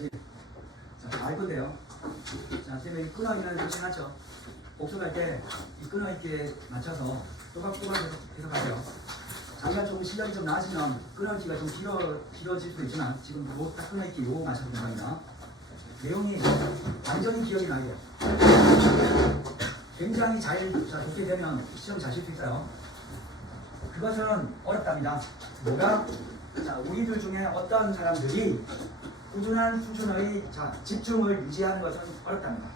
여기까지. 자, 알 건데요. 자, 선생님이 끊어있는 정신 맞죠? 복습할 때 이 끊어있기에 맞춰서 또박또박 해서 가세요. 자기가 좀 실력이 좀 나아지면 끊어있기가 좀 길어질 수도 있지만 지금 딱 끊어있기 요거 맞춰서 됩니다. 내용이 완전히 기억이 나게 돼요. 굉장히 잘 좋게 되면 시험 잘 칠 수 있어요. 그것은 어렵답니다. 뭐가? 자, 우리들 중에 어떤 사람들이 꾸준한 수준의 집중을 유지하는 것은 어렵답니다.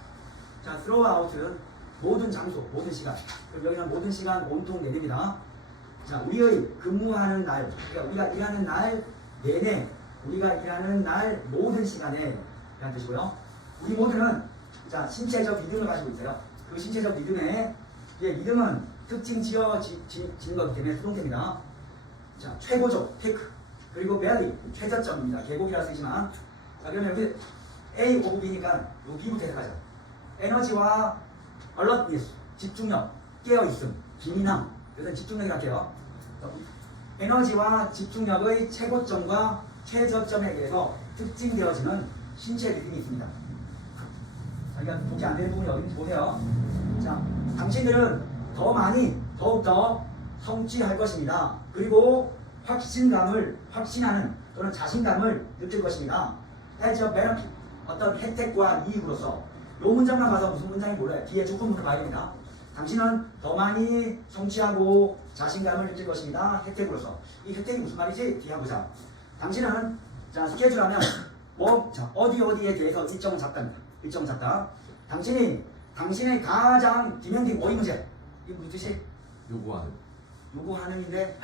자, throughout 모든 장소, 모든 시간. 그럼 여기는 모든 시간 온통 내립니다. 자, 우리의 근무하는 날, 그러니까 우리가 일하는 날 내내, 우리가 일하는 날 모든 시간에 라는 뜻이고요. 우리 모두는 자, 신체적 리듬을 가지고 있어요. 그 신체적 리듬에 리듬은 특징 지어지는 거기 때문에 수동태입니다. 자, 최고조, 테크, 그리고 베리, 최저점입니다. 계곡이라 쓰지만 자, 그러면 여기 A, O, B니까 요 B부터 해석하죠. 에너지와 alertness, 집중력, 깨어있음, 기민함, 그래서 집중력이라 할게요. 에너지와 집중력의 최고점과 최저점에 의해서 특징되어지는 신체 리듬이 있습니다. 자기가 보기 안 되는 부분이 어딘지 보세요. 자, 당신들은 더 많이, 더욱더 성취할 것입니다. 그리고 확신하는 또는 자신감을 느낄 것입니다. as a benefit, 어떤 혜택과 이익으로서. 이 문장만 봐서 무슨 문장인지 몰라요. 뒤에 조금만 봐야 됩니다. 당신은 더 많이 성취하고 자신감을 느낄 것입니다. 혜택으로서. 이 혜택이 무슨 말이지? 뒤에 한번 보자. 당신은 자, 스케줄하면 어디에 대해서 일정을 잡답니다. 일정을 잡다. 당신의 가장 디맨딩 어이 문제. 이게 무슨 뜻이? 요구하는인데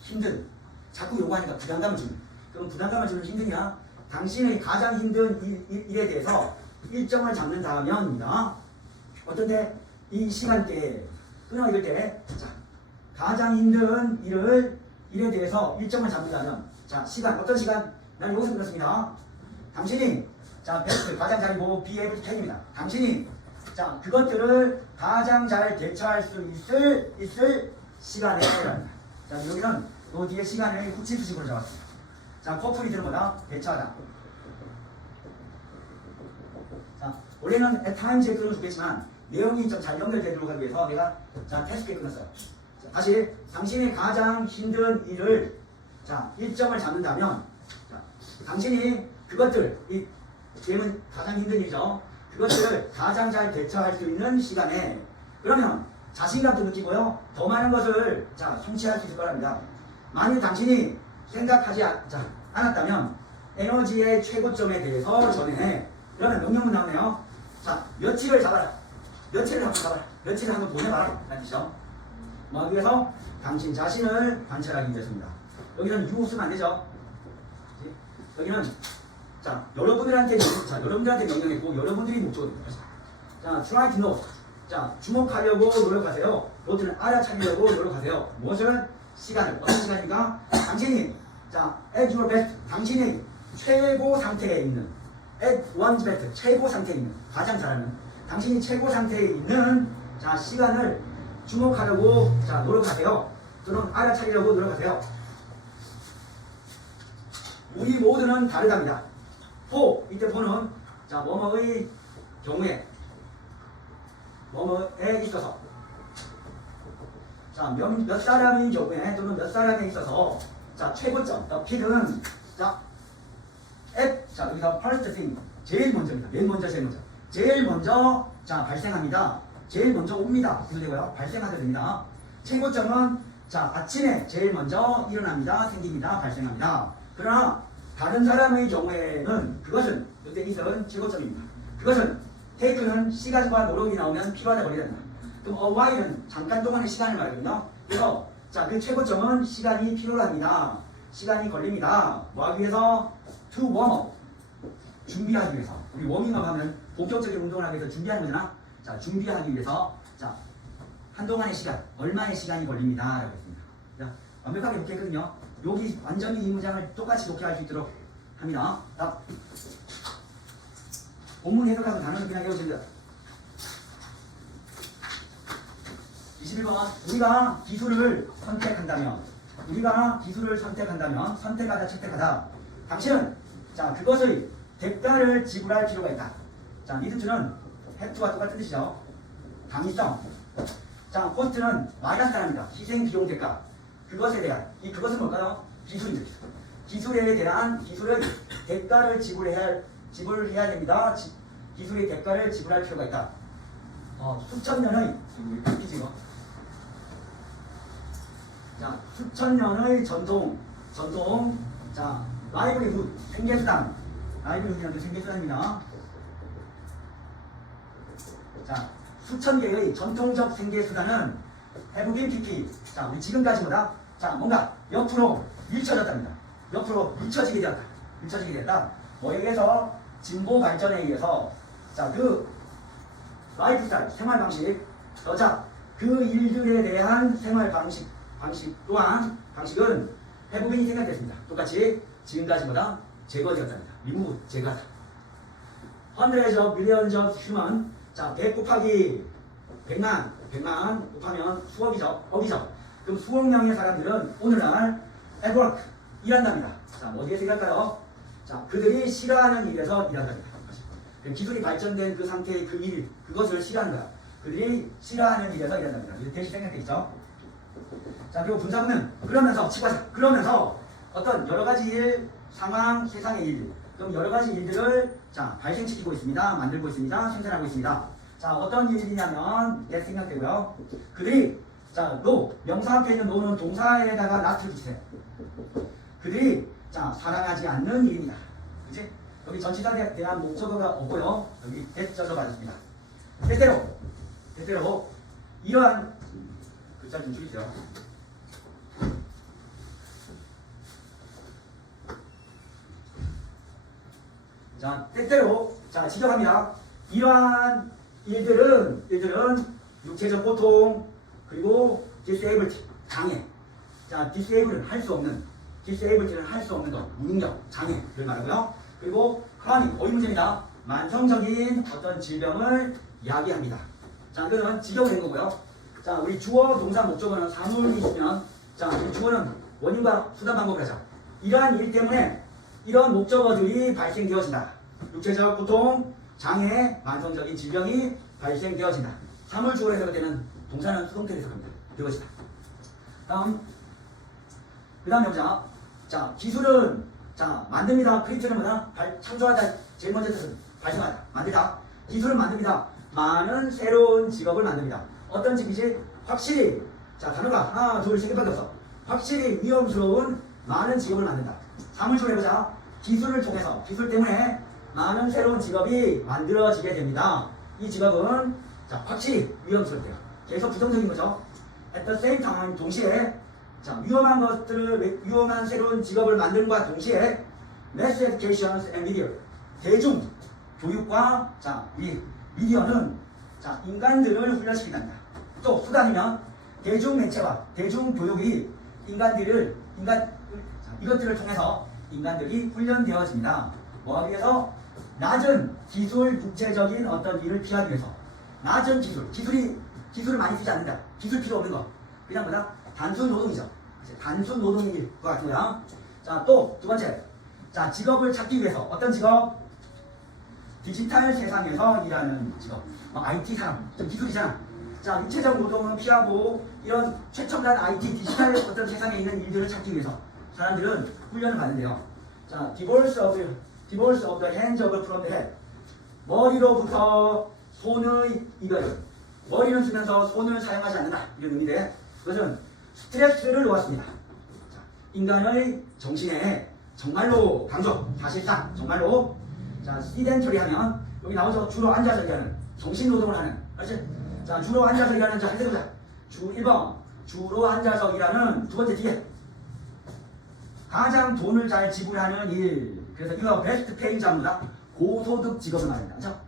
힘든. 자꾸 요구하니까 부담감을 주는. 그럼 부담감을 주는 힘드냐? 당신의 가장 힘든 일에 대해서 일정을 잡는다면입니다. 어떤데? 이 시간대에 끊어질 때 가장 힘든 일에 대해서 일정을 잡는다면 자, 시간, 어떤 시간? 난 여기서 끊었습니다. 당신이 베스트, 가장 잘이고 be able to ten입니다. 당신이 그것들을 가장 잘 대처할 수 있을 시간에 해당합니다. 자, 여기는 요 뒤에 시간을 후치수식으로 잡았습니다. 자, 커플이 되는 거다. 대처하다. 자, 원래는 at times에 끊으면 좋겠지만 내용이 좀 잘 연결되도록 하기 위해서 내가 테스트에 끊었어요. 자, 다시 당신이 가장 힘든 일을 일정을 잡는다면 당신이 그것들 이 게임은 가장 힘든 일이죠. 그것들을 가장 잘 대처할 수 있는 시간에 그러면 자신감도 느끼고요. 더 많은 것을 성취할 수 있을 거랍니다. 만일 당신이 생각하지 않았다면 에너지의 최고점에 대해서 전에 그러면 명령문 나오네요. 자, 며칠을 잡아라. 며칠을 한번 잡아라. 며칠을 한번 보내봐라. 라는 뜻이죠. 뭐 위해서 당신 자신을 관찰하기 위해서입니다. 여기는 you 쓰면 안 되죠. 여기는 여러분들한테 명령했고 여러분들이 목적입니다. 자, try to know. 자, 주목하려고 노력하세요. 노트는 알아차리려고 노력하세요. 무엇을? 시간을. 어떤 시간입니까? 당신이 at your best. 당신이 최고 상태에 있는 at one's best. 최고 상태에 있는 가장 잘하는 당신이 최고 상태에 있는 시간을 주목하려고 노력하세요. 또는 알아차리려고 노력하세요. 우리 모두는 다르답니다. 이때 포는 뭐뭐의 경우에 뭐뭐에 있어서 몇 사람의 경우에 또는 몇 사람에 있어서 최고점 P는 여기서 first thing 제일 먼저입니다. 제일 먼저 발생합니다. 제일 먼저 옵니다. 이렇게 되고요. 발생하게 됩니다. 최고점은 아침에 제일 먼저 일어납니다. 생깁니다. 발생합니다. 그러나 다른 사람의 경우에는 그것은 이때 있은 최고점입니다. 그것은 take는 시간과 노력이 나오면 필요하다 걸리게 됩니다. 그럼 a while은 잠깐 동안의 시간을 말하거든요. 그래서 그 최고점은 시간이 필요합니다. 시간이 걸립니다. 뭐 하기 위해서? to warm up. 준비하기 위해서. 우리 워밍업 하면 본격적인 운동을 하기 위해서 준비하는 거잖아. 준비하기 위해서 한동안의 시간, 얼마의 시간이 걸립니다. 라고 했습니다. 완벽하게 이렇게 했거든요. 여기 완전히 이 문장을 똑같이 이렇게 할 수 있도록 합니다. 본문 해석하는 단어는 그냥 외워집니다. 21번. 우리가 기술을 선택한다면 선택하다, 채택하다. 당신은 그것의 대가를 지불할 필요가 있다. 자, 니드투는 해프와 똑같은 뜻이죠. 당위성. 자, 코스트는 마이너스랍니다. 희생 비용 대가. 그것에 대한 이 그것은 뭘까요? 기술입니다. 기술에 대한 기술의 대가를 지불해야 됩니다. 기술의 대가를 지불할 필요가 있다. 수천 년의 지금 자, 수천 년의 전통 자, 라이브리훗 생계수단 라이브리훗이라는 생계수단입니다. 자, 수천 개의 전통적 생계수단은 해북인 PP 자, 우리 지금까지보다 자, 뭔가 옆으로 밀쳐졌답니다. 옆으로 밀쳐지게 되었다. 뭐에 의해서 진보 발전에 의해서 자, 그 라이프 스타일, 생활 방식, 자, 그 일들에 대한 생활 방식은 해북인이 생각됐습니다. 똑같이 지금까지보다 제거되었답니다. 리무브, 제거하다. hundreds of millions of human, 자, 100 곱하기 100만 곱하면 수억이죠. 억이죠. 그럼 수억 명의 사람들은 오늘날 at work, 일한답니다. 자, 어디에서 일할까요? 자, 그들이 싫어하는 일에서 일한답니다. 기술이 발전된 그 상태의 그 일, 그것을 싫어하는 거야. 그들이 싫어하는 일에서 일한답니다. 이거 대시 생각되겠죠? 자, 그리고 분사구는 그러면서 어떤 여러 가지 일, 상황, 세상의 일, 그럼 여러 가지 일들을 자, 발생시키고 있습니다. 만들고 있습니다. 생산하고 있습니다. 자, 어떤 일이냐면 내 생각되고요. 그들이 자, 명사 앞에 있는 노는 동사에다가 not를 붙이세요. 그들이 자, 사랑하지 않는 일입니다. 그치? 여기 전치사에 대한 목적어가 없고요. 여기 대절로 받았습니다. 때때로 이러한 글자 좀 줄이세요. 자, 때때로 자, 지적합니다. 이러한 일들은 육체적 고통 그리고 disability 장애. 자, disable는 할 수 없는 것, 무능력, 장애를 말하고요. 그리고 chronic, 어휘 문제입니다. 만성적인 어떤 질병을 이야기합니다. 자, 이거는 직역을 된 거고요. 자, 우리 주어, 동사, 목적어는 사물이 있으면 자, 이 주어는 원인과 수단 방법을 하자. 이러한 일 때문에 이런 목적어들이 발생되어진다. 육체적 고통, 장애, 만성적인 질병이 발생되어진다. 사물 주어로 해석되는 동사는 수동태로 해석합니다. 되어진다. 그 다음 여기자. 자, 기술은 자, 만듭니다. 크리에이트는 뭐다? 창조하다. 제일 먼저 뜻은 발생하다. 만들다. 기술은 만듭니다. 많은 새로운 직업을 만듭니다. 어떤 직업이지? 확실히 자, 단어가 하나, 둘, 세 개밖에 없어. 확실히 위험스러운 많은 직업을 만든다. 사물주로 해보자. 기술을 통해서, 기술 때문에 많은 새로운 직업이 만들어지게 됩니다. 이 직업은 자, 확실히 위험스럽대요. 계속 부정적인 거죠. At the same time, 동시에 자, 위험한 새로운 직업을 만드는과 동시에 mass education and media, 대중 교육과 자, 이 미디어는 자, 인간들을 훈련시킨답니다. 또 수단이면 대중 매체와 대중 교육이 이것들을 통해서 인간들이 훈련되어집니다. 뭐하기 위해서? 낮은 기술, 육체적인 어떤 일을 피하기 위해서. 낮은 기술을 많이 쓰지 않는다. 기술 필요 없는 거. 그냥 뭐다? 단순 노동이죠. 단순 노동일 것 같고요. 자, 또 두 번째. 자, 직업을 찾기 위해서. 어떤 직업? 디지털 세상에서 일하는 직업. IT 사람. 좀 기술이잖아. 자, 육체적 노동은 피하고 이런 최첨단 IT, 디지털 어떤 세상에 있는 일들을 찾기 위해서 사람들은 훈련을 받는데요. 자, divorce of the hands from the head. 머리로부터 손의 이별. 머리를 쓰면서 손을 사용하지 않는다. 이런 의미인데 그것은 스트레스를 놓았습니다. 자, 인간의 정신에 정말로 강조, 사실상 정말로 자, 시덴터리 하면 여기 나오죠. 주로 앉아서 일하는 정신 노동을 하는. 알지? 자, 주로 앉아서 일하는 자, 해보자. 1번 주로 앉아서 일하는 두 번째 뒤에 가장 돈을 잘 지불하는 일. 그래서 이거 베스트 페이 잡니다. 고소득 직업을 말합니다. 그렇죠?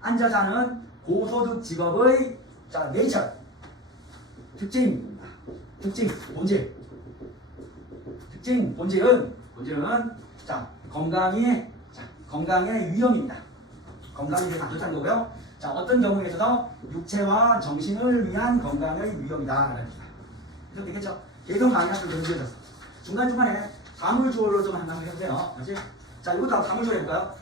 앉아서 하는 고소득 직업의 자, 네이처 특징, 본질은 자, 건강의 위험입니다. 건강에 대해서 안 좋다는 거고요. 자, 어떤 경우에 있어서 육체와 정신을 위한 건강의 위험이다 라는 겁니다. 그래서 되겠죠? 계속 마이너스로 변질해졌어. 중간중간에 사물주어로 좀 한번 해보세요. 그렇지? 자, 이것도 사물주어 해볼까요?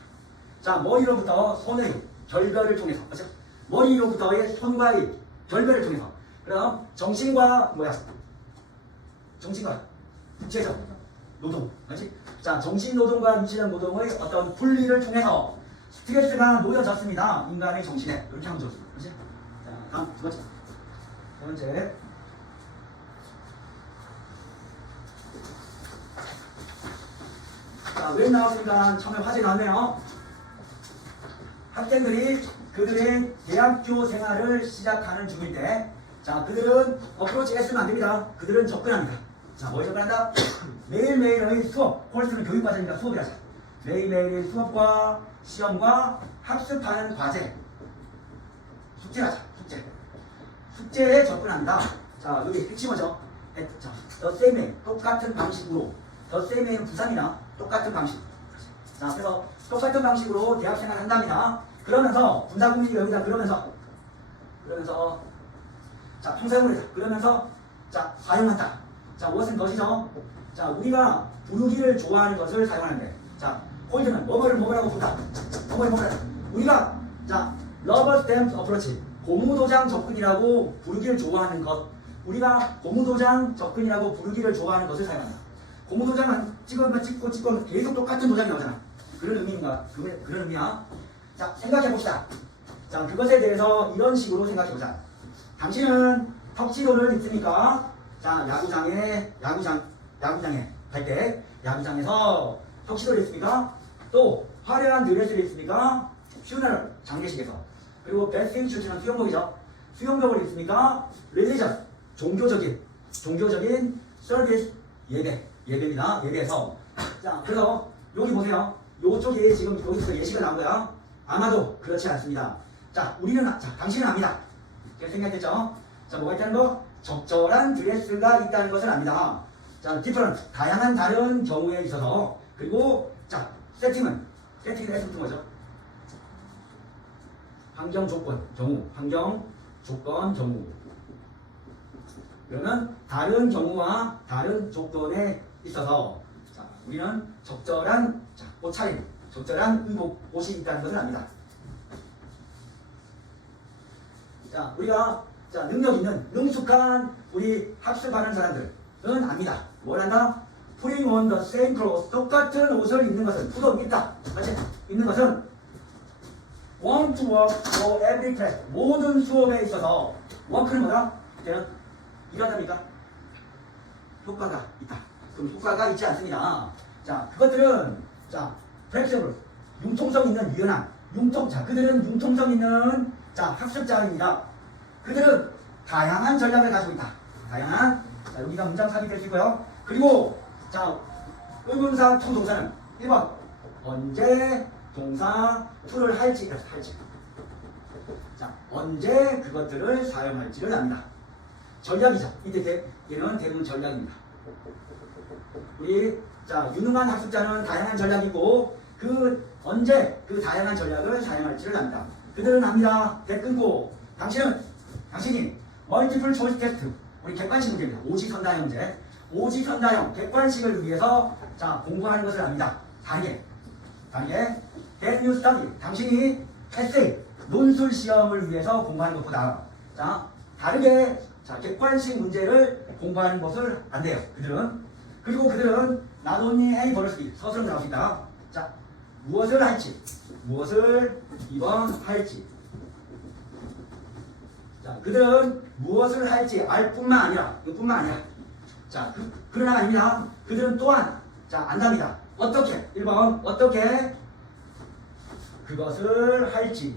자, 머리로부터 손의 결별을 통해서. 그렇죠? 머리로부터의 손과의 결별을 통해서. 그럼 정신과 뭐야? 정신과 육체적 노동. 그렇지? 자, 정신 노동과 육체적 노동의 어떤 분리를 통해서 스트레스가 놓여졌습니다. 인간의 정신에. 이렇게 하면 좋습니다. 그렇지? 자, 다음 두 번째. 세 번째. 자, 왜 나왔습니까? 처음에 화제 나왔네요. 학생들이 그들의 대학교 생활을 시작하는 중일 때, 자, 그들은 어프로치 S는 안 됩니다. 그들은 접근합니다. 자, 뭐에 접근한다? 매일매일의 수업, 콜스는 교육과정이니까 수업이라자. 매일매일의 수업과 시험과 학습하는 과제, 숙제라자. 숙제에 접근합니다. 자, 여기 핵심어죠. 자, the same way, 똑같은 방식으로. the same way는 부사입니다. 똑같은 방식. 자, 그래서 똑같은 방식으로 대학생활을 한답니다. 그러면서 분사구문이 여기다 그러면서 자, 평생으로 그러면서 자, 사용한다. 자, 무엇은 것이죠? 자, 우리가 부르기를 좋아하는 것을 사용하는데, 자, 홀드는 뭐뭐라고 부르다. 뭐뭐라고. 우리가 자, rubber stamp approach, 고무도장 접근이라고 부르기를 좋아하는 것. 우리가 고무도장 접근이라고 부르기를 좋아하는 것을 사용한다. 고무도장은 찍고 계속 똑같은 도장이 나오잖아. 그런 의미인가? 그런 의미야. 자, 생각해봅시다. 자, 그것에 대해서 이런 식으로 생각해보자. 당신은 턱시도를 입습니까? 자, 야구장에 갈 때 야구장에서 턱시도를 입습니까? 또 화려한 드레스를 입습니까? 퓨너럴 장례식에서. 그리고 베스팅 슈트는 수영복이죠. 수영복을 입습니까? 릴리전 종교적인 서비스 예배입니다. 예배에서. 자, 그래서 여기 보세요. 요쪽에 지금 여기서 예시가 나온 거야. 아마도 그렇지 않습니다. 자, 당신은 압니다. 제가 생각했죠? 자, 뭐가 있다는 거? 적절한 드레스가 있다는 것을 압니다. 자, different, 다양한 다른 경우에 있어서. 그리고, 자, 세팅은 S부터 뭐죠? 환경 조건, 경우. 그러면 다른 경우와 다른 조건에 있어서, 자, 우리는 적절한 옷차림, 적절한 의복, 옷이 있다는 것을 압니다. 자, 우리가 능력 있는, 능숙한 우리 학습하는 사람들은 압니다. 뭘 한다? Putting on the same clothes, 똑같은 옷을 입는 것은, 후도 있다. 맞지? 입는 것은 want to work for every class, 모든 수업에 있어서 work는 뭐다? 그때는 일어납니까? 효과가 있다. 그럼 효과가 있지 않습니다. 자, 그것들은 flexible, 융통성 있는 유연한, 그들은 융통성 있는 학습자입니다. 그들은 다양한 전략을 가지고 있다. 자, 여기가 문장 삽입될 수 있고요. 그리고 의문사 투동사는 1번 언제 동사 to를 할지. 자, 언제 그것들을 사용할지를 압니다. 전략이죠. 이때 얘는 대부분 전략입니다. 우리 유능한 학습자는 다양한 전략이 있고 언제 그 다양한 전략을 사용할지를 압니다. 그들은 압니다. 대 끊고 당신이 멀티플 초이스 테스트, 우리 객관식 문제입니다. 오지선다형 문제. 오지선다형 객관식을 위해서 공부하는 것을 압니다. 다르게 Can you study? 당신이 에세이, 논술 시험을 위해서 공부하는 것보다 다르게 객관식 문제를 공부하는 것을 안 돼요. 그리고 그들은 not only A 버릇이 서술로 나올 수 있다. 자, 무엇을 이번 할지. 자, 그들은 무엇을 할지 알 뿐만 아니라, 이뿐만 아니라. 자, 그러나 아닙니다. 그들은 또한, 안답니다. 어떻게? 1번, 어떻게 그것을 할지를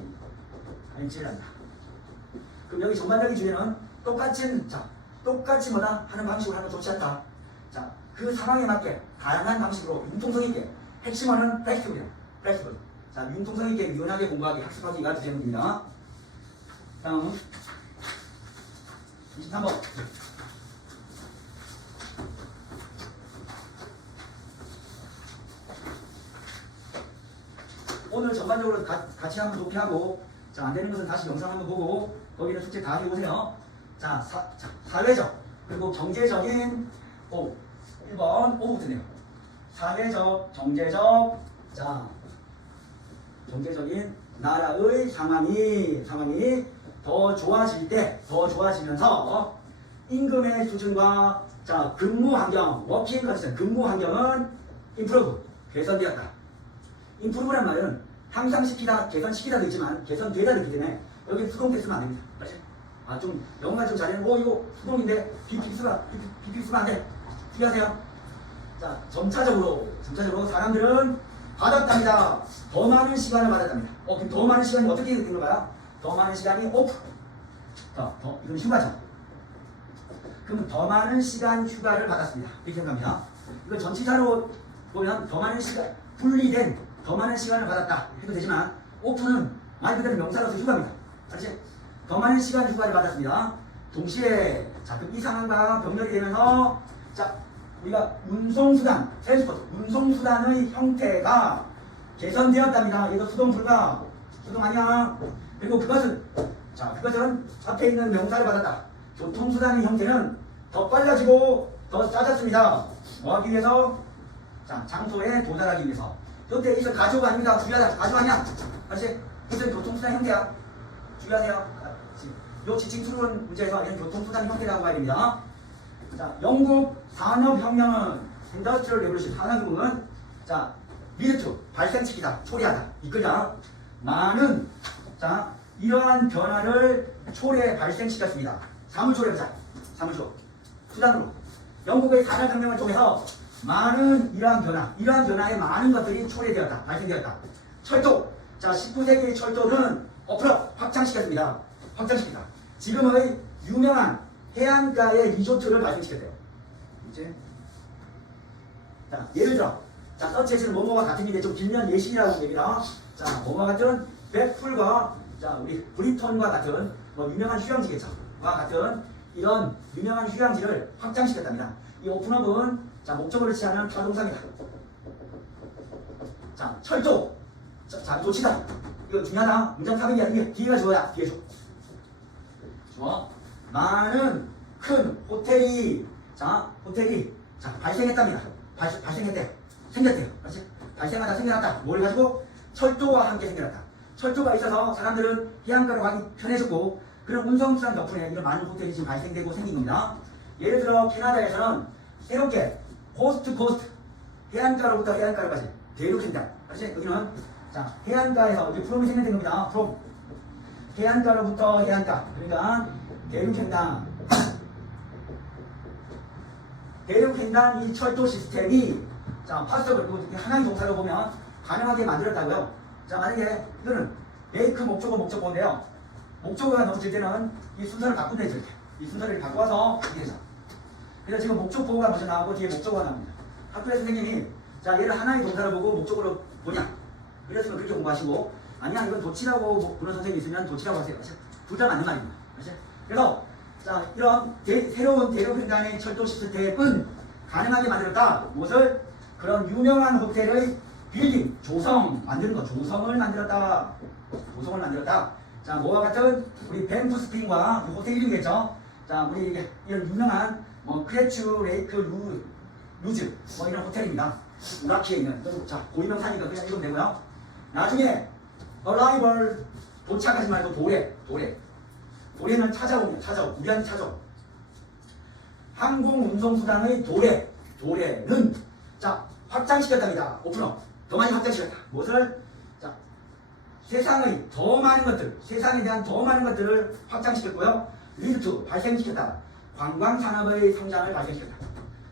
안다. 그럼 여기 전반적인 주제는 똑같이 뭐다? 하는 방식으로 하면 좋지 않다. 자, 그 상황에 맞게 다양한 방식으로 융통성 있게 핵심어는 플렉시블. 자, 융통성 있게 유연하게 공부하기, 학습하기가 주제문입니다. 다음 23번. 오늘 전반적으로 같이 한번 도피하고, 안 되는 것은 다시 영상 한번 보고, 거기는 숙제 다 해오세요. 자, 사회적, 그리고 경제적인, 1번, 5부터네요. 사회적, 경제적, 경제적인 나라의 상황이 더 좋아지면서 임금의 수준과 자 근무 환경, 워킹 컨디션, 근무 환경은 improve, 개선되었다. improve란 말은 향상 시키다, 개선시키다도 있지만 개선되다도 있기 때문에 여기 수동 쓰면 안 됩니다. 좀 영어가 좀 잘하는 이거 수동인데 BP 쓰면 안 돼. 주의하세요. 자 점차적으로 사람들은 받았답니다. 더 많은 시간을 받았답니다. 그럼 더 많은 시간이 어떻게 된 건가요? 더 많은 시간이 오프. 이건 휴가죠. 그럼 더 많은 시간 휴가를 받았습니다. 이렇게 생각합니다. 이거 전치사로 보면 더 많은 시간, 분리된 더 많은 시간을 받았다 해도 되지만 오프는 말 그대로 명사로서 휴가입니다. 알지? 더 많은 시간 휴가를 받았습니다. 동시에 자 그럼 이 상황과 병렬이 되면서 자 우리가 운송수단, 트랜스포트, 운송수단의 형태가 개선되었답니다. 이거 수동 불가, 수동 아니야. 그리고 그것은 앞에 있는 명사를 받았다. 교통수단의 형태는 더 빨라지고 더 짜졌습니다. 뭐 하기 위해서? 자, 장소에 도달하기 위해서. 이때 있어 가족 아닙니다. 주의하자. 가족 아니야. 다시 무슨 교통수단 형태야. 주의하세요. 요 지칭 추론 문제에서 이런 교통수단 형태라고 봐야 됩니다. 자, 영국 산업혁명은 인더스트리얼 레볼루션 산업혁명은 자, 리드 발생시키다, 초래하다, 이끌다. 많은 자 이러한 변화를 발생시켰습니다. 사물초래하자. 사물초. 수단으로. 영국의 산업혁명을 통해서 많은 이러한 변화의 많은 것들이 초래되었다, 발생되었다. 철도. 자, 19세기의 철도는 확장시켰습니다. 확장시켰다. 지금의 유명한 해안가의 리조트를 발생시켰대요. 이제 자, 예를 들어 자, 서치에서는 뭐뭐와 같은 일인데 좀 길면 예시라고 얘기합니다. 자, 뭐뭐와 같은 백풀과 자, 우리 브리톤과 같은 유명한 휴양지겠죠. 와 같은 이런 유명한 휴양지를 확장시켰답니다. 이 오픈업은 자, 목적어를 취하는 타동사입니다. 자, 철도. 자, 조치다. 이거 중요하다. 문장 사극이야. 이게 뒤에가 좋아야. 뒤에 좋아. 많은 큰 호텔이 발생했답니다. 발생했대요. 생겼대요. 그렇지? 발생하다 생겨났다. 뭘 가지고? 철도와 함께 생겨났다. 철도가 있어서 사람들은 해안가로 가기 편해졌고 그런 운송수단 덕분에 이런 많은 호텔이 지금 발생되고 생긴 겁니다. 예를 들어 캐나다에서는 새롭게 코스트 해안가로부터 해안가로까지 대륙횡단. 그렇지? 여기는 자 해안가에서 이제 프롬이 생겨된 겁니다. 프롬. 해안가로부터 해안가. 그러니까 대륙횡단 이 철도 시스템이 자 파스터를 하나의 동사로 보면 가능하게 만들었다고요. 자 만약에 이거는 메이크 목적어인데요. 목적어가 넘칠 때는 이 순서를 바꾼다 했을 때 이 순서를 바꿔서 이렇게 해서 그래서 지금 목적보호가 먼저 나오고 뒤에 목적어가 나옵니다. 학교에 선생님이 자 얘를 하나의 동사를 보고 목적어로 보냐 그랬으면 그렇게 공부하시고 아니야 이건 도치라고 보는 선생님이 있으면 도치라고 하세요. 둘 다 맞는 말입니다. 그래서 자 이런 새로운 대륙횡단의 철도 시스템은 가능하게 만들었다. 무엇을? 그런 유명한 호텔의 빌딩, 조성을 만들었다. 자, 뭐와 같은 우리 밴프스핀과 호텔 이름이겠죠. 자, 우리 이런 유명한 크레츄 레이크 루즈 이런 호텔입니다. 우라키에 있는 자 고유명사니까 그냥 읽으면 되고요. 나중에 arrival 도착하지 말고 도래는 우리한테 찾아오. 항공운송수단의 도래는 자 확장시켰답니다. 오픈업. 더 많이 확장시켰다. 무엇을? 자, 세상에 대한 더 많은 것들을 확장시켰고요. 리드투 발생시켰다. 관광산업의 성장을 발생시켰다.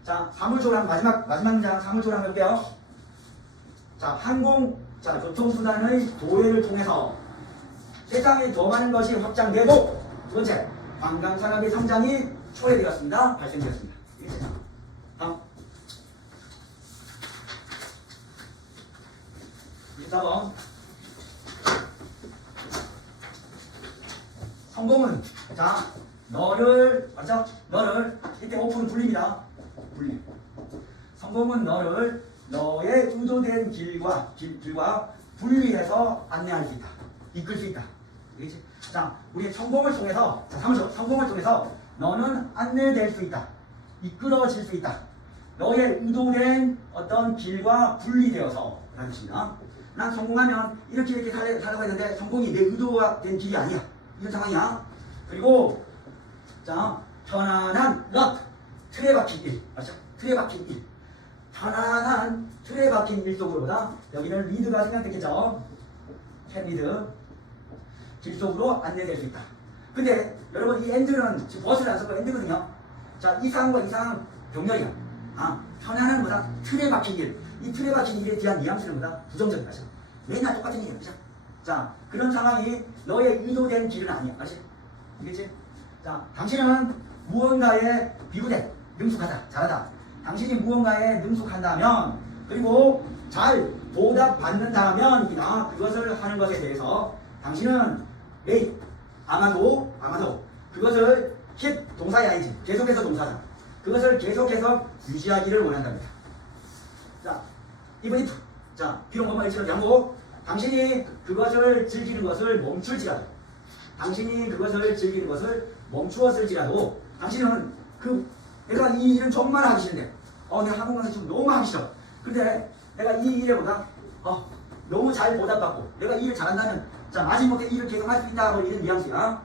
자, 사물조랑 마지막 문장 사물조랑 볼게요. 자, 교통수단의 도래를 통해서 세상에 더 많은 것이 확장되고 두 번째, 관광산업의 성장이 초래되었습니다. 발생되었습니다. 다음 24번 성공은 자 너를 이때 오픈은 불립니다. 성공은 너의 의도된 길과 분리해서 안내할 수 있다. 이끌 수 있다. 그렇지? 자, 우리의 성공을 통해서 너는 안내될 수 있다. 이끌어질 수 있다. 너의 의도된 어떤 길과 분리되어서 라는 뜻입니다. 난 성공하면 이렇게 살려고 했는데 성공이 내 의도가 된 길이 아니야. 이런 상황이야. 그리고 자, 편안한 럭, 틀에 박힌 일. 맞죠? 틀에 박힌 일. 편안한 틀에 박힌 일 속으로보다 여기는 리드가 생각됐겠죠? 캔 리드. 길 속으로 안내될 수 있다. 근데 여러분 이 엔드는 지금 버스를 안 썼고 엔드거든요. 자, 이 상황과 이 상황은 병렬이야. 편안한 보다 틀에 박힌 일. 이 틀에 박힌 일에 대한 뉘앙스는 보다 부정적이다. 맨날 똑같은 일이야. 그죠? 자, 그런 상황이 너의 의도된 길은 아니야. 알지? 알겠지? 자, 당신은 무언가에 비구돼. 능숙하다. 잘하다. 당신이 무언가에 능숙한다면, 그리고 잘 보답받는다면, 그것을 하는 것에 대해서 당신은 아마도 그것을 동사의 아니지. 계속해서 동사다. 그것을 계속해서 유지하기를 원한답니다. 자, even if. 자, 비록 뭐뭐 일치로 양보. 당신이 그것을 즐기는 것을 멈출지라도. 당신이 그것을 즐기는 것을 멈추었을지라도 당신은 내가 이 일은 정말 하기 싫은데 내가 한국에서 지금 너무 하기 싫어. 근데 내가 이 일에보다 너무 잘 보답받고 내가 이 일을 잘한다면 자, 마지못해 이 일을 계속 할 수 있다. 뭐 이런 뉘앙스야.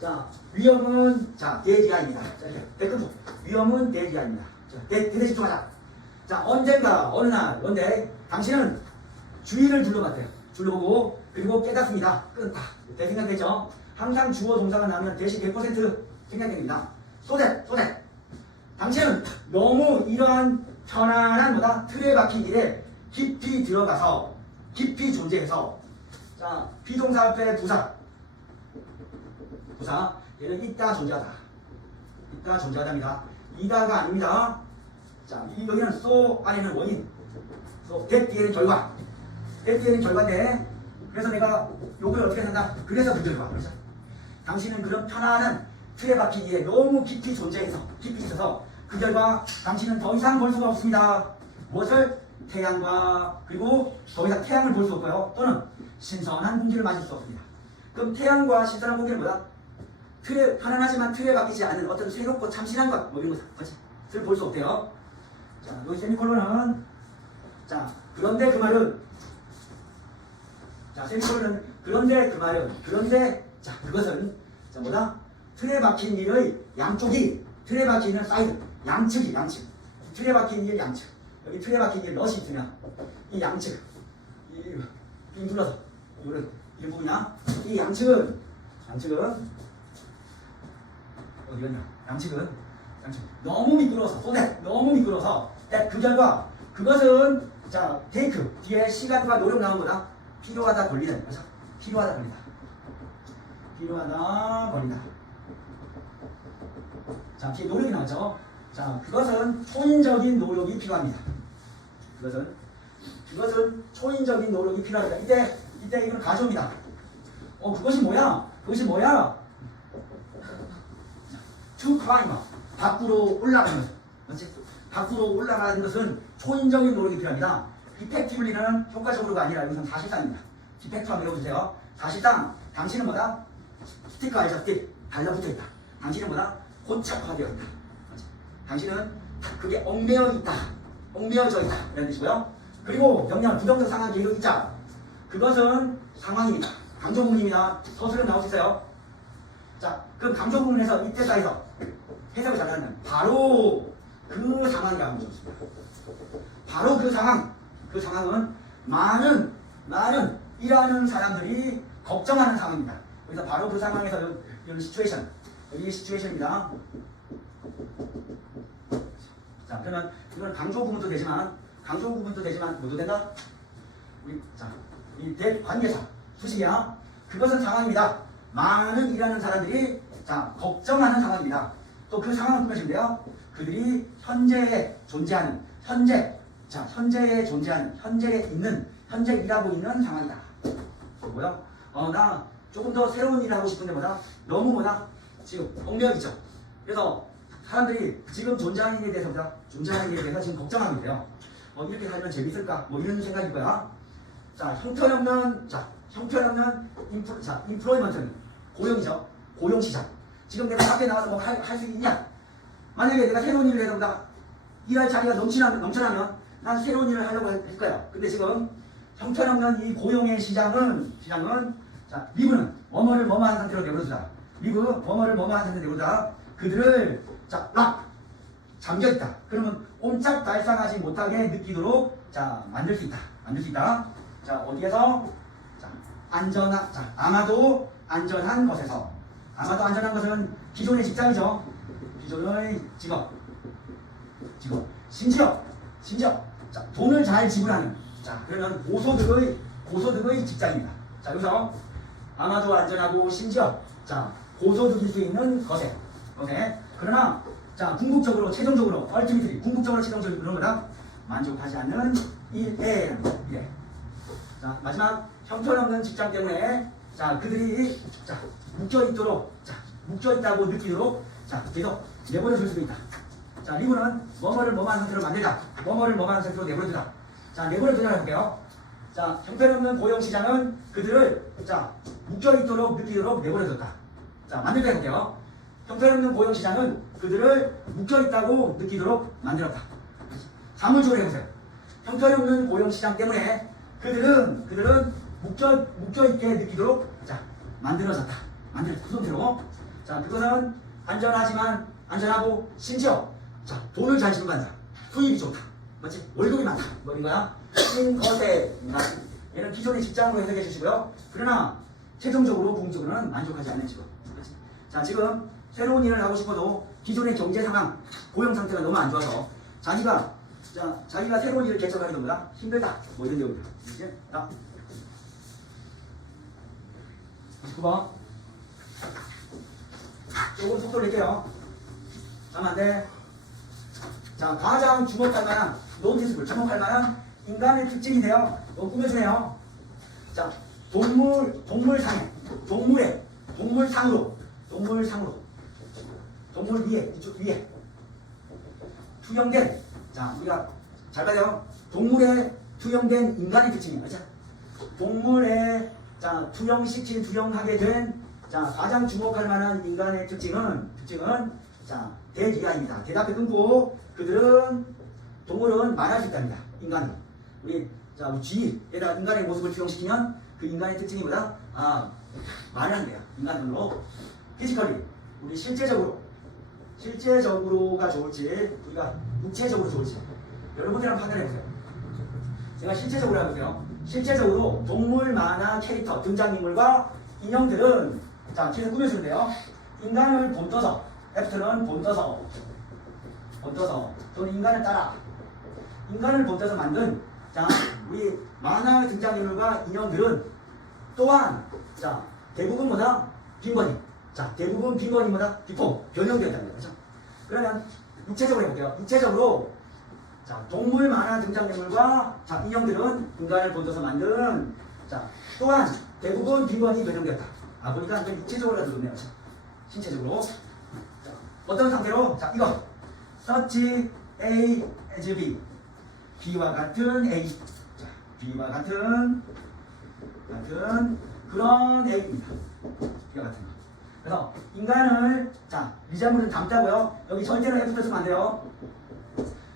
자, 위험은 대지하입니다. 자, 댓글도 위험은 대지하입니다. 자, 대대 집중하자. 자, 언젠가 어느 날 원데 당신은 주위를 둘러봤대요. 둘러보고 그리고 깨닫습니다. 끊다. 내 생각되죠? 항상 주어 동사가 나오면 대시 100% 생각됩니다. 쏘대. 당신은 너무 이러한 편안한 틀에 박힌 일에 깊이 들어가서 깊이 존재해서 자, 비동사 앞에 부사 얘는 있다 존재하다. 있다 존재하다입니다. 이다가 아닙니다. 자, 여기는 so 안에는 원인. so that 뒤에는 결과. that 뒤에는 결과인데 그래서 내가 요걸 어떻게 산다? 그래서 그 결과. 그렇죠? 당신은 그런 편안한 틀에 박힌 일에 너무 깊이 존재해서 깊이 있어서 그 결과 당신은 더 이상 볼 수가 없습니다. 무엇을? 태양과 그리고 더 이상 태양을 볼 수 없고요. 또는 신선한 공기를 마실 수 없습니다. 그럼 태양과 신선한 공기를 뭐다? 편안하지만 틀에 박히지 않은 어떤 새롭고 참신한 것 뭐 이런 것을 볼 수 없대요. 자, 여기 세미콜론은 자, 그런데 그 말은 자, 세미콜론은 그런데 자, 그것은 자, 뭐다? 틀에 박힌 일의 양쪽이 틀에 박히는 사이드 양측 틀에 박힌 일 양측 여기 틀에 박힌 일 럿이 있으면 이 양측 빙 둘러서 이런 부분이야. 이 양측은 어디였냐? 양측은 너무 미끄러워서 너무 미끄러워서 그 결과 그것은 자 테이크 뒤에 시간과 노력 나온 거다. 필요하다 걸리는 거죠. 필요하다 걸리다. 자, 뒤에 노력이 나왔죠. 자, 그것은 초인적인 노력이 필요합니다. 그것은 초인적인 노력이 필요합니다. 이때 이건 가져옵니다. 그것이 뭐야? To climb. 밖으로 올라가는 것. 맞지? 밖으로 올라가는 것은 초인적인 노력이 필요합니다. effectively는 효과적으로가 아니라 이것은 사실상입니다. effectively 외워주세요. 사실상 당신은 뭐다? 스티커 알죠? 스틱. 달라붙어 있다. 당신은 뭐다? 고착화되어 있다. 맞지? 당신은 그게 얽매여져 있다. 이런 뜻이고요. 그리고 영양 부정적 상황 계획 있자. 그것은 상황입니다. 강조 부분입니다. 서술은 나올 수 있어요. 자, 그럼 강조 부분에서 이때까지서 해석을 잘하면 바로 그 상황이라고 보셨습니다. 바로 그 상황은 많은 일하는 사람들이 걱정하는 상황입니다. 그래서 바로 그 상황에서 이런 시츄에이션, 여기 시츄에이션입니다. 자, 그러면 이건 강조 부분도 되지만 모두 된다. 이 대관계사 수식이야. 그것은 상황입니다. 많은 일하는 사람들이 자 걱정하는 상황입니다. 또 그 상황을 보시면요. 그들이 현재에 존재하는 현재에 일하고 있는 상황이다. 뭐야? 나 조금 더 새로운 일을 하고 싶은데 너무 지금 얽매여있죠. 그래서 사람들이 지금 존재하는 일에 대해서 지금 걱정하고 있대요. 이렇게 살면 재밌을까? 이런 생각일 거야. 자, 형편없는 인플로이먼트는 고용이죠. 고용시장. 지금 내가 밖에 나가서 할 수 있냐? 만약에 내가 새로운 일을 해서 일할 자리가 넘쳐나면 난 새로운 일을 하려고 할 거야. 근데 지금 형편없는 이 고용의 시장은 자, 리브는 뭐뭐를 뭐뭐한 상태로 내버려두다. 리브 뭐뭐를 뭐뭐한 상태로 내버려두다. 그들을 자, 락 잠겨있다. 그러면 옴짝달싹하지 못하게 느끼도록 자, 만들 수 있다. 자, 어디에서? 자, 아마도 안전한 것에서. 아마도 안전한 것은 기존의 직장이죠. 기존의 직업. 심지어 자, 돈을 잘 지불하는. 자, 그러면 고소득의 직장입니다. 자, 여기서 아마도 안전하고 심지어 자, 고소득일 수 있는 것에. 그러나 자, 궁극적으로 최종적으로 그런 거다. 만족하지 않는 일에. 자, 마지막 형편없는 직장 때문에 자, 그들이 자, 묶여있다고 느끼도록 자, 계속 내버려둘 수도 있다. 자, 리브는 뭐뭐를 뭐뭐한 상태로 만들다. 뭐뭐를 뭐뭐한 상태로 내버려두다. 자, 내버려두자고 할게요. 자, 형편없는 고용시장은 그들을 자, 묶여있도록 느끼도록 내버려뒀다. 자, 만들다 해볼게요. 형편없는 고용시장은 그들을 묶여있다고 느끼도록 만들었다. 사물적으로 해보세요. 형편없는 고용시장 때문에 그들은 묶여있게 느끼도록 자, 만들어졌다. 그 상태로. 자, 그것은 안전하고 심지어 자, 돈을 잘 지불한다. 수입이 좋다. 맞지? 월급이 많다. 뭐인 거야? 인 것에 얘는 기존의 직장으로 해석해 주시고요. 그러나 최종적으로 궁극적으로는 만족하지 않는 직업. 맞지? 자, 지금 새로운 일을 하고 싶어도 기존의 경제 상황, 고용 상태가 너무 안 좋아서 자기가 새로운 일을 개척하기 너무나 힘들다. 뭐 이런 내용입니다. 이제 자, 29번. 조금 속도를 낼게요. 잠깐만 안 돼. 자, 가장 주목할 만한 인간의 특징인데요. 너무 꾸며주네요. 자, 동물 위에, 이쪽 위에 투영된, 자, 우리가 잘 봐요. 동물에 투영된 인간의 특징이에요. 그렇죠? 동물에 자, 투영하게 된 자, 가장 주목할 만한 인간의 특징은 자, 대기하입니다. 대답에 끊고 동물은 말할 수 있답니다. 인간은. 우리 쥐에다 인간의 모습을 투영시키면 그 인간의 특징이 뭐다? 말을 한대요. 인간으로. 피지컬리. 우리 실제적으로가 좋을지, 우리가 육체적으로 좋을지. 여러분들 한번 판단해보세요. 제가 실제적으로 해보세요. 실제적으로 동물 만화 캐릭터, 등장인물과 인형들은 자, 뒤에서 꾸며주는데요. 인간을 본떠서, 애프터는 본떠서 또는 인간을 본떠서 만든 자, 우리 만화 등장인물과 인형들은 또한 자, 대부분 뭐다? 빈번히. 자, 대부분 빈번히 뭐다? 변형되었답니다. 그렇죠? 그러면 육체적으로 해볼게요. 육체적으로 자, 동물 만화 등장인물과 자, 인형들은 인간을 본떠서 만든 자, 또한 대부분 빈번히 변형되었다. 보니까 좀 육체적으로라도 좋네요. 그렇죠? 신체적으로. 자, 어떤 상태로? 자, 이거 such A as B. B와 같은 A. 자, B와 같은 그런 A입니다. B와 같은 거. 그래서 인간을 자, 미자물을 닮다고요. 여기 절대로 F 쓰면 안 돼요.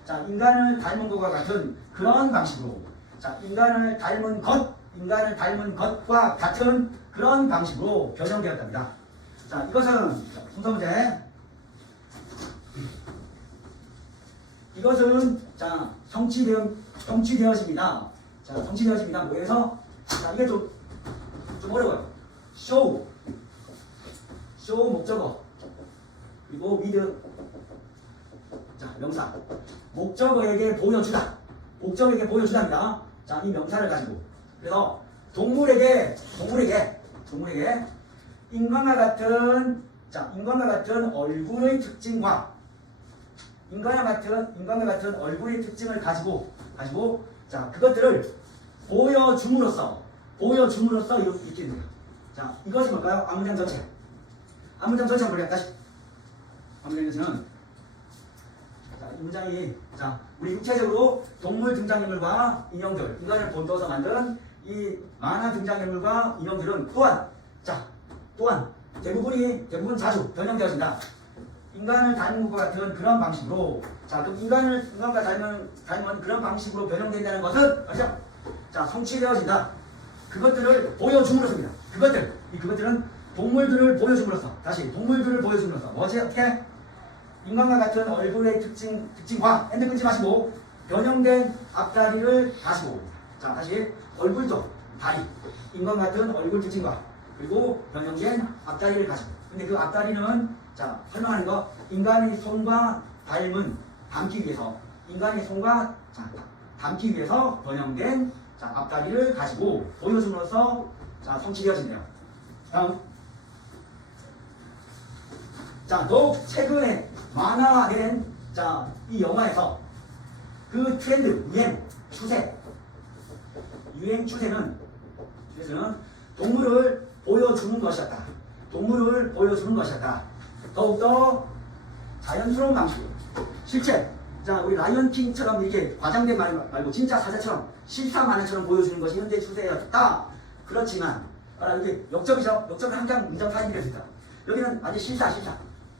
자, 인간을 닮은 것과 같은 그런 방식으로. 자, 인간을 닮은 것과 같은 그런 방식으로 변형되었답니다. 자, 이것은 순서 문제. 이것은 자, 성취되었습니다. 자, 성취되었습니다. 뭐해서? 자, 이게 좀 어려워요. show 목적어 그리고 with 자, 명사 목적어에게 보여주답니다. 자, 이 명사를 가지고 그래서 동물에게 인간과 같은 얼굴의 특징과 인간과 같은 얼굴의 특징을 가지고 자, 그것들을 보여줌으로써 이렇게 됩니다. 자, 이것이 뭘까요? 앞문장 전체 한번 볼게요. 다시 앞문장 전체는 자, 이 문장이 자, 우리 육체적으로 동물 등장인물과 인형들, 인간을 본떠서 만든 이 만화 등장인물과 인형들은 또한 대부분 자주 변형되어진다. 인간을 닮은 것과 같은 그런 방식으로 자, 그럼 인간과 닮은 그런 방식으로 변형된다는 것은 아시죠? 자, 성취되어진다. 그것들을 보여줌으로써입니다. 그것들은 동물들을 보여줌으로써, 다시 동물들을 보여줌으로써 뭐지? 어떻게? 인간과 같은 얼굴의 특징과 핸드 끊지 마시고 변형된 앞다리를 가지고, 자, 다시 얼굴도 다리, 인간 같은 얼굴 특징과 그리고 변형된 앞다리를 가지고. 근데 그 앞다리는, 자, 설명하는 거, 인간의 손과 담기 위해서, 담기 위해서 변형된, 자, 앞다리를 가지고 보여줌으로써, 자, 성취되어진대요. 다음. 자, 더욱 최근에 만화화된, 자, 이 영화에서 그 트렌드, 유행 추세는 동물을 보여주는 것이었다. 더욱더 자연스러운 방식으로. 실제, 자, 우리 라이언킹처럼 이렇게 과장된 말 말고 진짜 사자처럼 실사만화처럼 보여주는 것이 현대 추세였다. 그렇지만, 이게 역적이죠. 역적은 항상 인정 사진이 될 수 있다. 여기는 아직 실사.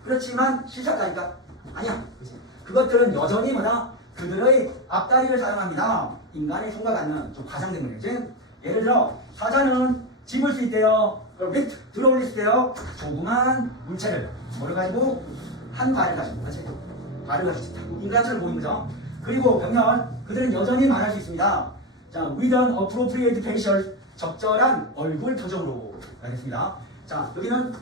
그렇지만 실사가니까 아니야. 그것들은 여전히 그들의 앞다리를 사용합니다. 인간의 손과 같은 좀 과장된 거예요. 예를 들어 사자는 집을 수 있대요. 그럼 리프트 들어올릴 수 있대요. 조그만 물체를 뭐를 가지고 한 발을 가지고 인간처럼 보이는 거죠. 그리고 병렬 그들은 여전히 말할 수 있습니다. 자, with an appropriate facial, 적절한 얼굴 표정으로 알겠습니다. 자, 여기는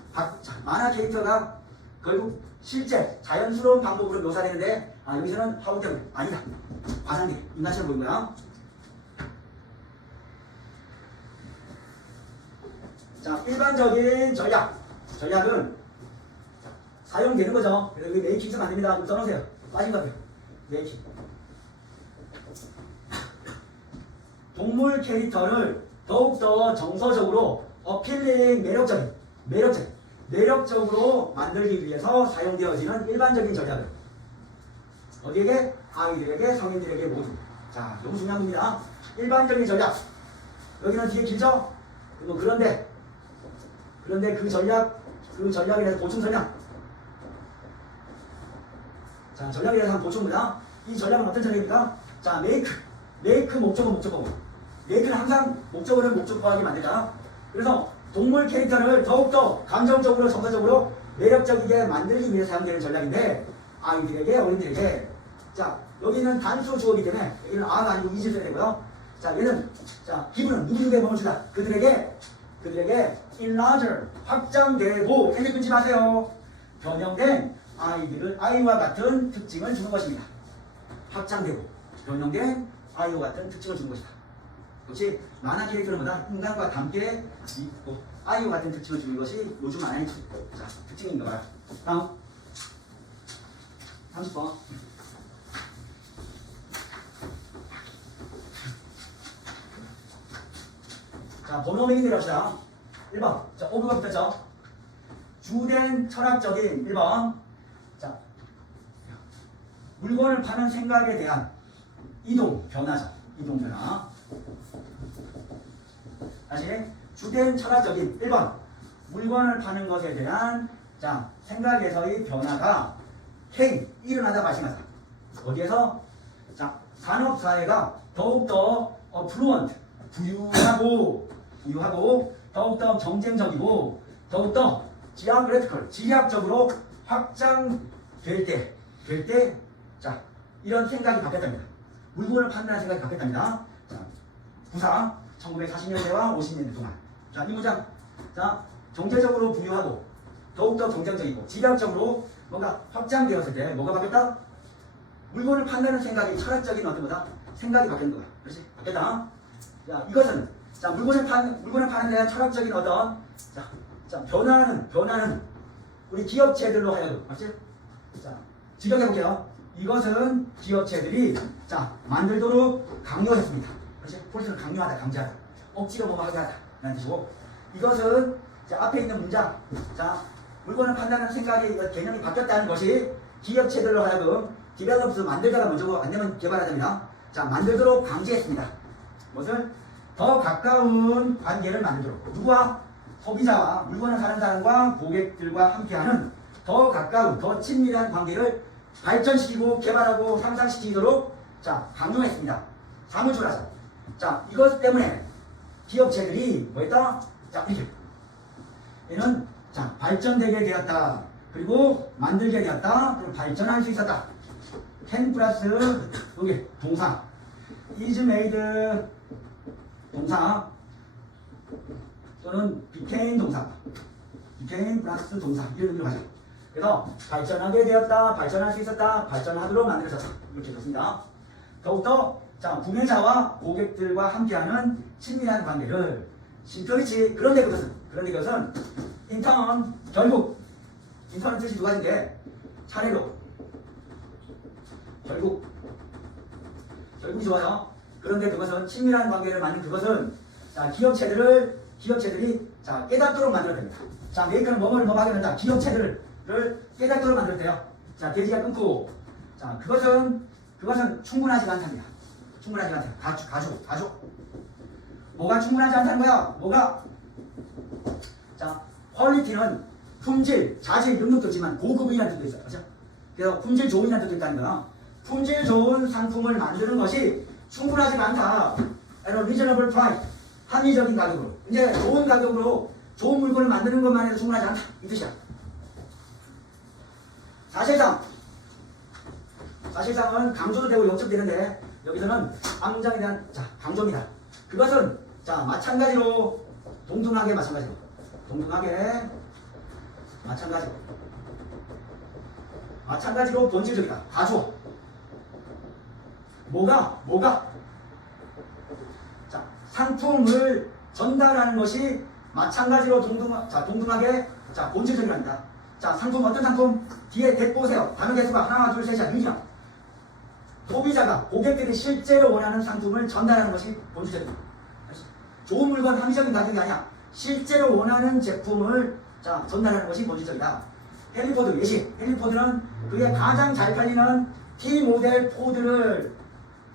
만화 캐릭터가 결국 실제 자연스러운 방법으로 묘사되는데, 여기서는 하우템 아니다. 과장돼. 인간처럼 보이는 거야. 자, 일반적인 전략은 사용되는 거죠. 그래서 여기 메이킹 쓰면 안 됩니다. 좀 써놓으세요. 빠진 것 같아요. 메이킹. 동물 캐릭터를 더욱더 정서적으로 어필링, 매력적으로 만들기 위해서 사용되어지는 일반적인 전략을 어디에게? 아이들에게, 성인들에게 모두. 자, 너무 중요한 겁니다. 일반적인 전략. 여기는 뒤에 길죠? 그런데 그 전략에 대해서 보충 설명. 자, 전략에 대해서 한 보충입니다. 이 전략은 어떤 전략입니까? 자, 메이크 목적어고. 메이크는 항상 목적어를 목적어하게 만들잖아. 그래서 동물 캐릭터를 더욱더 감정적으로, 정서적으로 매력적이게 만들기 위해 사용되는 전략인데, 아이들에게, 어린이들에게. 자, 여기는 단수 주어이기 때문에 여기는 아가 아니고 이지 써야 되고요. 자, 얘는, 자, 기분은 누구에게 몸을 주다. 그들에게 enlarge, 확장되고, 핸드 끊지 마세요. 변형된 아이와 같은 특징을 주는 것입니다. 확장되고, 변형된 아이와 같은 특징을 주는 것이다. 그렇지? 만화 캐릭터는 인간과 함께 있고 아이와 같은 특징을 주는 것이 요즘 만화의 특징인가 봐요. 다음 30번. 자, 번호 매기대로 합시다. 1번. 자, 오브가 붙었죠? 주된 철학적인 1번. 자, 물건을 파는 생각에 대한 변화죠. 이동 변화. 다시 주된 철학적인 1번. 물건을 파는 것에 대한, 자, 생각에서의 변화가 일어나다 발생하다. 어디에서? 자, 산업사회가 더욱더 affluent, 부유하고 더욱더 경쟁적이고 더욱더 geographical, 지리학적으로 확장될 때, 자, 이런 생각이 바뀌었답니다. 물건을 판다는 생각이 바뀌었답니다. 자, 부사 1940년대와 50년대 동안. 자, 이 문장. 자, 경제적으로 부유하고 더욱더 경쟁적이고 지리학적으로 뭔가 확장되었을 때 뭐가 바뀌었다? 물건을 판다는 생각이 철학적인 어떤 거다? 생각이 바뀌는 거다. 그렇지? 바뀌었다. 자, 이것은 자, 물건을 파는 데는 철학적인 어떤 자, 변화는 우리 기업체들로 하여금, 맞지? 자, 직역해 볼게요. 이것은 기업체들이 자, 만들도록 강요했습니다. 그렇지? 폴스는 강요하다, 강제하다. 억지로 뭐 하게 하다. 라는 뜻이고, 이것은 자, 앞에 있는 문장. 자, 물건을 판다는 생각이, 개념이 바뀌었다는 것이 기업체들로 하여금 디벨롭스 만들다가 먼저 안 되면 개발하자입니다. 자, 만들도록 강제했습니다. 무엇을? 더 가까운 관계를 만들도록. 누구와? 소비자와 물건을 사는 사람과 고객들과 함께하는 더 가까운, 더 친밀한 관계를 발전시키고 개발하고 상상시키도록 자, 강요했습니다. 사무실하자. 자, 이것 때문에 기업체들이 뭐했다? 자, 이렇게. 얘는 자, 발전되게 되었다. 그리고 만들게 되었다. 그리고 발전할 수 있었다. can 플러스 여기 동사. is made 동사 또는 became 동사. became 플러스 동사. 이런 의미로 가죠. 그래서 발전하게 되었다. 발전할 수 있었다. 발전하도록 만들어졌다. 이렇게 좋습니다. 더욱더 자, 구매자와 고객들과 함께하는 친밀한 관계를 심표리치 그런데 그것은 인턴 결국 인턴은 뜻이 두 가지인데 차례로 결국이 좋아요. 그런데 그것은 친밀한 관계를 만든 그것은 자, 기업체들이 자, 깨닫도록 만들어야 됩니다. 자, 메이커는 뭐뭐를 뭐 하게 된다. 기업체들을 깨닫도록 만들어야 돼요. 자, 대지가 끊고 자, 그것은 충분하지가 않답니다. 충분하지 않다. 가주. 뭐가 충분하지 않다는 거야? 뭐가? 자, 퀄리티는 품질, 자질, 능력도 있지만 고급이라는 뜻도 있어요. 그렇죠? 그래서 품질 좋은이라는 뜻도 있다는 거야. 품질 좋은 상품을 만드는 것이 충분하지 않다. at a reasonable price. 합리적인 가격으로. 이제 좋은 가격으로 좋은 물건을 만드는 것만 해도 충분하지 않다. 이 뜻이야. 사실상은 강조도 되고 역적되는데 여기서는 암장에 대한 자, 강조입니다. 그것은 자, 마찬가지로 동등하게 마찬가지로 본질적이다. 가져. 뭐가? 자, 상품을 전달하는 것이 마찬가지로 동등하게 자, 본질적이랍니다. 자, 상품 어떤 상품? 뒤에 대 보세요. 단어 개수가 하나, 둘, 셋이야. 6이야. 소비자가 고객들이 실제로 원하는 상품을 전달하는 것이 본질적이다. 좋은 물건 합리적인 가격이 아니야. 실제로 원하는 제품을 자, 전달하는 것이 본질적이다. 헨리포드 예시. 헨리포드는 그의 가장 잘 팔리는 T 모델 포드를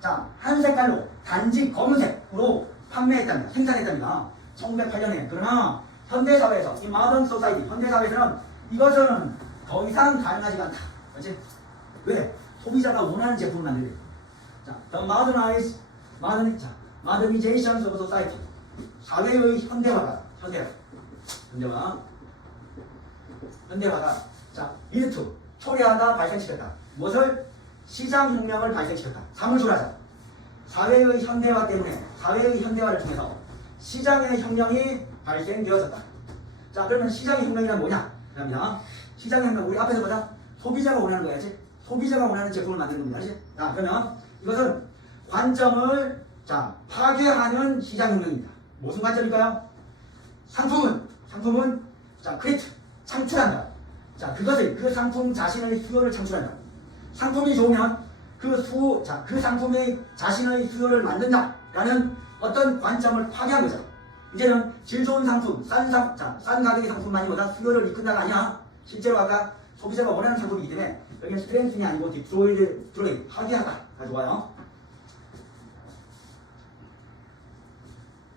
자, 한 색깔로 단지 검은색으로 판매했답니다. 생산했답니다. 1908년에. 그러나 현대사회에서 이 모던 소사이티 현대사회에서는 이것은 더 이상 가능하지 않다. 그렇지? 왜? 소비자가 원하는 제품을 만들게 돼. 자, the modernization of society. 사회의 현대화가 자, lead 초래하다 발생시켰다. 무엇을? 시장혁명을 발생시켰다. 사물조라자. 사회의 현대화 때문에 사회의 현대화를 통해서 시장의 혁명이 발생되었었다. 자, 그러면 시장의 혁명이란 뭐냐? 그럽니다. 시장의 혁명 우리 앞에서 보자. 소비자가 원하는 거야지. 소비자가 원하는 제품을 만드는 겁니다. 알지? 자, 그러면 이것은 관점을 자, 파괴하는 시장혁명입니다. 무슨 관점일까요? 상품은 자, 크리에이트 창출한다. 자, 그 상품 자신의 수요를 창출한다. 상품이 좋으면 그 상품이 자신의 수요를 만든다라는 어떤 관점을 파괴한 거죠. 이제는 질 좋은 상품, 싼 가격의 상품만이보다 수요를 이끈다가 아니야. 실제로 아까 소비자가 원하는 상품이기 때문에 여기는 스트렝스이 아니고 디스트로이, 파괴하다. 다 좋아요.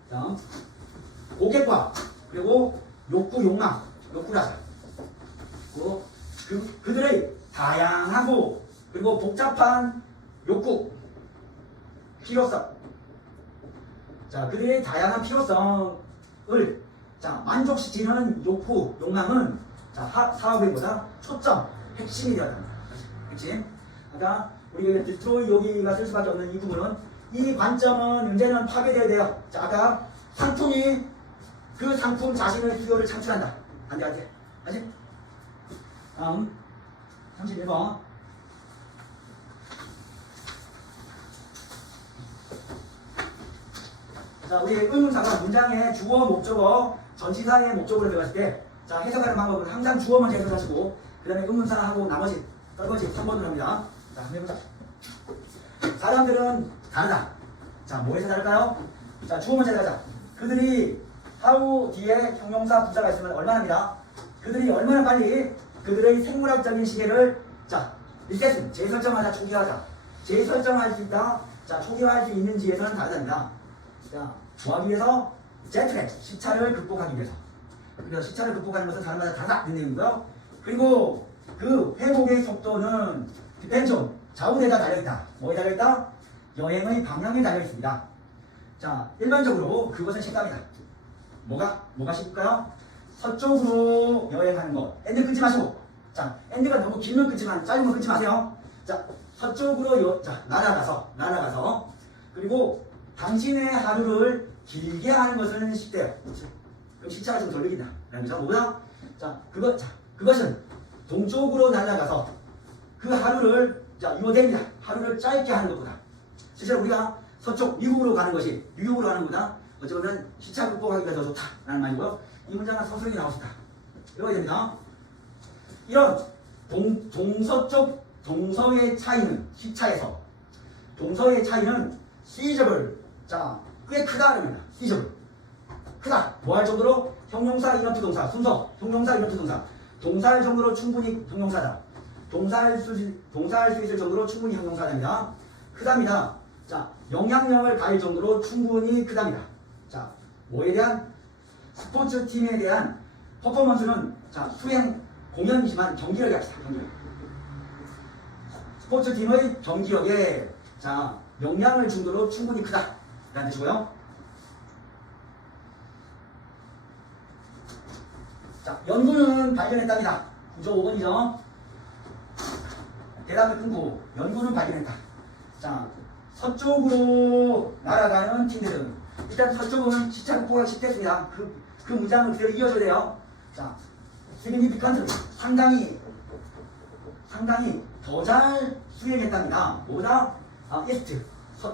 자, 고객과 그리고 욕구라자. 그들의 다양하고 그리고 복잡한 욕구, 필요성. 자, 그들의 다양한 필요성을 자, 만족시키는 욕망은 자, 사업의 보다 초점, 핵심이 되었다. 그치? 아까 우리가 디스트로이 여기가 쓸 수밖에 없는 이 부분은 이 관점은 이제는 파괴되어야 돼요. 자, 아까 상품이 그 상품 자신의 수요를 창출한다. 안 돼. 알지? 다음 31번. 자, 우리 의문사가 문장의 주어, 목적어, 전치사의 목적으로 들어갔을 때 자, 해석하는 방법은 항상 주어 먼저 해석하시고 그 다음에 의문사하고 나머지 떨거지 3번을 합니다. 자, 한번 해보자. 사람들은 다르다. 자, 뭐에서 다를까요? 자, 주어 먼저 해가자. 그들이 하루 뒤에 형용사 부사가 있으면 얼마나입니다. 그들이 얼마나 빨리 그들의 생물학적인 시계를 자, 리셋, 재설정하자, 초기화하자. 재설정할 수 있다. 자, 초기화할 수 있는지에서는 다르답니다. 자, 뭐하기 위해서? 제트랙, 시차를 극복하기 위해서. 그래서 시차를 극복하는 것은 사람마다 다르다. 이런 내용이고요. 그리고 그 회복의 속도는 디펜션, 좌우대가 달려있다. 뭐에 달려있다? 여행의 방향에 달려있습니다. 자, 일반적으로 그것은 쉽답니다. 뭐가 쉽을까요? 서쪽으로 여행하는 거. 엔드 끊지 마시고. 자, 엔드가 너무 길면 끊지만 짧으면 끊지 마세요. 자, 서쪽으로 날아가서 그리고 당신의 하루를 길게 하는 것은 쉽대요. 그럼 시차가 좀 덜 걸린다. 그죠? 뭐보다? 그것은 동쪽으로 날아가서 그 하루를, 유효됩니다. 하루를 짧게 하는 것보다. 실제로 우리가 서쪽 미국으로 가는 것이 뉴욕으로 가는 것보다 어쩌면 시차 극복하기가 더 좋다라는 말이고요. 이 문장은 서술이 나옵니다. 이러야 됩니다. 이런 동서쪽 동서의 차이는 시차에서 동서의 차이는 feasible, 꽤 크다랍니다. feasible, 크다. 뭐 할 정도로? 형용사, 이너트 동사, 순서, 형용사, 이너트 동사, 동사할 정도로 충분히 형용사다. 동사할 수 있을 정도로 충분히 형용사답니다. 크답니다. 영향력을 가할 정도로 충분히 크답니다. 뭐에 대한? 스포츠 팀에 대한 퍼포먼스는 수행 공연이지만 경기력이 합시다. 경기력. 스포츠 팀의 경기력에 영향을 정도로 충분히 크다. 라는 뜻이고요. 연구는 발견했답니다. 구조 5번이죠. 대답을 끊고 연구는 발견했다. 서쪽으로 날아가는 팀들은 일단 서쪽은 시차 극복하기 쉽겠습니다. 그 문장을 그대로 이어줘야 돼요. significantly 상당히 더 잘 수행했답니다. 뭐보다? east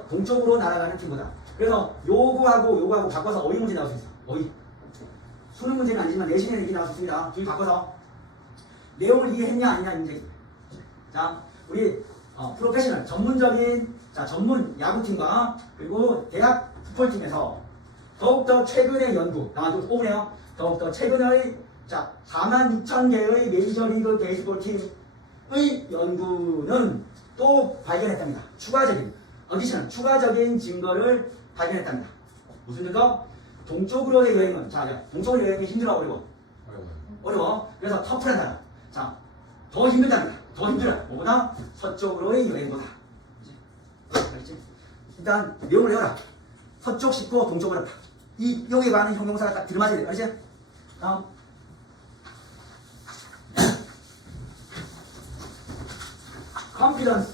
동쪽으로 날아가는 팀보다. 그래서 요거하고 바꿔서 어휘 문제 나올 수 있어. 어휘. 수능 문제는 아니지만 내신에 얘기 나올 수 있습니다. 둘이 바꿔서 내용을 이해했냐 아니냐 문제. 우리 프로페셔널 전문적인 전문 야구팀과 그리고 대학 풋볼팀에서 더욱더 최근의 연구, 좀 오네요. 더욱더 최근의 46,000개의 메이저리그 베이스볼 팀의 연구는 또 발견했답니다. 추가적인 증거를 발견했답니다. 무슨 증거? 동쪽으로의 여행은, 동쪽으로 여행이 힘들어, 어려워. 그래서 터프란다. 더 힘들답니다. 더 힘들어. 뭐보다? 서쪽으로의 여행보다. 알겠지? 일단 내용을 외워라. 서쪽 씻고 동쪽으로 갔다. 여기에 관한 형용사가 딱 들어맞아야 돼. 알겠지? 다음. confidence.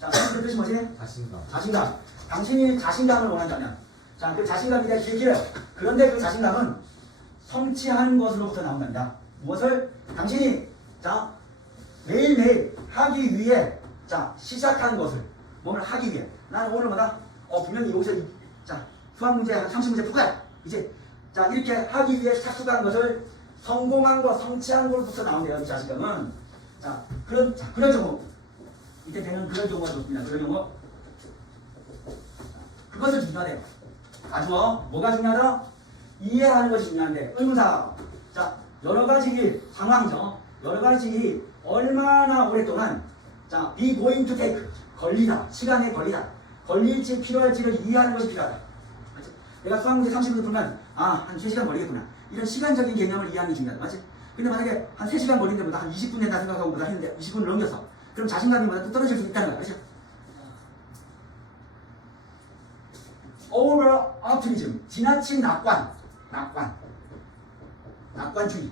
confidence 뜻이 뭐지? 자신감. 당신이 자신감을 원한다면, 그 자신감이 대해 길어요. 그런데 그 자신감은 성취하는 것으로부터 나온답니다. 무엇을? 당신이 매일매일 하기 위해 시작한 것을 몸을 하기 위해 나는 오늘 분명히 여기서 수학 문제 한 30문제 풀어야 이제 이렇게 하기 위해 착수한 것을 성공한 것, 성취한 것부터 나온대요. 이 자신감은. 그런 경우 이때 되면 그런 경우가 좋습니다. 그런 경우 그것을 중요하대요. 뭐가 중요하다? 이해하는 것이 중요한데 의문사. 여러 가지 일, 상황이죠. 여러 가지 일 얼마나 오랫동안 be going to take 걸리다, 시간에 걸리다, 걸릴지 필요할지를 이해하는 것이 필요하다. 맞지? 내가 수학 문제 30분 풀면 한 3시간 걸리겠구나. 이런 시간적인 개념을 이해하는 게 중요하다. 맞지? 근데 만약에 한 3시간 걸리는 데보다 한 20분 된다 생각하고 보다 했는데 20분을 넘겼어. 그럼 자신감이 또 떨어질 수 있다는 거야. 그렇죠? over optimism, 지나친 낙관주의.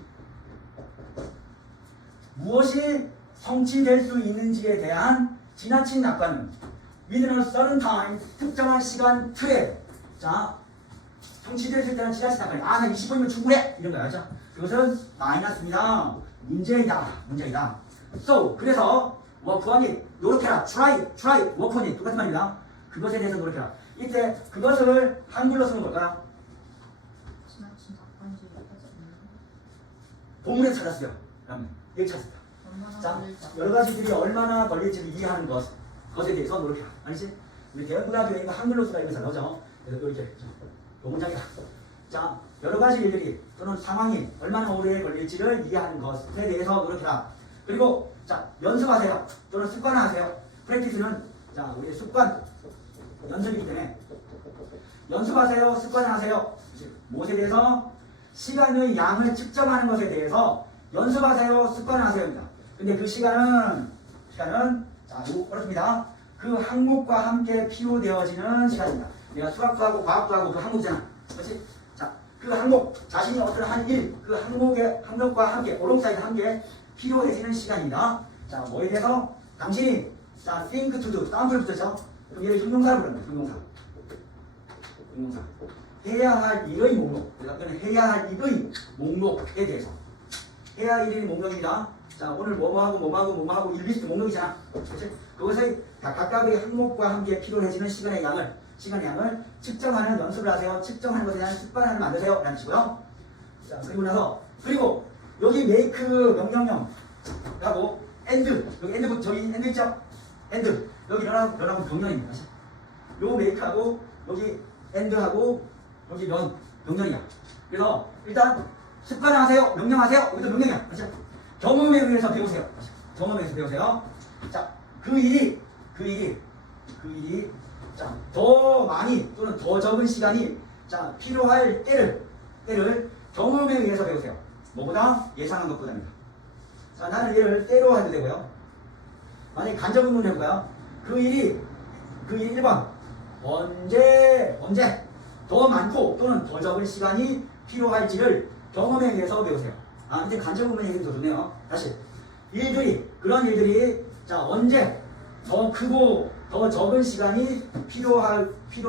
무엇이 성취될 수 있는지에 대한 지나친 낙관은 within a certain time, 특정한 시간 틀에 성취될 수 있다는 지나친 낙관이 나 20분이면 충분해! 이런 거야. 그렇죠? 그것은 마이너스입니다. 문제이다. So, 그래서 work on it, 노력해라. try, work on it. 똑같은 말입니다. 그것에 대해서 노력해라. 이때 그것을 한글로 쓰는 걸까요? 본문에 찾았어요. 그러면 여기 찾았다. 여러 가지들이 얼마나 걸릴지를 이해하는 것에 대해서 노력해라. 아니지? 우리 대학고등학교에 한글로 쓰다 이거 잘 나오죠? 그래서 이렇게 요 문장이다. 여러 가지 일들이 또는 상황이 얼마나 오래 걸릴지를 이해하는 것에 대해서 노력해라. 그리고 연습하세요. 또는 습관화하세요. 프랙티스는 우리 습관 연습이기 때문에 연습하세요. 습관화하세요. 무엇에 대해서? 시간의 양을 측정하는 것에 대해서 연습하세요. 습관화하세요입니다. 근데 그 시간은 이거 어렵습니다. 그 항목과 함께 필요되어지는 시간입니다. 내가 수학도 하고 과학도 하고 그 항목이잖아. 그렇지? 자, 그 항목, 자신이 어떤 한 일, 그 항목과 함께, 오롱사이드 함께 필요해지는 시간입니다. 자, 뭐에 대해서? 당신이, 자, think to do, 다음부터 붙었죠? 그럼 얘를 형용사로 부른다, 형용사. 형용사. 해야 할 일의 목록. 그러니까 해야 할 일의 목록에 대해서. 해야 할 일의 목록입니다. 자, 오늘 뭐하고 일리스트 목록이잖아. 그렇지? 그것의 각각의 항목과 함께 필요해지는 시간의 양을 측정하는 연습을 하세요. 측정하는 것에 대한 습관을 만드세요. 라는 뜻이고요. 자, 그리고 여기 make 명령형하고 and, 여기 and, 저기 and 있죠? and, 여기 런하고 병렬입니다. 요 make하고 여기 and하고 여기 병렬이야. 그래서 일단 습관화하세요. 명령하세요. 여기도 명령이야. 그렇죠? 경험에 의해서 배우세요. 경험에 의해서 배우세요. 자, 그 일이 자, 더 많이 또는 더 적은 시간이 자, 필요할 때를 경험에 의해서 배우세요. 뭐보다? 예상한 것보다입니다. 자, 나는 얘를 때로 해도 되고요. 만약에 간접 의문을 해볼까요? 그 일이 1번 언제 더 많고 또는 더 적은 시간이 필요할지를 경험에 의해서 배우세요. 아, 근데 간접 의문 얘기는 더 좋네요. 다시 그런 일들이 자, 언제 더 크고 더 적은 시간이 필요로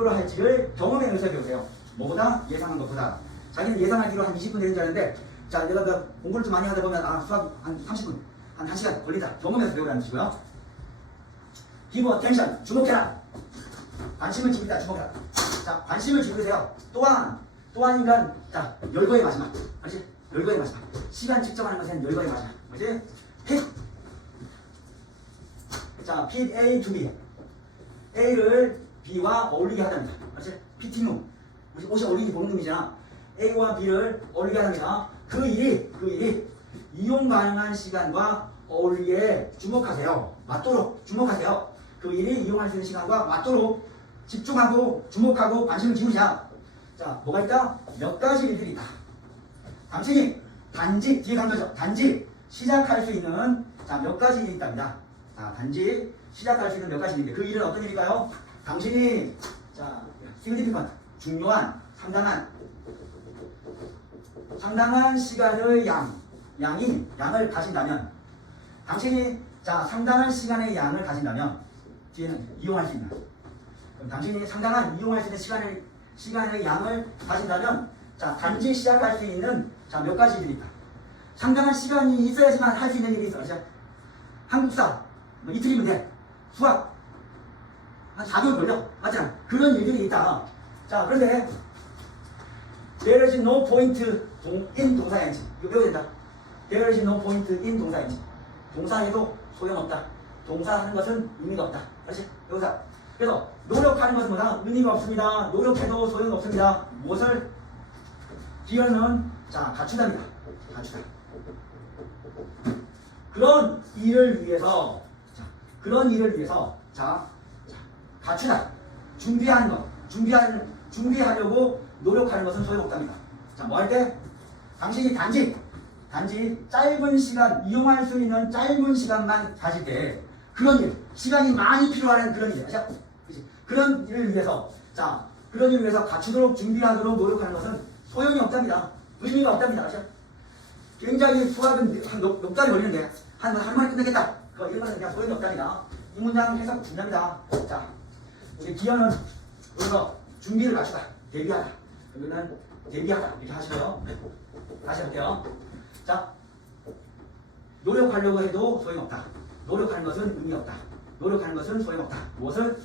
할지를 경험에 의해서 배우세요. 뭐보다? 예상한 것보다. 자기는 예상하기로 한 20분 되는 줄 알았는데, 자, 내가 공부를 좀 많이 하다 보면, 수학 한 30분, 한 1시간 걸린다. 경험에서 배우라는 뜻이고요. Give attention. 주목해라. 관심을 기울이다. 주목해라. 자, 관심을 기울이세요. 또한, 자, 열거의 마지막. 그렇지? 열거의 마지막. 시간 측정하는 것은 열거의 마지막. 그렇지? 자, fit A to B. A를 B와 어울리게 하답니다. 그렇지? 피팅룸. 옷이 어울리게 보는 놈이잖아. A와 B를 어울리게 하답니다. 그 일이 이용 가능한 시간과 어울리게 맞도록 주목하세요. 그 일이 이용할 수 있는 시간과 맞도록 집중하고 주목하고 관심을 기울이자. 자, 뭐가 있다? 몇 가지 일들이 있다. 당신이 단지, 뒤에 간 거죠. 단지 시작할 수 있는 자, 몇 가지 일이 있답니다. 자, 단지 시작할 수 있는 몇 가지 일인데 그 일은 어떤 일일까요? 당신이 자, significant, 중요한, 상당한 시간의 양을 가진다면 당신이 자, 상당한 시간의 양을 가진다면 뒤에는 이용할 수 있는 그럼 당신이 상당한 이용할 수 있는 시간의 양을 가진다면 자, 단지 시작할 수 있는 자, 몇 가지 일이 있다. 상당한 시간이 있어야지만 할 수 있는 일이 있어. 그렇죠? 한국사 뭐 이틀이면 돼. 수학 한 4개월 걸려. 맞잖아. 그런 일들이 있다. 자, 그런데 there is no point in 동사인지 이거 배워야 된다. there is no point in 동사인지 동사해도 소용없다. 동사하는 것은 의미가 없다. 그렇지? 여기서 그래서 노력하는 것은 뭐다? 의미가 없습니다. 노력해도 소용없습니다. 무엇을? 기어는 자, 갖추다입니다. 갖추다. 그런 일을 위해서 자, 갖추다. 준비하려고 노력하는 것은 소용없답니다. 자, 뭐 할 때? 당신이 단지 짧은 시간, 이용할 수 있는 짧은 시간만 가질 때 그런 일, 시간이 많이 필요한 그런 일, 그렇죠? 그런 일을 위해서 갖추도록 준비하도록 노력하는 것은 소용이 없답니다. 의미가 없답니다. 그렇죠? 굉장히 수학은 몇 달이 걸리는데 한 마리 끝내겠다. 이런 것은 그냥 소용이 없답니다. 이 문장 해석 중요합니다. 자, 우리 기어는 여기서 준비를 갖추다. 대비하다. 여기는 대비하다. 이렇게 하시고요. 다시 할게요. 자, 노력하려고 해도 소용없다. 노력하는 것은 의미 없다. 노력하는 것은 소용없다. 무엇을?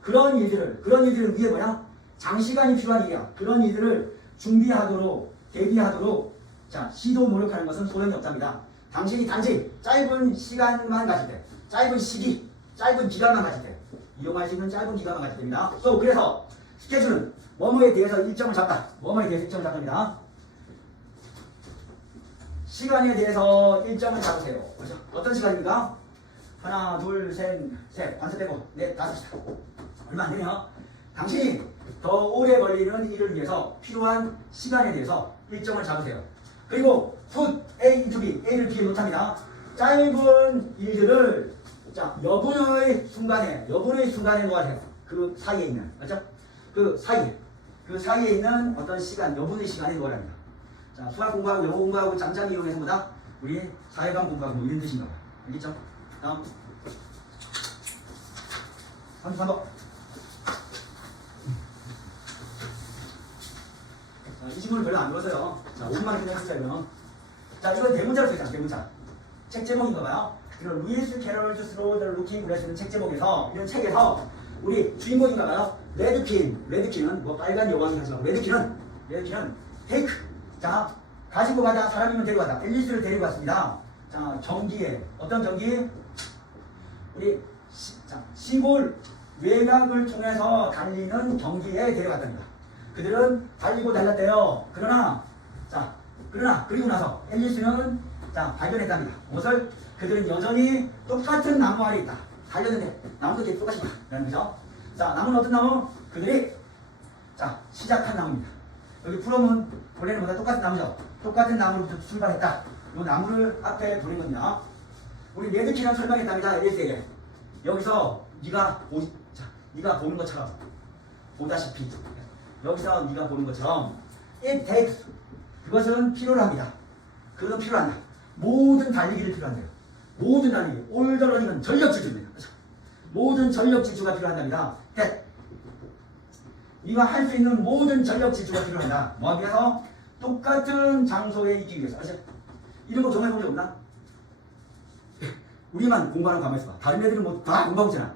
그런 일들을 위해 뭐냐? 장시간이 필요한 일이야. 그런 일들을 준비하도록, 대비하도록 자, 시도 노력하는 것은 소용이 없답니다. 당신이 단지 짧은 시간만 가질 때, 짧은 기간만 가질 때, 이용할 수 있는 짧은 기간만 가질 때입니다. 그래서 스케줄은 뭐뭐에 대해서 일정을 잡다. 뭐뭐에 대해서 일정을 잡습니다. 시간에 대해서 일정을 잡으세요. 그렇죠? 어떤 시간입니까? 하나, 둘, 셋, 반스 빼고, 넷, 다섯이다. 얼마 안 되면 당신이 더 오래 걸리는 일을 위해서 필요한 시간에 대해서 일정을 잡으세요. 그리고 put A into B, A를 B에 놓답니다. 짧은 일들을 자, 여분의 순간에 놓아세요. 그 사이에 있는, 맞죠? 그 사이에 있는 어떤 시간, 여분의 시간이 뭐랍니다. 자, 수학 공부하고 영어 공부하고 잠잠 이용해서 뭐다? 우리 사회관 공부하고 이런 뜻인가 봐요. 알겠죠? 다음 33번. 자, 이 질문을 별로 안 배웠어요. 자, 5분만 그냥 했어요. 자, 이건 대문자로 쓰겠다. 대문자. 책 제목인가 봐요. 이런 루이스 캐럴즈 스로우 더 루킹 글래스는 책 제목에서 이런 책에서 우리 주인공인가 봐요. 레드킨은 뭐 빨간 여왕이 하지만 레드킨은 테이크. 자, 가지고 가다 사람이면 데려가다. 앨리스를 데리고 갔습니다. 자, 경기에 어떤 경기? 우리 시골 외곽을 통해서 달리는 경기에 데려갔답니다. 그들은 달리고 달렸대요. 그러나 그리고 나서 앨리스는 발견했답니다. 무엇을? 그들은 여전히 똑같은 나무 아래 있다. 달렸는데 나무도 이렇게 똑같이 있다. 그죠? 자, 나무는 어떤 나무? 그들이 시작한 나무입니다. 여기 프롬은 원래는 보다 똑같은 나무죠. 똑같은 나무로부터 출발했다. 이 나무를 앞에 보낸 겁니다. 우리 레드킨은 설명했답니다. 앨리스에게. 여기서 네가 보는 것처럼 보다시피 여기서 네가 보는 것처럼 it takes 그것은 필요로 합니다. 그것은 필요한다. 모든 달리기를 필요한대요. 모든 달리기 all the running은 전력 질주입니다. 그렇죠? 모든 전력 질주가 필요한답니다. that 네가 할 수 있는 모든 전력 질주가 필요한다. 뭐하기 위해서? 똑같은 장소에 있기 위해서. 그렇죠? 이런 거 정해본 적 없나? 우리만 공부하는 거 가만히 있어봐. 다른 애들은 뭐 다 공부하고 있잖아.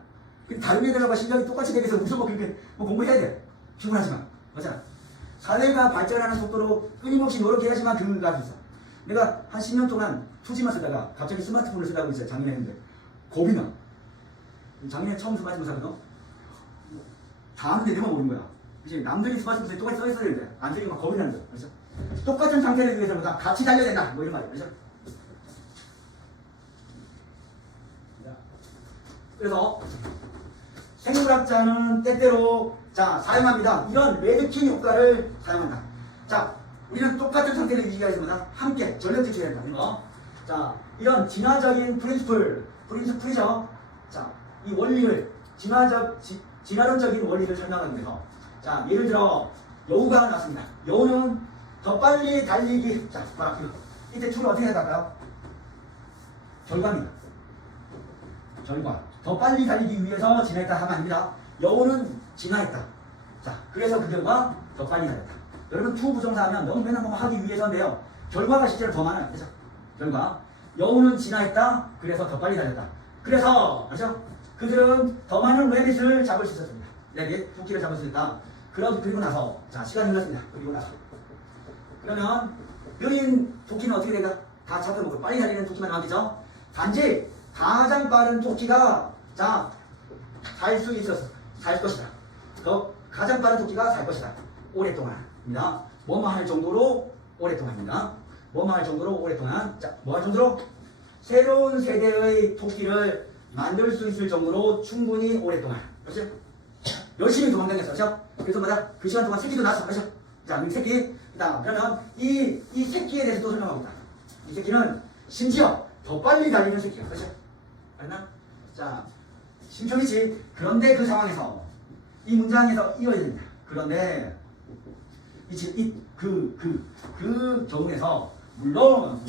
다른 애들하고 실력이 똑같이 되기 위해서 무슨 뭐 그렇게 뭐 공부해야 돼. 피곤하지만. 맞아. 사회가 발전하는 속도로 끊임없이 노력해야지만 금을 수 있어. 내가 한 10년 동안 투지만 쓰다가 갑자기 스마트폰을 쓰다가 있어요. 작년에 했는데. 겁이 나. 작년에 처음 스마트폰 사거든. 다 아는데 내만 모르는 거야. 그치? 남들이 스마트폰에 똑같이 써있어야 되는데 안 쓰니까 겁이 나는 거야. 그렇죠? 똑같은 상태를 위해서 같이 달려야 된다. 뭐 이런 말이야. 그렇죠? 그래서 생물학자는 때때로 사용합니다. 이런 레드킨 효과를 사용한다. 자, 우리는 똑같은 상태를 유지하기 위해서 함께 전력 질주해야 된다. 자, 이런 진화적인 프린스플이죠. 자, 이 원리를 진화론적인 원리를 설명하기 위해서 자, 예를 들어 여우가 나왔습니다. 여우는 더 빨리 달리기. 자, 봐라. 이때 툴을 어떻게 해갈까요? 결과입니다. 결과. 더 빨리 달리기 위해서 진화했다 하면 아닙니다. 여우는 진화했다. 자, 그래서 그 결과 더 빨리 달렸다. 여러분 투 부정사하면 너무 맨날 뭐 하기 위해서인데요. 결과가 실제로 더 많아요. 그죠? 결과. 여우는 진화했다. 그래서 더 빨리 달렸다. 그래서 그렇죠? 그들은 더 많은 레빗을 잡을 수 있었습니다. 레빗, 토끼를 잡을 수 있다. 그리고 나서 자, 시간이 흘렀습니다. 그리고 나서 그러면 여인 토끼는 어떻게 될까? 다 잡아먹고 빨리 달리는 토끼만 나왔겠죠? 단지 가장 빠른 토끼가 살 수 있어서 살 것이다. 가장 빠른 토끼가 살 것이다. 오랫동안입니다. 뭐뭐 할 정도로 오랫동안입니다. 뭐뭐 할 정도로 오랫동안. 자, 뭐 할 정도로? 새로운 세대의 토끼를 만들 수 있을 정도로 충분히 오랫동안. 그렇지? 열심히 도망다녔어. 그렇죠? 그래서 뭐다? 그 시간 동안 새끼도 낳았어. 그렇죠? 자, 이 새끼. 그러면 이 새끼에 대해서 또 설명하고 있다. 이 새끼는 심지어 더 빨리 달리는 새끼야. 그렇죠? 알나? 자, 심청이지. 그런데 그 상황에서 이 문장에서 이어야 됩니다. 그런데 그 경우에서 물론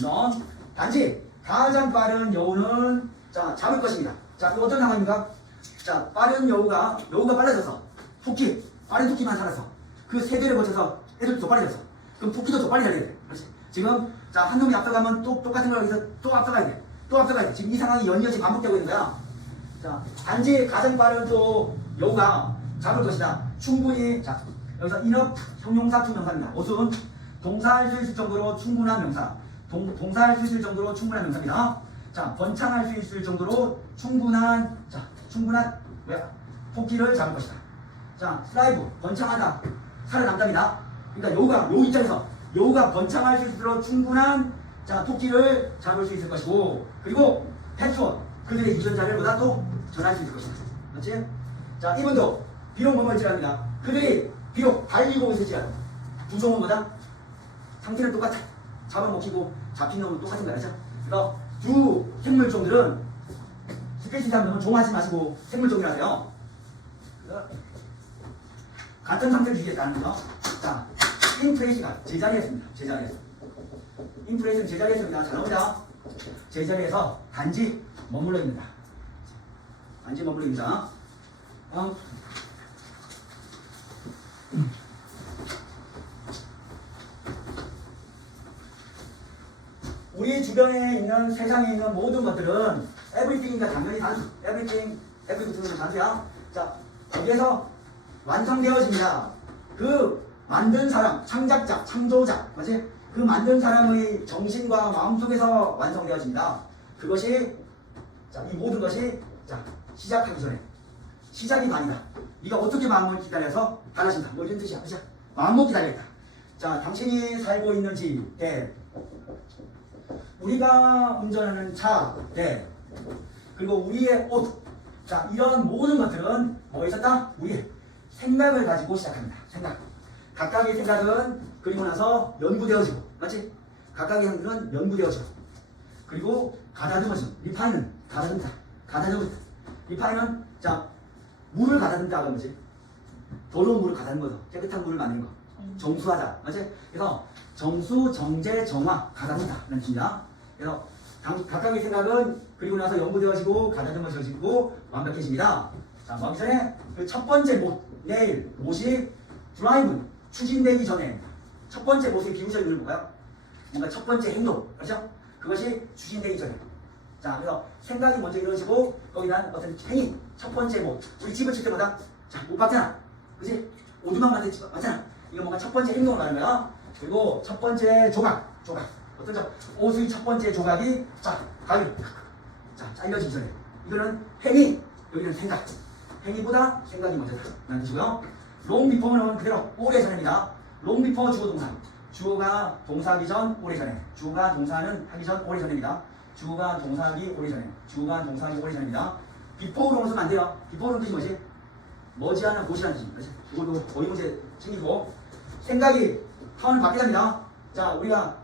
단지 가장 빠른 여우는 잡을 것입니다. 자, 이거 어떤 상황입니까? 자, 빠른 여우가 빨라져서 빠른 토끼만 살아서 그 세대를 거쳐서 애들도 더 빨라졌어. 그럼 토끼도 더 빨리 달려야 돼. 그렇지? 지금 한 놈이 앞서가면 또 똑같은 걸 해서 또 앞서가야 돼. 또 앞서가야 돼. 지금 이 상황이 연이어서 반복되고 있는 거야. 자, 단지 가장 빠른 또 여우가 잡을 것이다. 충분히. 자, 여기서 enough 형용사 투명사입니다. 옷은 동사할 수 있을 정도로 충분한 명사. 동사할 수 있을 정도로 충분한 명사입니다. 자, 번창할 수 있을 정도로 충분한 토끼를 잡을 것이다. 자, 스라이브 번창하다. 살아남답니다. 그러니까 여우 입장에서 여우가 번창할 수 있도록 충분한 토끼를 잡을 수 있을 것이고, 그리고 패트원 그들의 유전자를 보다 또 전할 수 있을 것이다. 맞지? 자, 이분도 비록 뭐뭐일지랍니다. 그들이 비록 달리고 있을지라도 구성은 뭐다? 상태는 똑같아. 잡아먹히고 잡힌 놈은 똑같은 거야. 그렇죠? 그래서 두 생물종들은 스페시스 하면 종하지 마시고 생물종이라세요. 같은 상태를 유지했다는 거죠. 자, 인플레이스가 제자리에 있습니다. 제자리에서. 인플레이스는 제자리에 있습니다. 잘 나오죠? 제자리에서 단지 머물러 있는다. 단지 머물러 있는다. 우리 주변에 있는 세상에 있는 모든 것들은 everything이니까 당연히 단수. everything은 단수야. 자, 거기에서 완성되어집니다. 그 만든 사람, 창작자, 창조자, 맞지? 그 만든 사람의 정신과 마음속에서 완성되어집니다. 그것이, 자, 이 모든 것이, 자, 시작하기 전에 시작이 반이다. 네가 어떻게 마음을 기다려서 달라진다. 뭐 이런 뜻이야, 그죠? 마음먹기 달려있다. 자, 당신이 살고 있는 집, 우리가 운전하는 차, 그리고 우리의 옷, 자, 이런 모든 것들은 뭐에 있었다? 우리의 생각을 가지고 시작합니다. 생각. 각각의 생각은 그리고 나서 연구되어지고, 맞지? 각각의 생각은 연구되어지고, 그리고 가다듬어지고, 리파이는 가다듬다. 가다듬다. 리파이는, 자, 물을 가다듬다 하는 거지. 더러운 물을 가다듬는 거죠. 깨끗한 물을 만드는 거. 정수하다. 맞지? 그래서 정수, 정제, 정화, 가다듬다. 라는 뜻입니다. 그래서 각각의 생각은 그리고 나서 연구되어지고, 가다듬어지고, 완벽해집니다. 자, 뭐 하기 전에 그 첫 번째 못, 내일, 못이 드라이브, 추진되기 전에 첫 번째 못의 비유적인 걸 볼까요? 뭔가 첫 번째 행동, 그렇죠? 그것이 추진되기 전에. 자, 그래서 생각이 먼저 이루어지고 거기다 어떤 행위, 첫 번째 못. 우리 집을 칠 때마다 자, 못 봤잖아, 그지? 오두막 만들 집 맞잖아. 이거 뭔가 첫 번째 행동을 말하는 거야. 그리고 첫 번째 조각. 어떤 점? 옷의 첫 번째 조각이 자, 가위. 자, 잘려지기 전에. 이거는 행위, 여기는 생각. 행위보다 생각이 먼저다. 라는 뜻이고요. long before는 그대로 오래전입니다. long before 주어 동사. 주어가 동사하기 전 오래전에. 주어가 동사는 하기 전 오래전입니다. 주어가 동사하기 오래전에. 주어가 동사하기 오래전입니다. before로 쓰면 안 돼요. before는 뜻이 뭐지? 머지않은 곳이라는 뜻입니다. 이걸로 어휘 문제 챙기고. 생각이 턴을 바뀌게 됩니다. 자, 우리가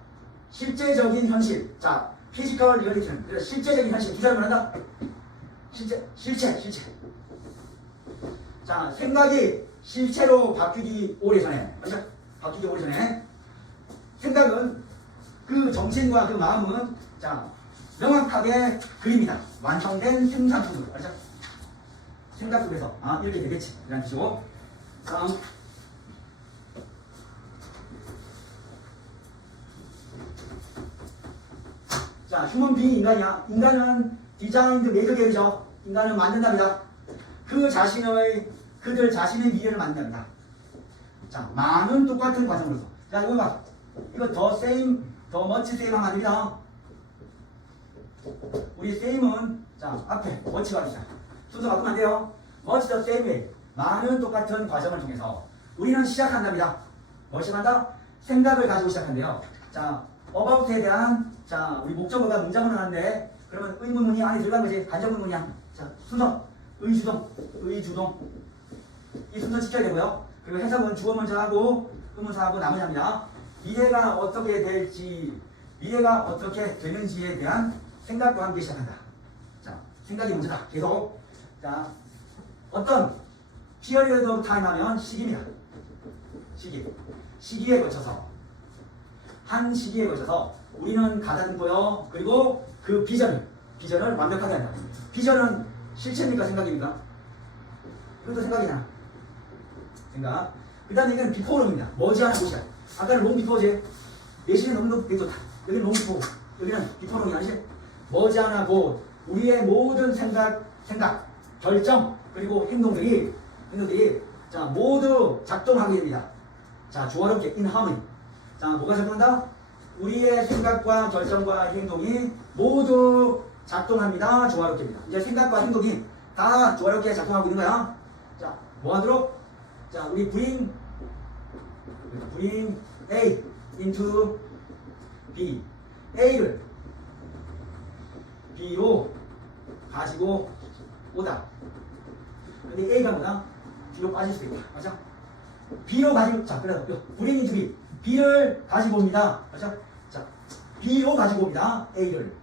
실제적인 현실. 자, physical reality는 그래서 실제적인 현실 두 자를 말한다. 실체. 자, 생각이 실체로 바뀌기 오래전에, 맞죠? 바뀌기 오래전에 생각은 그 정신과 그 마음은 자, 명확하게 그립니다. 완성된 생산품을, 맞죠? 생각 속에서 이렇게 되겠지 이라는 뜻이고. 다음. 자, 휴먼 빙이 인간이야. 인간은 디자인드 메이커 계열이죠. 인간은 만든답니다. 그들 자신의 미래를 만든답니다. 자, 많은 똑같은 과정으로서. 자, 이거 봐. 이거 더 same, 더 much same 하면 안 됩니다. 우리 same은, 자, 앞에 much가 있다. 순서 바꾸면 안 돼요. much the same way. 많은 똑같은 과정을 통해서 우리는 시작한답니다. 뭘 시작한다? 생각을 가지고 시작한대요. 자, about에 대한, 자, 우리 목적어가 문장으로 나왔는데, 그러면 의문문이 안에 들어간 거지. 간접 의문이야. 자, 순서. 의주동. 이 순서 지켜야 되고요. 그리고 해석은 주어 먼저 하고 의문사하고 나머지 합니다. 미래가 어떻게 될지, 미래가 어떻게 되는지에 대한 생각과 함께 시작한다. 자, 생각이 먼저다. 계속. 자, 어떤 period of time 하면 시기입니다. 시기에 거쳐서, 한 시기에 거쳐서 우리는 가다듬고요. 그리고 그 비전을 완벽하게 한다. 비전은 실체입니까? 생각입니까? 이것도 생각이잖아. 생각. 그 다음에 이건 비포럼입니다. 머지않은 곳이야. 아까는 롱 비포지. 내신이 너무 좋다. 여기는 롱 비포. 여기는 비포럼이 아니지. 머지않은 곳. 우리의 모든 생각, 결정, 그리고 행동들이 자, 모두 작동하게 됩니다. 자, 조화롭게 in harmony. 자, 뭐가 작동한다? 우리의 생각과 결정과 행동이 모두 작동합니다. 조화롭게입니다. 이제 생각과 행동이 다 조화롭게 작동하고 있는 거야. 자, 뭐 하도록? 자, 우리 bring A into B. A를 B로 가지고 오다. 근데 A가 뭐다? B로 빠질 수도 있다. 맞죠? B로 가지고, 자, 그래서 bring into B. B를 가지고 옵니다. 맞죠? 자, B로 가지고 옵니다. A를.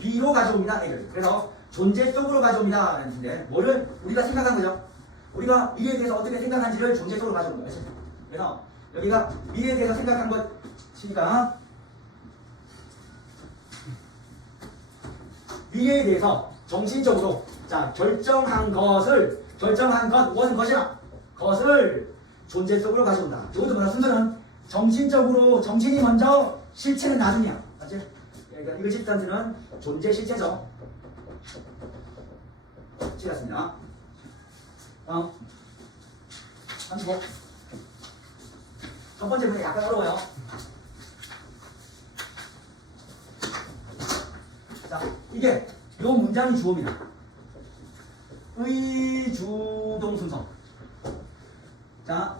B로 가져옵니다. A를. 그래서 존재 속으로 가져옵니다. 라는 뜻인데, 뭐를 우리가 생각한 거죠. 우리가 미래에 대해서 어떻게 생각하는지를 존재 속으로 가져온 거예요. 그래서 여기가 미래에 대해서 생각한 것이니까 미래에 대해서 정신적으로 자 결정한 것 무엇은 것이라 것을 존재 속으로 가져온다. 이것도 뭐라 순서는 정신적으로 정신이 먼저 실체는 나중이야. 맞지? 그러니까 이거 집단지는 존재 실체죠. 찍었습니다. 35. 첫 번째 문제 약간 어려워요. 자, 이게 요 문장이 주어입니다. 의주동 순서. 자,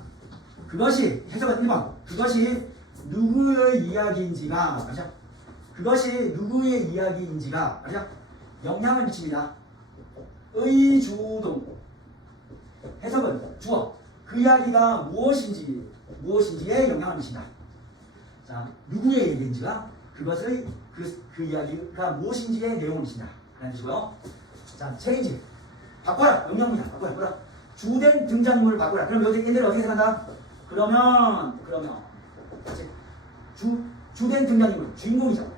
그것이 해석은 1번. 그것이 누구의 이야기인지가 맞죠? 그것이 누구의 이야기인지가 맞죠? 영향을 미칩니다. 의주동. 해석은 주어. 그 이야기가 무엇인지에 영향을 미친다. 자, 누구의 얘기인지가 그것의 그 이야기가 무엇인지에 내용을 미친다. 라는 뜻이고요. 자, 체인지. 바꿔라. 명령입니다. 바꿔라. 주된 등장인물을 바꿔라. 그럼 여기 얘들을 어떻게 생각한다? 그러면 주된 등장인물 주인공이죠.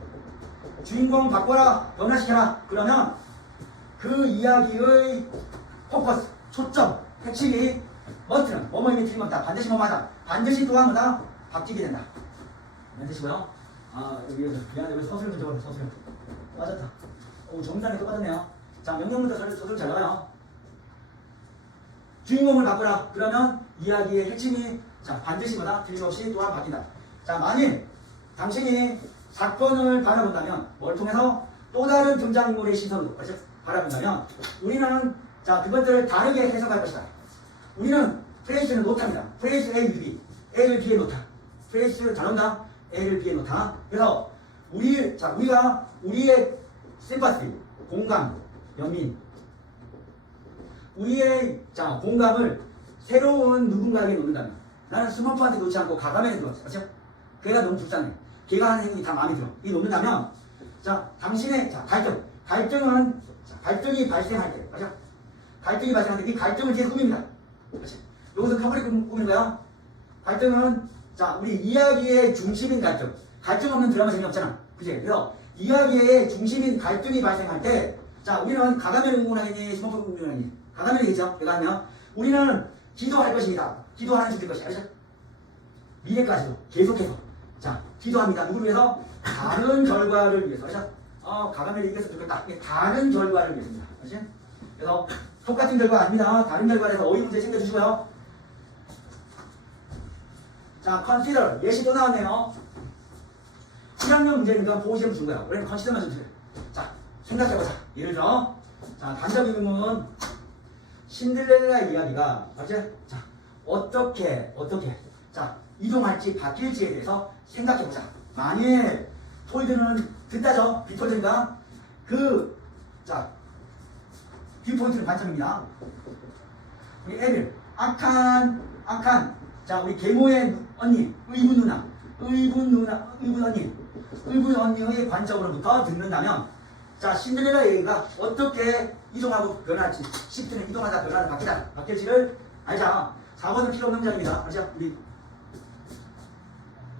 주인공 바꿔라. 변화시켜라. 그러면 그 이야기의 포커스, 초점, 핵심이 머스트는 뭐뭐임이 틀림없다. 반드시 뭐뭐하다. 반드시 또한 뭐다? 바뀌게 된다. 이런 뜻이고요. 여기 미안해. 왜 서술 문제가 서술 빠졌다. 정상에 또 빠졌네요. 자, 명령부터 서술 잘 나가요. 주인공을 바꾸라. 그러면 이야기의 핵심이 자 반드시 뭐다? 틀림없이 또한 바뀐다. 자, 만일 당신이 사건을 바라본다면 뭘 통해서 또 다른 등장인물의 시선으로 바라본다면 우리는 자 그것들을 다르게 해석할 것이다. 우리는 프레이스는 놓답니다. 프레이스 A, B, A를 B에 놓다. 프레이스 잘 나온다. A를 B에 놓다. 그래서 우리가 우리의 심파티, 공감, 연민, 우리의 자 공감을 새로운 누군가에게 놓는다면 나는 스머프한테 놓지 않고 가감에게 놓았어. 그렇죠? 걔가 너무 불쌍해. 걔가 하는 행동이 다 마음에 들어. 이 놓는다면 자 당신의 자 갈등은 자, 갈등이 발생할 때 맞죠? 갈등이 발생할 때 이 갈등을 뒤에서 꾸밉니다. 그렇지? 여기서 커버리 꾸미는 거야. 갈등은 자 우리 이야기의 중심인 갈등. 갈등 없는 드라마 재미없잖아. 그치? 그래서 이야기의 중심인 갈등이 발생할 때 자 우리는 가감을 응원하니 스머프 응원하니 가감을 얘기죠. 내가 하면 우리는 기도할 것입니다. 기도하는 중일 것이야. 알죠? 미래까지도 계속해서 자 기도합니다. 누구를 위해서? 다른 결과를 위해서. 알죠? 가감을 얘기했으면 좋겠다. 다른 결과를 위해서입니다. 알죠? 그래서 똑같은 결과 아닙니다. 다른 결과에서 어휘 문제 챙겨주시고요. 자, consider. 예시 또 나왔네요. 1학년 문제니까 보호시험 준 거야. 우리는 consider만 좀 주세요. 자, 생각해보자. 예를 들어, 자, 단적 의문은 신들렐라 이야기가, 맞지? 자, 어떻게, 자, 이동할지 바뀔지에 대해서 생각해보자. 만일 톨드는 듣다죠? 비톨드니까 자, 뷰포인트는 관점입니다. 우리 애들, 악한, 자, 우리 계모의 언니, 의분 언니의 관점으로부터 듣는다면, 자, 신데렐라 얘기가 어떻게 이동하고 변할지, 시프트는 이동하다, 변하다, 바뀔지를 알자. 4번은 필요 없는 문장입니다. 알죠? 우리.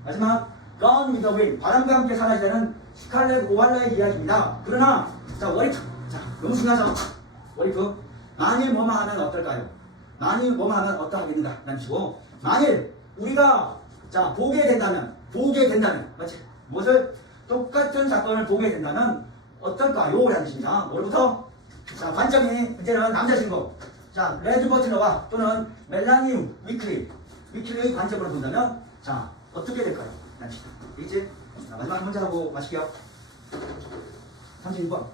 마지막, Gone with the Wind. 바람과 함께 사라지는 스칼렛 오할라의 이야기입니다. 그러나, 자, 워리프. 자, 너무 중요하죠? 워리프. 만일 뭐만 하면 어떨까요? 만일 뭐만 하면 어떠하겠는가? 라는 식으로. 만일 우리가 자 보게 된다면 맞지? 무엇을 똑같은 사건을 보게 된다면 어떨까요? 라는 뜻입니다. 뭐부터? 자 관점이 이제는 남자 주인공 자 레드 버틀러와 또는 멜라니 위클리의 관점으로 본다면 자 어떻게 될까요? 라는 뜻입니다. 되겠지? 자, 마지막 문제 하고 마실게요. 36번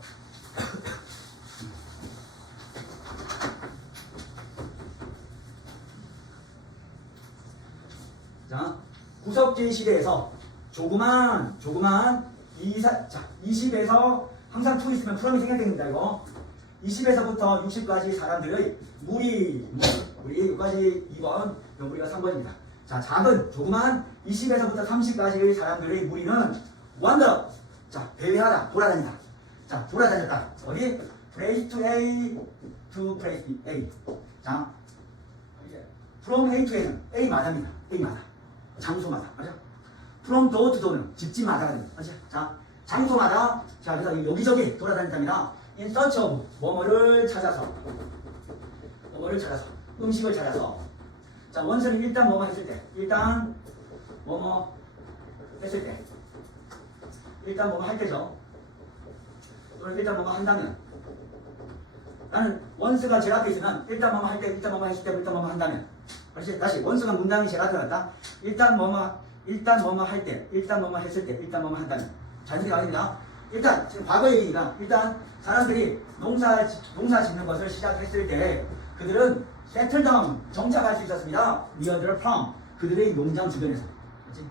자, 구석기 시대에서 조그만 20에서 항상 2 있으면 프롬이 생략됩니다. 이거 20에서부터 60까지 사람들의 무리 여기까지 2번 무리가 3번입니다. 자, 작은 조그만 20에서부터 30까지의 사람들의 무리는 wander 자, 배회하다 돌아다니다. 자, 돌아다녔다. 어디? place to A to place B. A. 자, from A to A는 A마다입니다. A마다. 장소마다. 맞죠? from door to door는 집집마다가 됩니다. 맞죠? 자, 장소마다. 자, 그래서 여기저기 돌아다닌답니다. in search of 뭐뭐를 찾아서. 뭐뭐를 찾아서. 음식을 찾아서. 자, 원수는 일단 뭐뭐 했을 때. 일단 뭐뭐 했을 때. 일단 뭐뭐 할 때죠. 또는 일단 뭐뭐 한다면. 나는 원수가 제 앞에 있으면 일단 뭐뭐 할 때, 일단 뭐뭐 했을 때, 일단 뭐뭐 한다면. 다시 원수가 문장이 제 앞에 왔다. 일단 뭐뭐 할 때, 일단 뭐뭐 했을 때, 일단 뭐뭐 한다면. 자연스럽게 나옵니다. 일단 지금 과거 얘기니까 일단 사람들이 농사 짓는 것을 시작했을 때 그들은 settle down 정착할 수 있었습니다. near their farm 그들의 농장 주변에서.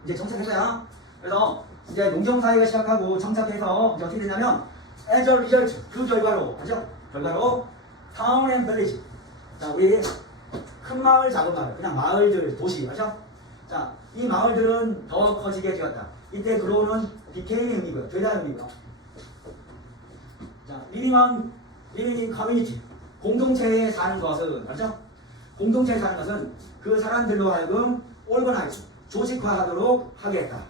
이제 정착했어요. 그래서 이제 농경사회가 시작하고 정착해서 이제 어떻게 되냐면 as a result 그 결과로 그죠? 결과로 town and village 자 우리 큰 마을 작은 마을 그냥 마을들 도시 그죠? 자 이 마을들은 더 커지게 되었다. 이때 grow는 became의 의미고요. 되다의 의미고요. 자 living in community 공동체에 사는 것은 그렇죠? 공동체에 사는 것은 그 사람들로 하여금 organize 조직화하도록 하게 했다.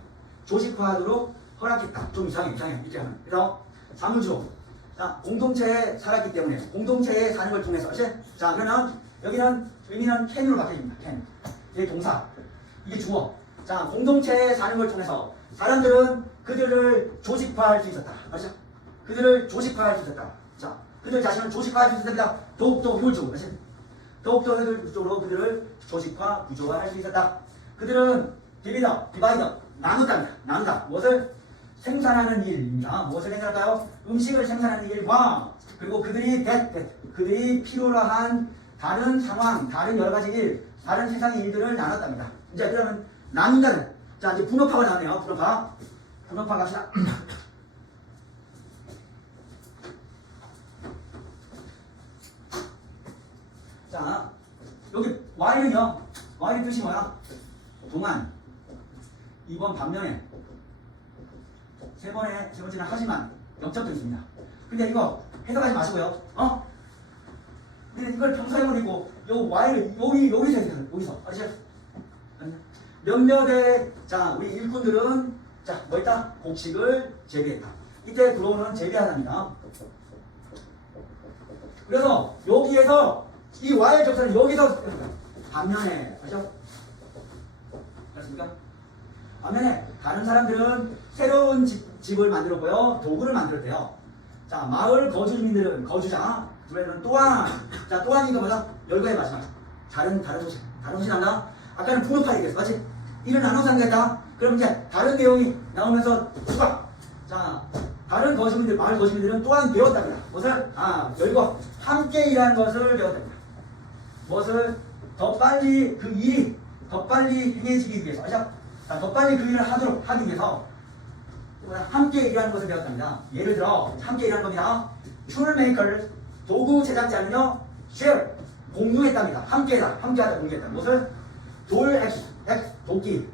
조직화하도록 허락했다. 좀 이상해 이렇게 하면. 그래서 사무주 자 공동체에 살았기 때문에 공동체에 사는 걸 통해서 자 그러면 여기는 의미는 can으로 바뀌어집니다. can 이게 동사 이게 주어. 자 공동체에 사는 걸 통해서 사람들은 그들을 조직화할 수 있었다. 맞죠? 그들을 조직화할 수 있었다. 자 그들 자신을 조직화할 수 있었다. 더욱더 효율적으로 더욱더 효율적으로 그들을 조직화 구조화할 수 있었다. 그들은 디바이더 나누다. 무엇을? 생산하는 일입니다. 무엇을 생산할까요? 음식을 생산하는 일과 그리고 그들이 필요로 한 다른 상황, 다른 여러 가지 일, 다른 세상의 일들을 나눴답니다. 이제 그러면 나눈다는 자 이제 분업화가 나왔네요. 분업화 갑시다. 자 여기 Y는요. Y의 뜻이 뭐야? 동안 2번 반면에 세 번째는 하지만 역접도 있습니다. 근데 이거 해석하지 마시고요. 근데 이걸 평소해버리고 요 Y를 여기서 해석해요. 여기서 아시죠? 몇몇의 자 우리 일꾼들은 자 뭐 했다? 곡식을 재배했다. 이때 grow는 재배하답니다. 그래서 여기에서 이 Y의 접사는 여기서 반면에 아시죠? 알았습니까? 반면에 다른 사람들은 새로운 집을 만들었고요. 도구를 만들었대요. 자 마을 거주민들은 거주자 둘에는 또한 자 또한이가 뭐다? 열거의 마지막 다른 소식 나온다? 아까는 분업화 얘기했어 맞지? 이를 나눠서 하겠다? 그럼 이제 다른 내용이 나오면서 추가 자 다른 마을 거주민들은 또한 배웠답니다. 무엇을? 열거 함께 일하는 것을 배웠답니다. 무엇을? 더 빨리 그 일이 더 빨리 행해지기 위해서 아시죠? 자, 더 빨리 그 일을 하기 위해서 함께 일하는 것을 배웠답니다. 예를 들어 함께 일하는 겁니다. toolmakers 도구 제작자는요 share 공유했답니다. 함께하다 공유했다. 무엇을? 도끼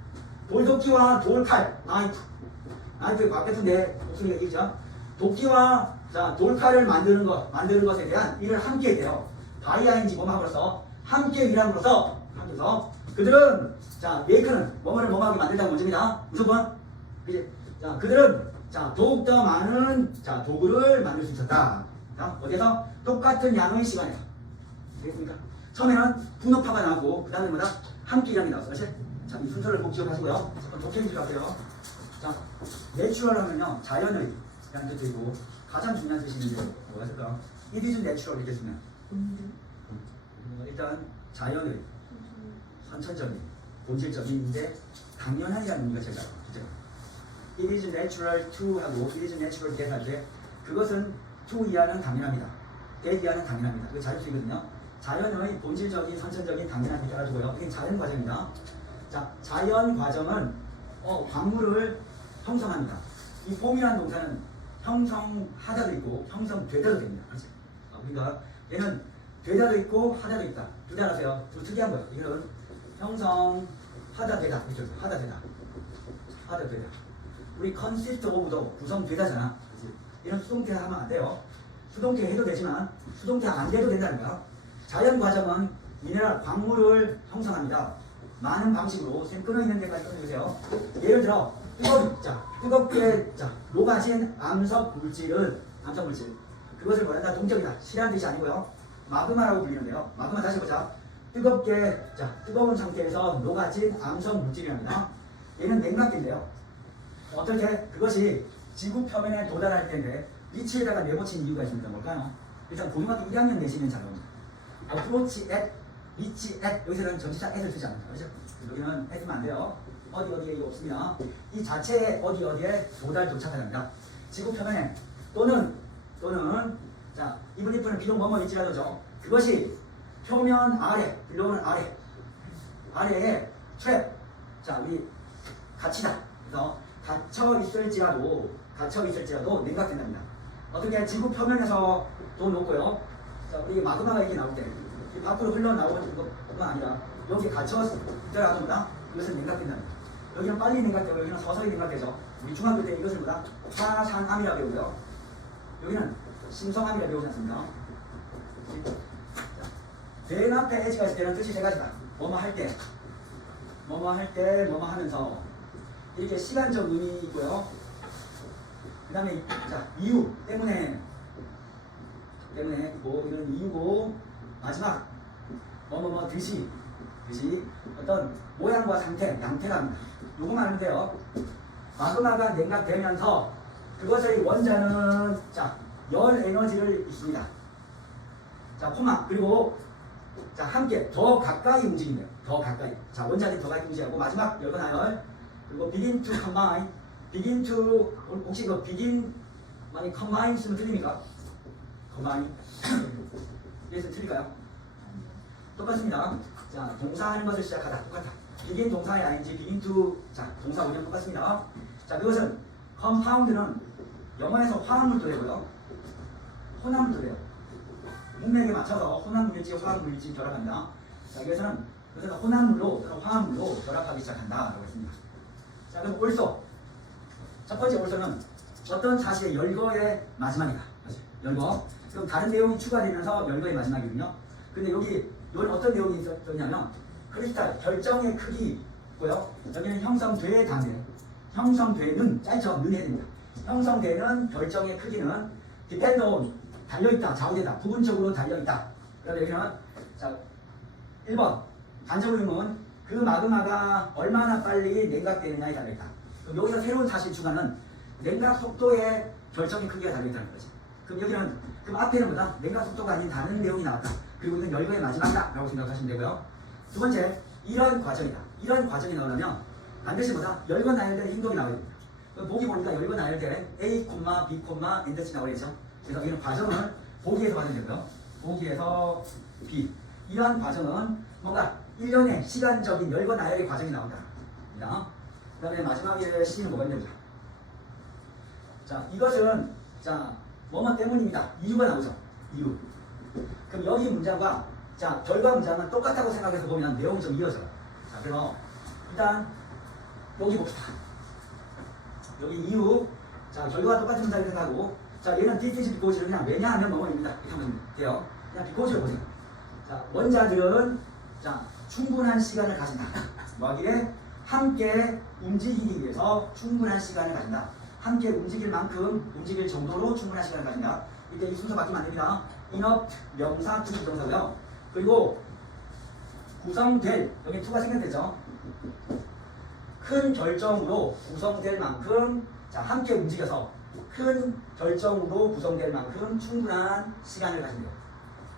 돌도끼와 돌칼 나이프 바깥인데 무슨 얘기죠? 도끼와 자 돌칼을 만드는 것에 대한 일을 함께 했대요. 바이아인지 뭐함으로써 함께 일함으로써 그들은 자 메이커는 뭐뭐하게 만든다는 문제입니다. 무조건 자 그들은 자 더욱더 많은 자 도구를 만들 수 있었다. 자 어디서 똑같은 양의 시간에서 되겠습니까? 처음에는 분업화가 나오고 그 다음에 뭐다? 함께 일함이 나왔어요. 자 이 순서를 꼭 기억하시고요. 도케인 들어갈게요. 자 내추럴 하면요 자연의 라는 뜻도 있고 가장 중요한 뜻이 있는데 뭐가 있을까? It is natural 이렇게 쓰면 일단 자연의 선천적인 본질적인데 당연한이라는 의미가 제일 작아요. It is natural to 하고 It is natural that 할 때 그것은 to 이하는 당연합니다. that 이하는 당연합니다. 그게 자율수이거든요. 자연의 본질적인 선천적인 당연한 게 가지고요. 이게 자연 과정입니다. 자 자연 과정은 광물을 형성합니다. 이 폼이라는 동사는 형성하다도 있고 형성되다도 됩니다. 그렇지? 그러니까 얘는 되다도 있고 하다도 있다. 두 개 알아세요. 좀 특이한 거예요. 이거는 형성하다 되다. 그렇죠? 하다 되다. 우리 consist of도 구성되다잖아. 그렇지? 이런 수동태 하면 안 돼요. 수동태 해도 되지만 수동태 안 돼도 된다는 거야. 자연 과정은 미네랄 광물을 형성합니다. 많은 방식으로 쌤 끊어 있는 데까지 끊어주세요. 예를 들어 뜨겁게 녹아진 암석 물질 그것을 뭐란다? 동적이다. 실한 뜻이 아니고요. 마그마라고 불리는데요. 마그마 다시 보자. 뜨거운 상태에서 녹아진 암석 물질이랍니다. 얘는 냉각기인데요. 어떻게 그것이 지구 표면에 도달할 텐데 위치에다가 네모친 이유가 있습니다. 뭘까요? 일단 고등학교 1학년 내시면 잘 나옵니다. approach at, reach at 여기서는 전치사 at을 쓰지 않는다. 그렇죠? 여기는 at면 안 돼요. 어디에 이거 없습니다. 이 자체에 어디에 도착하랍니다. 지구 표면에 또는 자 even if는 비록 뭐뭐 일지라도죠. 그것이 표면 아래 빌로우는 아래에 트랩 우리 갇히다. 그래서 갇혀 있을지라도 냉각된답니다. 어떻게 지구 표면에서 또 놓고요. 자 우리 마그마가 이렇게 나올 때 밖으로 흘러나오는 것뿐만 아니라 여기 갇혀 있더라도 이것은 냉각된답니다. 여기는 빨리 냉각되고 여기는 서서히 냉각되죠. 우리 중학교 때 이것을 화산암이라 배우고요. 여기는 심성암이라 배우지 않습니까? 맨 앞에 에지가 있을 때는 뜻이 세 가지다. 뭐뭐 할 때, 뭐뭐 하면서 이렇게 시간적 의미 있고요. 그 다음에 이유 때문에 있고 이런 이유고 마지막 뭐뭐 듯이 어떤 모양과 상태, 양태가 합니다. 요거만 하면 돼요. 마그마가 냉각되면서 그것의 원자는 열 에너지를 있습니다. 코마 그리고 함께 더 가까이 움직인대요. 더 가까이. 원자들이 더 가까이 움직이고 마지막 열건 아열 그리고 begin to combine. 혹시 이거 begin 만약 combine 쓰면 틀립니까? combine 그래서 틀릴까요? 똑같습니다. 동사하는 것을 시작하다 똑같아. begin 동사의 ing, begin to 동사 원형 똑같습니다. 그것은 compound는 영어에서 화합물도 되고요. 혼합물도 돼요. 문맥에 맞춰서 혼합물일지 화합물일지 결합합니다. 여기서는 혼합물로 또는 화합물로 결합하기 시작한다라고 했습니다. 그럼 올소 첫 번째 올소는 어떤 사실의 열거의 마지막이다. 열거. 그럼 다른 내용이 추가되면서 열거의 마지막이거든요. 근데 여기 어떤 내용이 있었냐면 크리스탈 결정의 크기 있고요. 여기는 형성돼 다음에 형성되는 짧죠. 는 해야 됩니다. 형성되는 결정의 크기는 depend on 달려있다, 좌우되다, 부분적으로 달려있다. 그래서 여기는 1번 반전 의문 그 마그마가 얼마나 빨리 냉각되느냐에 달려있다. 그럼 여기서 새로운 사실 추가는 냉각 속도의 결정의 크기가 달려있다는 거지. 그럼 여기는 그럼 앞에는 뭐다? 냉각 속도가 아닌 다른 내용이 나왔다. 그리고 이건 열거의 마지막이다 라고 생각하시면 되고요. 두 번째 이런 과정이다. 이런 과정이 나오려면 반드시 뭐다? 열건 나열된 행동이 나와야 됩니다. 보기 보니까 열건 나열된 A, B, and C 나오겠죠. 그래서 이런 과정은 보기에서 받으면 되고요. 보기에서 B. 이러한 과정은 뭔가 일련의 시간적인 열거 나열의 과정이 나온다. 그 다음에 마지막에 C는 뭐가 있는지. 이것은 뭐뭐 때문입니다. 이유가 나오죠. 이유. 그럼 여기 문장과 결과 문장은 똑같다고 생각해서 보면 내용이 좀 이어져요. 그래서 일단 여기 봅시다. 여기 이유. 결과가 똑같은 문장을 생각하고 얘는 this is because를 그냥 왜냐하면 뭐뭐입니다. 이렇게 하면 돼요. 그냥 because를 보세요. 원자들은 충분한 시간을 가진다. 뭐하기에? 함께 움직이기 위해서 충분한 시간을 가진다. 함께 움직일 만큼 움직일 정도로 충분한 시간을 가진다. 이때 이 순서 바뀌면 안 됩니다. enough 명사 부정사고요. 그리고 구성될 여기 to가 생략되죠. 큰 결정으로 구성될 만큼 함께 움직여서 큰 결정으로 구성될 만큼 충분한 시간을 가진대요.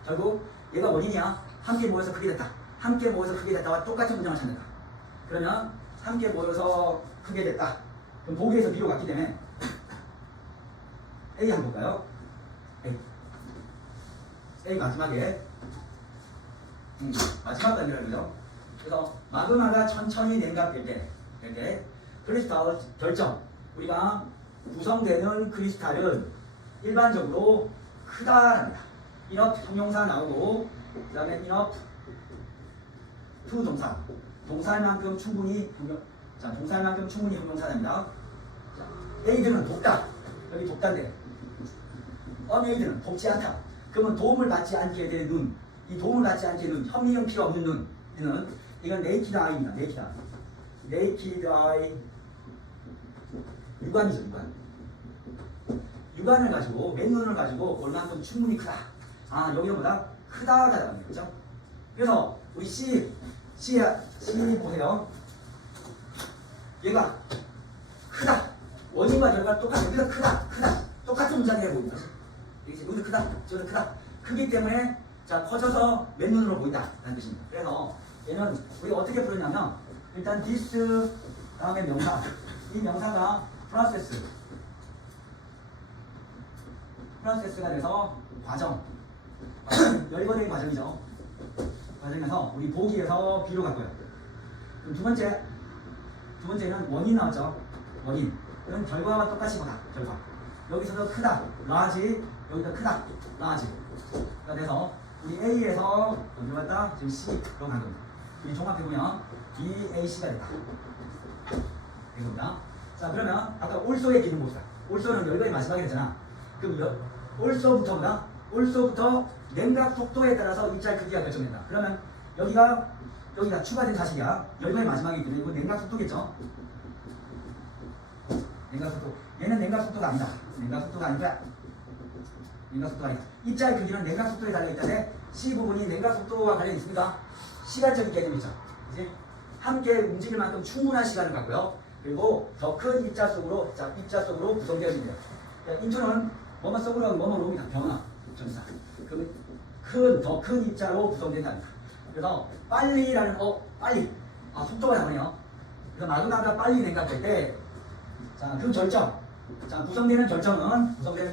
결국 얘가 원인이야. 함께 모여서 크게 됐다. 함께 모여서 크게 됐다와 똑같은 문장을 찾는다. 그러면 함께 모여서 크게 됐다. 그럼 보기에서 B로 갔기 때문에 A 한번 볼까요? A 마지막에 마지막 단계라고요. 그래서 마그마가 천천히 냉각될 때 크리스탈 결정 우리가 구성되는 크리스탈은 일반적으로 크다랍니다. enough 형용사 나오고 그 다음에 enough to 동사 동사할 만큼 충분히 형용사입니다. aid는 돕다. 여기 돕다인데 unailed는 돕지 않다. 그러면 도움을 받지 않게 되는 이 도움을 받지 않게 눈, 현미경 필요 없는 눈, 이건 네이키드 아이입니다. 네이키드 아이. 육안이죠, 육안. 육안을 가지고, 맨눈을 가지고 볼만큼 충분히 크다. 아, 여기보다 크다가 나오네요. 그죠? 그래서 우리 C 보세요. 얘가 크다. 원인과 결과가 똑같아. 여기서 크다. 똑같은 문장이 보입니다. 여기서 크다. 저기서 크다. 크기 때문에 자 커져서 맨눈으로 보인다. 라는 뜻입니다. 그래서 얘는 우리가 어떻게 부르냐면 일단 this 다음에 명사. 이 명사가 프로세스가 돼서 과정. 열거된 과정이죠. 과정에서 우리 보기에서 B로 갈 거예요. 그럼 두 번째는 원인 나왔죠. 원인. 그럼 결과와 똑같이 보다. 결과. 여기서도 크다. large. 여기도 크다. large. 그래서 우리 A에서 어디로 갔다? 지금 C로 간 겁니다. 우리 종합해보면 BAC가 됐다. 이겁니다. 자 그러면 아까 올소의 기능 봅시다. 올소는 열거의 마지막에 했잖아. 그럼 올소부터 냉각 속도에 따라서 입자의 크기가 결정된다. 그러면 여기가 추가된 사실이야. 열거의 마지막이기 때문에 이건 냉각 속도겠죠. 냉각 속도. 얘는 냉각 속도가 아니다. 냉각 속도가 아니다. 입자의 크기는 냉각 속도에 달려있다네. C 부분이 냉각 속도와 관련이 있습니다. 시간적인 개념이죠. 그치? 함께 움직일 만큼 충분한 시간을 갖고요. 그리고 더 큰 입자 속으로 구성되어집니다. 인투는 뭐뭐 속으로 뭐뭐로 옵니다. 변화, 전사. 더 큰 입자로 구성된답니다. 그래서 빨리라는 빨리. 속도가 나오네요. 그래서 마그마가 빨리 냉각될 때, 자, 그 결정. 자, 구성되는 결정은 어떻게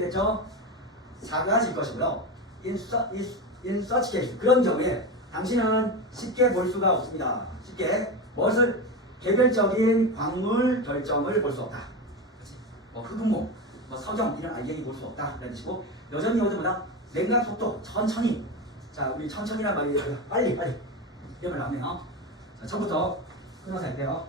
됐죠? 사가질 것이고요. in such case. 그런 경우에 당신은 쉽게 볼 수가 없습니다. 쉽게 무엇을? 개별적인 광물 결정을 볼 수 없다. 흑음모, 석영 이런 알갱이 볼 수 없다. 라는 뜻이고 여전히 어디보다 냉각 속도 천천히. 자, 우리 천천히란 말이 빨리 이런 말 나오네요. 자, 처음부터 끊어서 할게요.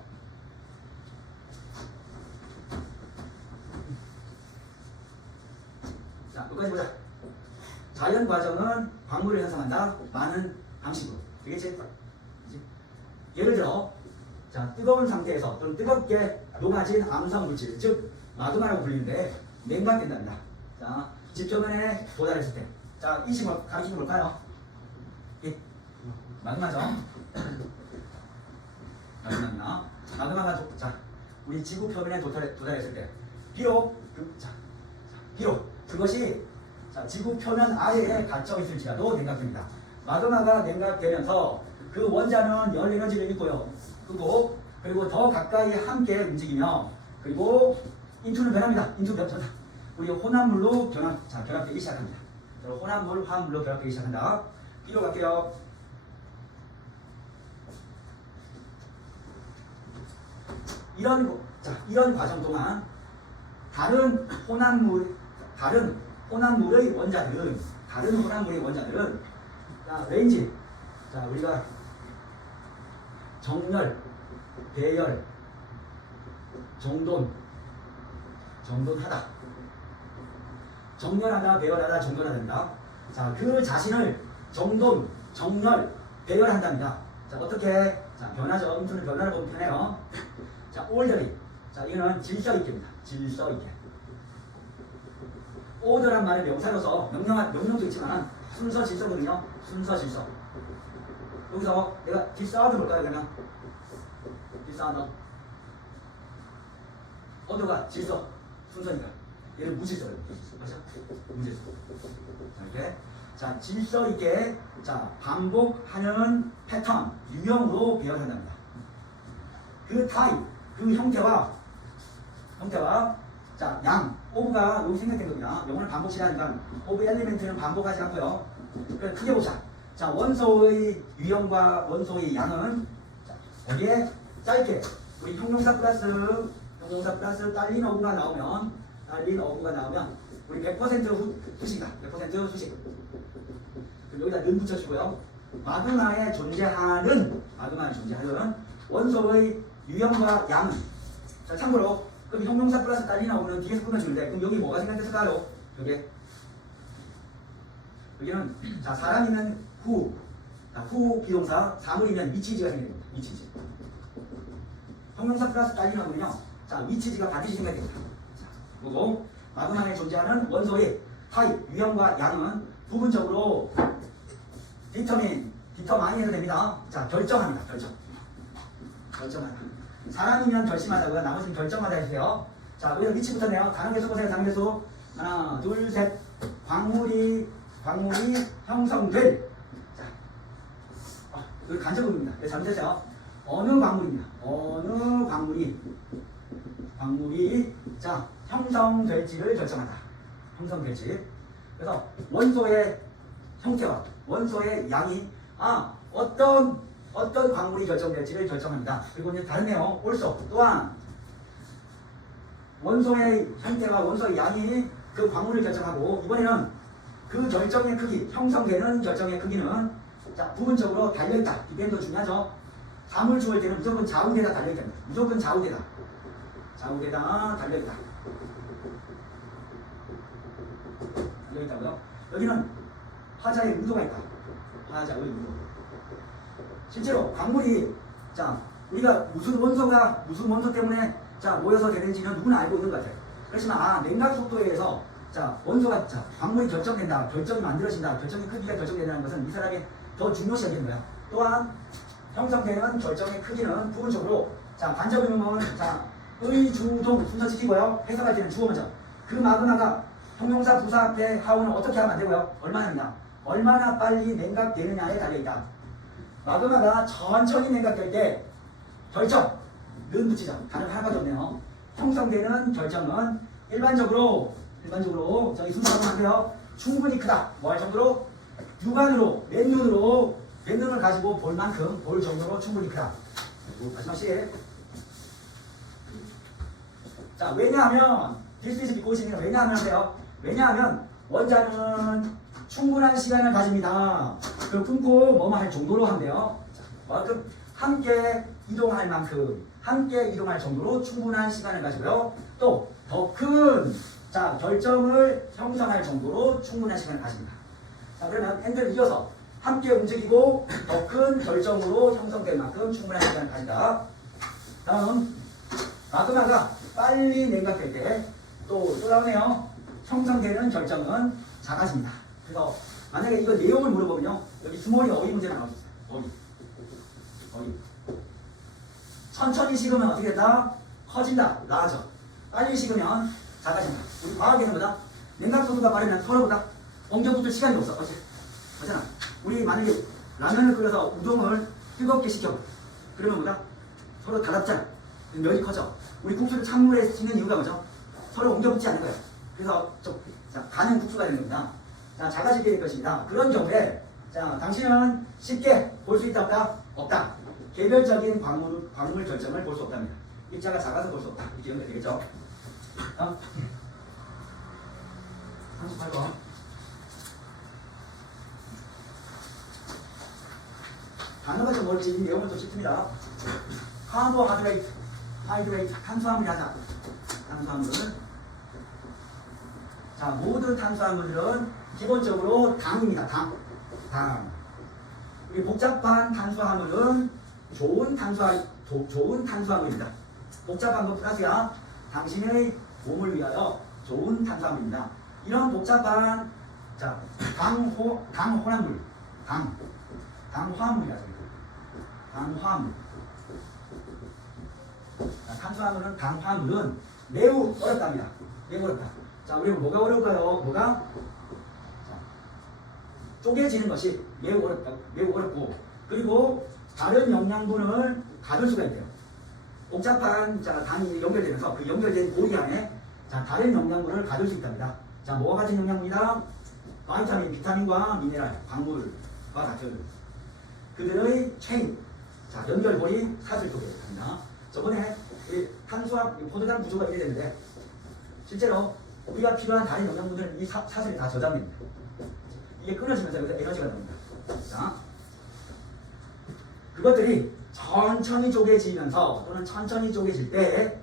자, 여기까지 보자. 자연 과정은 광물을 형성한다. 많은 방식으로. 되겠지? 예를 들어, 자, 뜨거운 상태에서 또는 뜨겁게 녹아진 암성 물질, 즉 마그마라고 불리는데 냉각된답니다. 자, 지표면에 도달했을 때, 자, 이 식을 가르쳐 볼까요? 예, 마그마죠. 마그마가 자, 우리 지구 표면에 도달했을 때, 비록 그것이 자, 지구 표면 아래에 갇혀 있을지라도 냉각됩니다. 마그마가 냉각되면서 그 원자는 열 에너지를 잃고요. 그리고 더 가까이 함께 움직이며 그리고 인투는 변합니다. 우리 혼합물로 결합되기 시작합니다. 혼합물, 화합물로 결합되기 시작한다. B로 갈게요. 이런 과정 동안 다른 혼합물의 원자들은 자, 레인지. 자, 우리가 정열, 배열, 정돈하다. 정렬하다, 배열하다, 정돈하다. 자, 그 자신을 정열, 배열한답니다. 자, 어떻게? 자, 변하죠. 인투는 변화를 보면 편해요. 자, orderly. 자, 이거는 질서 있게입니다. 질서 있게. order란 말을 명사로서 명령도 있지만 순서 질서거든요. 순서 질서. 여기서 내가 디스아드 볼까요? 그러면 디스아드. order가 질서, 순서니까. 얘는 무질서예요. 맞죠? 무질서. 자, 이렇게. 자, 질서 있게, 자, 반복하는 패턴, 유형으로 배열한답니다. 그 타입, 그 형태와, 자, 오브가 여기 생략된 겁니다. 영어는 반복시라니까, 오브 엘리멘트는 반복하지 않고요. 그래, 크게 보자. 자, 원소의 유형과 원소의 양은, 자, 여기에 짧게, 우리 형용사 플러스 딸린 어부가 나오면, 우리 100% 수식이다. 100% 수식. 여기다 는 붙여주고요. 마그마에 존재하는 원소의 유형과 양은. 자, 참고로, 그럼 형용사 플러스 딸린 어부는 뒤에서 끊어주는데, 그럼 여기 뭐가 생각됐을까요? 여기 여기는 자 사람이면 후, 자, 후 비동사, 사물이면 위치지가 생기는 겁니다. 위치지. 형용사 플러스 딸리는군요. 자 위치지가 반드시 생겨야 됩니다. 자, 그리고 마그마에 존재하는 원소의 타입, 유형과 양은 부분적으로 디터마인 해도 됩니다. 자 결정합니다. 결정한다. 사람이면 결심하다고요. 나머지는 결정하다 해주세요. 자 우리가 위치부터네요. 단어계수 보세요. 단어계수 하나 둘 셋. 광물이 형성될. 자 여기 간접음입니다. 네, 잘못했어요. 어느 광물입니다. 어느 광물이 자 형성될지를 결정한다. 형성될지. 그래서 원소의 형태와 원소의 양이 어떤 광물이 결정될지를 결정합니다. 그리고 이제 다른 내용 also 또한 원소의 형태와 원소의 양이 그 광물을 결정하고 이번에는 그 결정의 크기, 형성되는 결정의 크기는 자 부분적으로 달려있다. 이게 더 중요하죠. 사물 주어일 때는 무조건 좌우대다 달려있다. 무조건 좌우대다 달려있다. 달려있다고요? 여기는 화자의 의도가 있다. 화자의 의도. 실제로 광물이 자 우리가 무슨 원소 때문에 자 모여서 되는지는 누구나 알고 있는 것 같아요. 그렇지만 냉각 속도에 의해서 자 원소가 자 광물이 결정된다, 결정이 만들어진다, 결정의 크기가 결정된다는 것은 이 사람이 더 중요시 여기는 거야. 또한 형성되는 결정의 크기는 부분적으로 자 간접음은 자 의주동 순서 지키고요. 해석할 때는 주어 먼저. 그 마그마가 형용사 부사 앞에 하우는 어떻게 하면 안 되고요. 얼마나 빨리 냉각되느냐에 달려있다. 마그마가 천천히 냉각될 때 결정 는 붙이자. 단어가 하나밖에 없네요. 형성되는 결정은 일반적으로 저희 순서로 하는데요. 충분히 크다. 뭐 할 정도로? 육안으로 맨눈을 가지고 볼 만큼 볼 정도로 충분히 크다. 마지막 시에 자 왜냐하면 this is because 왜냐하면 원자는 충분한 시간을 가집니다. 그 끊고 뭐뭐 할 정도로 한대요. 함께 이동할 정도로 충분한 시간을 가지고요. 또 더 큰 결정을 형성할 정도로 충분한 시간을 가집니다. 자 그러면 엔드를 이어서 함께 움직이고 더 큰 결정으로 형성될 만큼 충분한 시간을 가진다. 다음 마그마가 빨리 냉각될 때 또 나오네요. 형성되는 결정은 작아집니다. 그래서 만약에 이거 내용을 물어보면요. 여기 스몰이 어휘 문제가 나올 수 있어요. 어휘. 천천히 식으면 어떻게 된다? 커진다. 나아져. 빨리 식으면 작아진다. 우리 과학에는 뭐다? 냉각소스가 빠르면 서로보다 엉겨붙을 시간이 없어. 어쩌나? 우리 만약에 라면을 끓여서 우동을 뜨겁게 식혀. 그러면 뭐다? 서로 다답잖아. 면이 커져. 우리 국수를 찬물에 씻는 이유가 뭐죠? 서로 옮겨붙지 않는 거예요. 그래서 가는 국수가 되는 겁니다. 자, 작아지게 될 것입니다. 그런 경우에 당신은 쉽게 볼 수 있다 없다? 없다. 개별적인 광물 결정을 볼 수 없답니다. 입자가 작아서 볼 수 없다. 이렇게 연결되겠죠? 38번. 단어가 좀 멀지 내용은 좀 쉽습니다. 카보하이드레이트, 탄수화물이 하자. 탄수화물은 자 모든 탄수화물들은 기본적으로 당입니다. 당. 이 복잡한 탄수화물은 좋은 탄수화물입니다. 복잡한 것 플러스야 당신의 몸을 위하여 좋은 탄수화물입니다. 이런 복잡한 당화물이라고 당화물. 탄수화물은 당화물은 매우 어렵답니다. 매우 어렵다. 자, 우리 뭐가 어려울까요? 쪼개지는 것이 매우 어렵고, 그리고 다른 영양분을 가둘 수가 있대요. 복잡한 당이 연결되면서 그 연결된 고리 안에 다른 영양분을 가둘 수 있답니다. 자, 뭐가 같은 영양분이다? 비타민과 미네랄, 광물과 같은 그들의 체인, 연결고리 사슬 속에 있습니다. 저번에 포도당 구조가 이래 되는데 실제로 우리가 필요한 다른 영양분들은 이 사슬이 다 저장됩니다. 이게 끊어지면서 여기서 에너지가 나옵니다. 자, 그것들이 천천히 쪼개지면서 또는 천천히 쪼개질 때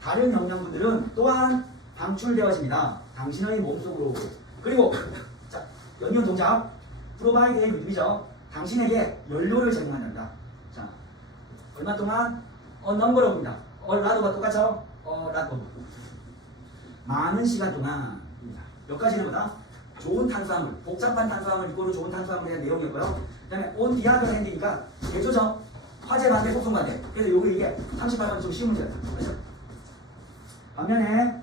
다른 영양분들은 또한 방출되어집니다. 당신의 몸속으로. 그리고 연이은 동작 provide a 누리죠. 당신에게 연료를 제공한답니다. 자, 얼마 동안 number of입니다. 라도가 똑같죠? 라도 많은 시간 동안입니다. 몇 가지를 보다 좋은 탄수화물, 복잡한 탄수화물 이꼬르 좋은 탄수화물에 대한 내용이었고요. 그 다음에 on the other hand이니까 대조죠. 화재 반대, 속성 반대. 그래서 요게 이게 38번 좀 쉬운 문제예요. 그렇죠? 반면에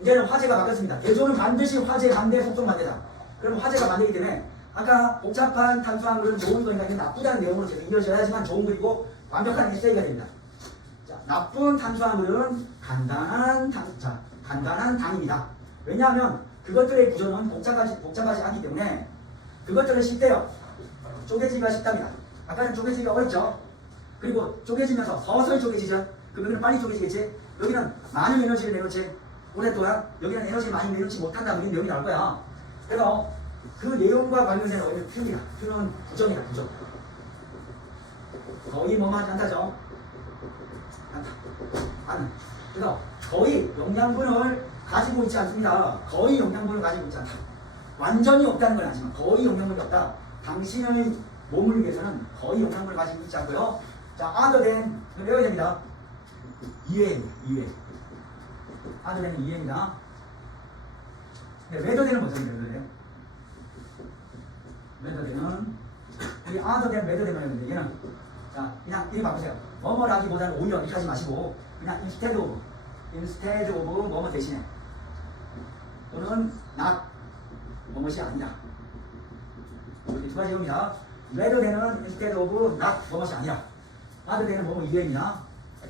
이제는 화재가 바뀌었습니다. 대조는 반드시 화재 반대, 속성 반대다. 그러면 화재가 반대이기 때문에 아까 복잡한 탄수화물은 좋은 거니까 나쁘다는 내용으로 계속 이어져야지만 좋은 글이고 완벽한 에세이가 됩니다. 자, 나쁜 탄수화물은 간단한 당입니다. 왜냐하면 그것들의 구조는 복잡하지 않기 때문에 그것들은 쉽대요. 쪼개지기가 쉽답니다. 아까는 쪼개지기가 어렵죠. 그리고 쪼개지면서 서서히 쪼개지죠. 그럼 여기는 빨리 쪼개지겠지. 여기는 많은 에너지를 내놓지. 오랫동안 여기는 에너지를 많이 내놓지 못한다는 이런 내용이 나올 거야. 그래서 그 내용과 관련된 어휘는 Q입니다. Q는 부정이다. 부정. 거의 뭐만 하지 않다죠. 않다. 그래서 거의 영양분을 가지고 있지 않습니다. 거의 영양분을 가지고 있지 않다. 완전히 없다는 건 아니지만 거의 영양분이 없다. 당신의 몸을 위해서는 거의 영양분을 가지고 있지 않고요. 자, other than 외워야 됩니다. 이외입니다. 이외. other than은 이외입니다. 네, rather than은 뭐죠? rather than은 이 other than rather than을 했는데 얘는 자, 그냥 이렇게 바꾸세요. 뭐뭐라기보다는 오히려 이렇게 하지 마시고 그냥 instead of 뭐뭐 대신에 또는 not 뭐뭐이 아니다. 이렇게 두 가지 의미입니다. rather than은 instead of not 뭐뭐이 아니라 other than은 뭐뭐 이외입니다.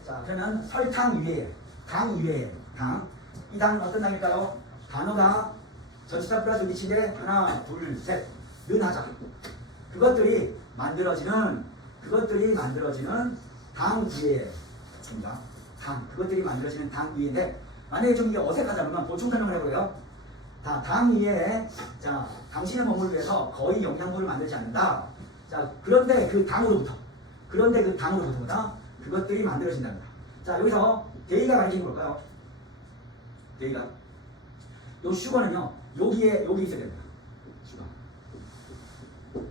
자, 그러면 설탕 이외에 당 이외에 당. 이 당은 어떤 당일까요? 단어가 전치사 플러스 위치인데 하나, 둘, 셋, 는 하자. 그것들이 만들어지는 당 위에입니다. 그것들이 만들어지는 당 위인데 만약에 좀 이게 어색하다 그러면 보충 설명을 해보고요. 당 위에 자, 당신의 몸을 위해서 거의 영양분을 만들지 않는다. 자, 그런데 그 당으로부터 그것들이 만들어진답니다. 자, 여기서 데이가 가리키는 걸까요? 데이가 요 슈거는요 여기 있어야 됩니다.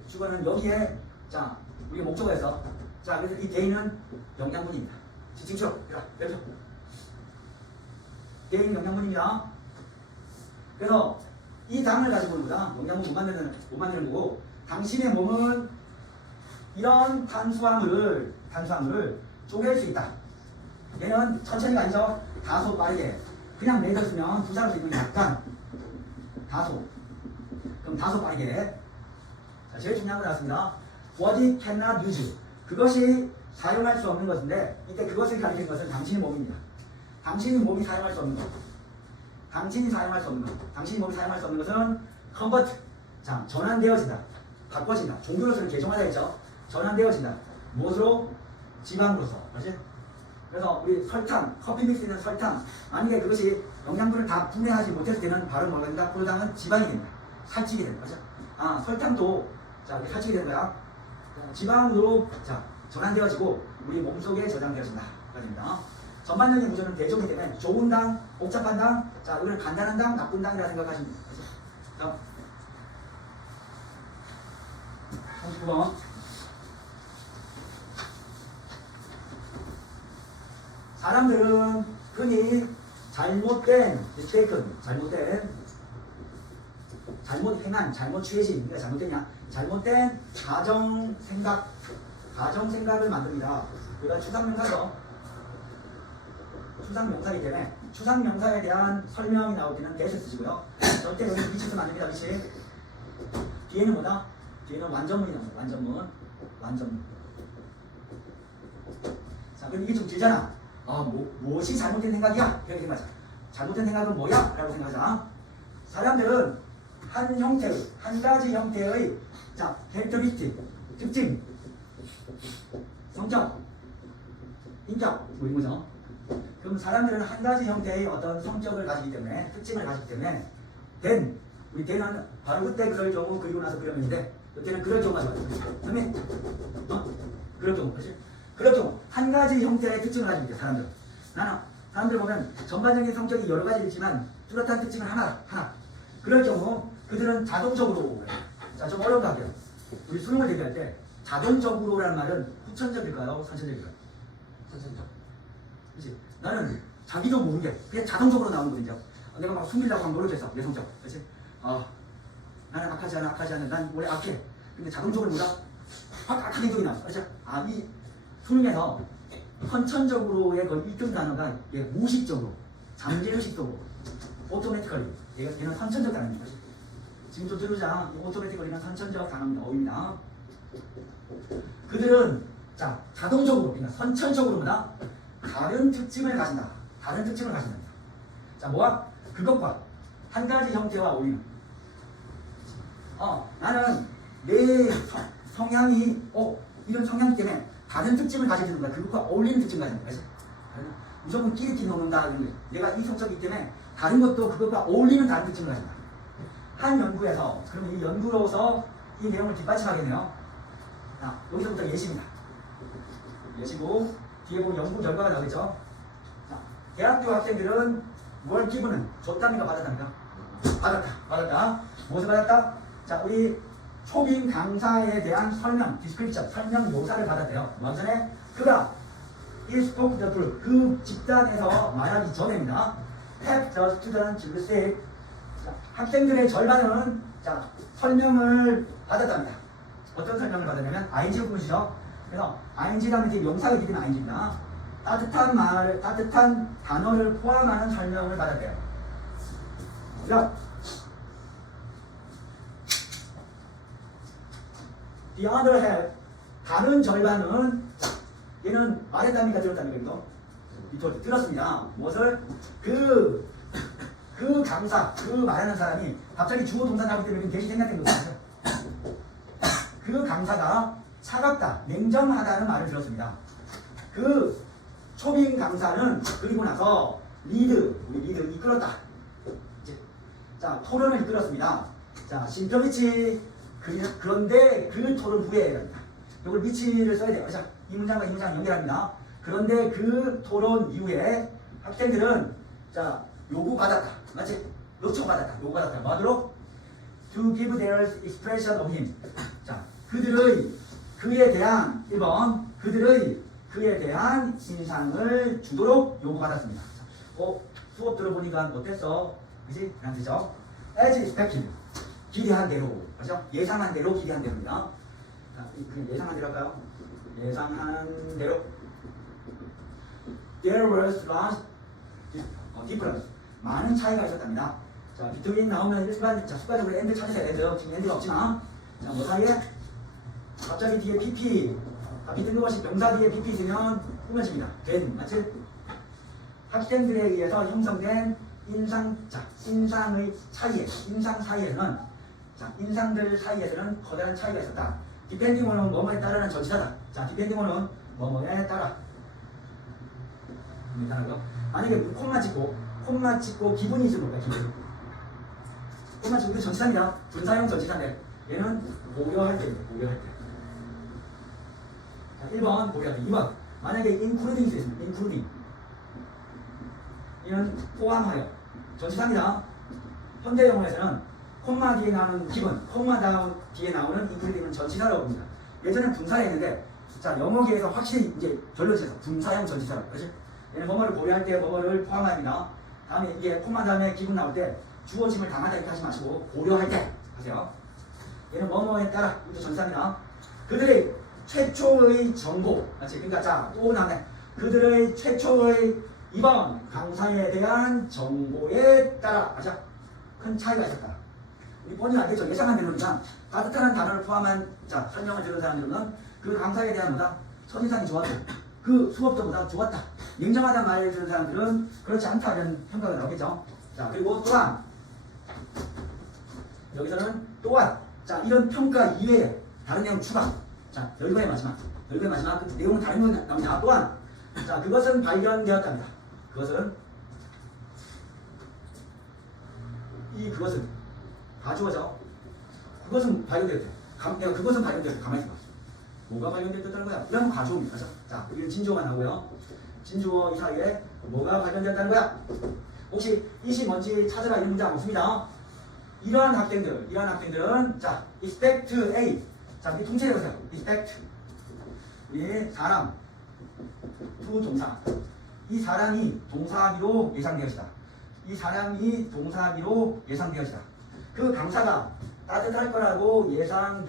슈거는 여기에 자 우리 목적어에서 자 그래서 이 데이는 영양분입니다. 지침처럼 그래서 데이는 영양분입니다. 그래서 이 당을 가지고 보다 영양분 못 만드는 거고 당신의 몸은 이런 탄수화물을 쪼갤 수 있다. 얘는 천천히가 아니죠. 다소 빠르게 그냥 내렸으면 두 사람 쓰면 약간 다소 빠르게. 자, 제일 중요한 거 나왔습니다. What it cannot use. 그것이 사용할 수 없는 것인데 이때 그것을 가리키는 것은 당신의 몸입니다. 당신의 몸이 사용할 수 없는 것. 당신이 몸이 사용할 수 없는 것은 convert. 자, 전환되어진다. 바꿔진다. 종교로서는 개종하다 했죠. 전환되어진다. 무엇으로? 지방으로서. 그렇지? 그래서 우리 설탕, 커피 믹스에 설탕, 만약에 그것이 영양분을 다 분해하지 못했을 때는 바로 뭐가 된다? 그러다는 지방이 됩니다. 살찌게 됩니다. 그렇죠? 설탕도 자, 살찌게 되는 거야. 지방으로 자, 전환되어지고 우리 몸속에 저장되어진다. 됩니다. 전반적인 구조는 대조이기 때문에 좋은 당, 복잡한 당, 자, 이걸 간단한 당, 나쁜 당이라 생각하시면 됩니다. 그렇죠? 39번. 사람들은 흔히 잘못된 잘못 취해진, 그러니까 잘못된 가정생각을 만듭니다. 그가 추상명사죠. 추상명사이기 때문에 추상명사에 대한 설명이 나올 때는 대세 쓰시고요. 절대 여기 미치서 만듭니다. 미치. 뒤에는 뭐다? 뒤에는 완전문이 나옵니다. 완전문. 자, 그럼 이게 좀 길잖아. 무엇이 잘못된 생각이야? 이렇게 생각하자. 잘못된 생각은 뭐야? 라고 생각하자. 사람들은 한 가지 형태의 자, 캐릭터리스틱, 특징, 성격, 인격, 뭐 이런 거죠. 그럼 사람들은 한 가지 형태의 어떤 성격을 가지기 때문에, 특징을 가지기 때문에, 우리 댄은 바로 그때 그럴 경우, 그리고 나서 그러면인데, 그때는 그럴 경우가 좋아요. 그러면, 그럴 경우, 그렇지? 그럴 경우, 한 가지 형태의 특징을 가지고 있대, 사람들 보면 전반적인 성격이 여러 가지 있지만, 뚜렷한 특징은 하나. 그럴 경우 그들은 자동적으로 자, 좀 어려운 거 할게요. 우리 수능을 대비할 때 자동적으로라는 말은 후천적일까요? 선천적일까요? 선천적. 그렇지? 나는 자기도 모르게 그냥 자동적으로 나오는 거죠. 내가 막 숨기려고 하면 노력했어. 내성적. 그렇지? 나는 악하지 않아. 난 원래 악해. 근데 자동적으로 뭐다? 확 악한 행동이 나와. 그렇죠? 이 수능에서 선천적으로의 그 1등 단어가 얘 무의식적으로, 잠재의식적으로, 오토매티컬리. 얘는 선천적 단어입니다. 지금 좀 들으자. 오토매티컬리는 선천적 단어입니다. 어입니다. 그들은 자 자동적으로, 그러니까 선천적으로보다 다른 특징을 가진다. 다른 특징을 가진다. 자 뭐야? 그것과 한 가지 형태와 어울리는. 나는 내 성향이 이런 성향 때문에 다른 특징을 가지게 된다. 그것과 어울리는 특징을 가진다. 그래서 무조건 끼리끼리 노는다. 이런 게. 내가 이 성격이기 때문에 다른 것도 그것과 어울리는 다른 특징을 가진다. 한 연구에서 그러면 이 연구로서 이 내용을 뒷받침하겠네요. 자 여기서부터 예시입니다. 예시고 뒤에 보면 연구 결과가 나오겠죠. 자, 대학교 학생들은 뭘 기분은 줬답니까? 받았답니까? 받았다. 무엇을 받았다? 자, 우리 초빙 강사에 대한 설명, 디스크립션, 설명 묘사를 받았대요. 먼저 전에 그가 he spoke the truth, 그 집단에서 말하기 전에입니다. have the students received, 학생들의 절반은 자, 설명을 받았답니다. 어떤 설명을 받았냐면 ing 부분이죠. 그래서 ing 다음에 뒤에 명사가 있기 때문에 ing입니다. 따뜻한 단어를 포함하는 설명을 받았대요. 자, the other half, 다른 절반은 얘는 말했답니까? 들었답니까? 이거? 밑으로 들었습니다. 무엇을? 그 강사, 그 말하는 사람이 갑자기 주어 동사 나오기 때문에 대신 생략된 거거든요. 그 강사가 차갑다, 냉정하다는 말을 들었습니다. 그 초빙 강사는 그리고 나서 우리 리드 이끌었다. 자, 토론을 이끌었습니다. 자, 심표미치 그런데 그 토론 후에 이걸 미치를 써야 돼요. 자, 이 문장과 이 문장 연결합니다. 그런데 그 토론 이후에 학생들은 자, 요구받았다. 맞지? 요청받았다. 요구받았다. 뭐하도록? To give their expression of him. 자, 그에 대한 1번 그에 대한 인상을 주도록 요구받았습니다. 수업 들어보니까 어땠어? 그치? 라는 뜻이죠. As expected. 기대한 대로. 그렇죠? 예상한 대로 기대한 대로입니다. 자, 그냥 예상한 대로 할까요? 예상한 대로. There was large difference. 많은 차이가 있었답니다. 자, between 나오면 일반, 습관적으로 and 찾으셔야 돼요. 지금 and가 없지만. 자, 뭐 사이에? 갑자기 뒤에 pp. 뜬금없이 명사 뒤에 pp 있으면 꾸며집니다. 된, 맞지? 학생들에 의해서 형성된 인상 사이에서는 인상들 사이에서는 커다란 차이가 있었다. depending on 뭐뭐에 따라는 전치사다. 자, depending on 뭐뭐에 따라. 만약에 콤마 찍고 기분이 있을 겁니다. 기분. 콤마 찍고 전치사입니다. 분사형 전치사인데 얘는 고려할 때입니다. 고려할 때. 자, 1번 고려할 때. 2번 만약에 including 있습니다. including 이는 포함하여 전치사입니다. 현대 영어에서는 콤마 뒤에 나오는 기본, 콤마 뒤에 나오는 including은 전치사라고 봅니다. 예전엔 분사를 했는데 자, 영어계에서 확실히 이제 결론에서 분사형 전치사라고. 그렇지? 얘는 뭐뭐를 고려할 때 뭐뭐를 포함합니다. 다음에 이게 콤마 다음에 기분 나올 때 주어짐을 당하다 이렇게 하지 마시고 고려할 때 하세요. 얘는 뭐뭐에 따라 이것도 전치사입니다. 그들의 최초의 정보, 맞지? 그러니까 자, 또 나네. 그들의 최초의 2번 강사에 대한 정보에 따라 맞아? 큰 차이가 있었다. 우리 본인 알겠죠? 예상한 대로니까 따뜻한 단어를 포함한 자, 설명을 들은 사람들은 그 강사에 대한 뭐다? 첫인상이 좋았고 그 수업도보다 좋았다. 냉정하다는 말을 들은 사람들은 그렇지 않다는 평가가 나오겠죠. 자, 그리고 또한 여기서는 또한 자, 이런 평가 이외에 다른 내용 추가. 자, 열거의 마지막 그 내용은 다른 거 나옵니다. 또한 자, 그것은 발견되었답니다. 그것은 다 주어져. 그것은 발견되었대. 내가 그것은 발견되었대. 가만히 있어 봐. 뭐가 발견되었다는 거야? 이런 가주어입니다. 그죠? 자, 여기는 진주어가 나오고요. 진주어 이 사이에 뭐가 발견되었다는 거야? 혹시 이시 뭔지 찾으라 이런 문장 없습니다. 이러한 학생들은 자, expect A. 자, 우리 통째로 보세요. expect. 이 사람, to 동사. 이 사람이 동사하기로 예상되어지다. 이 사람이 동사하기로 예상되어지다. 그 강사가 따뜻할 거라고 예상한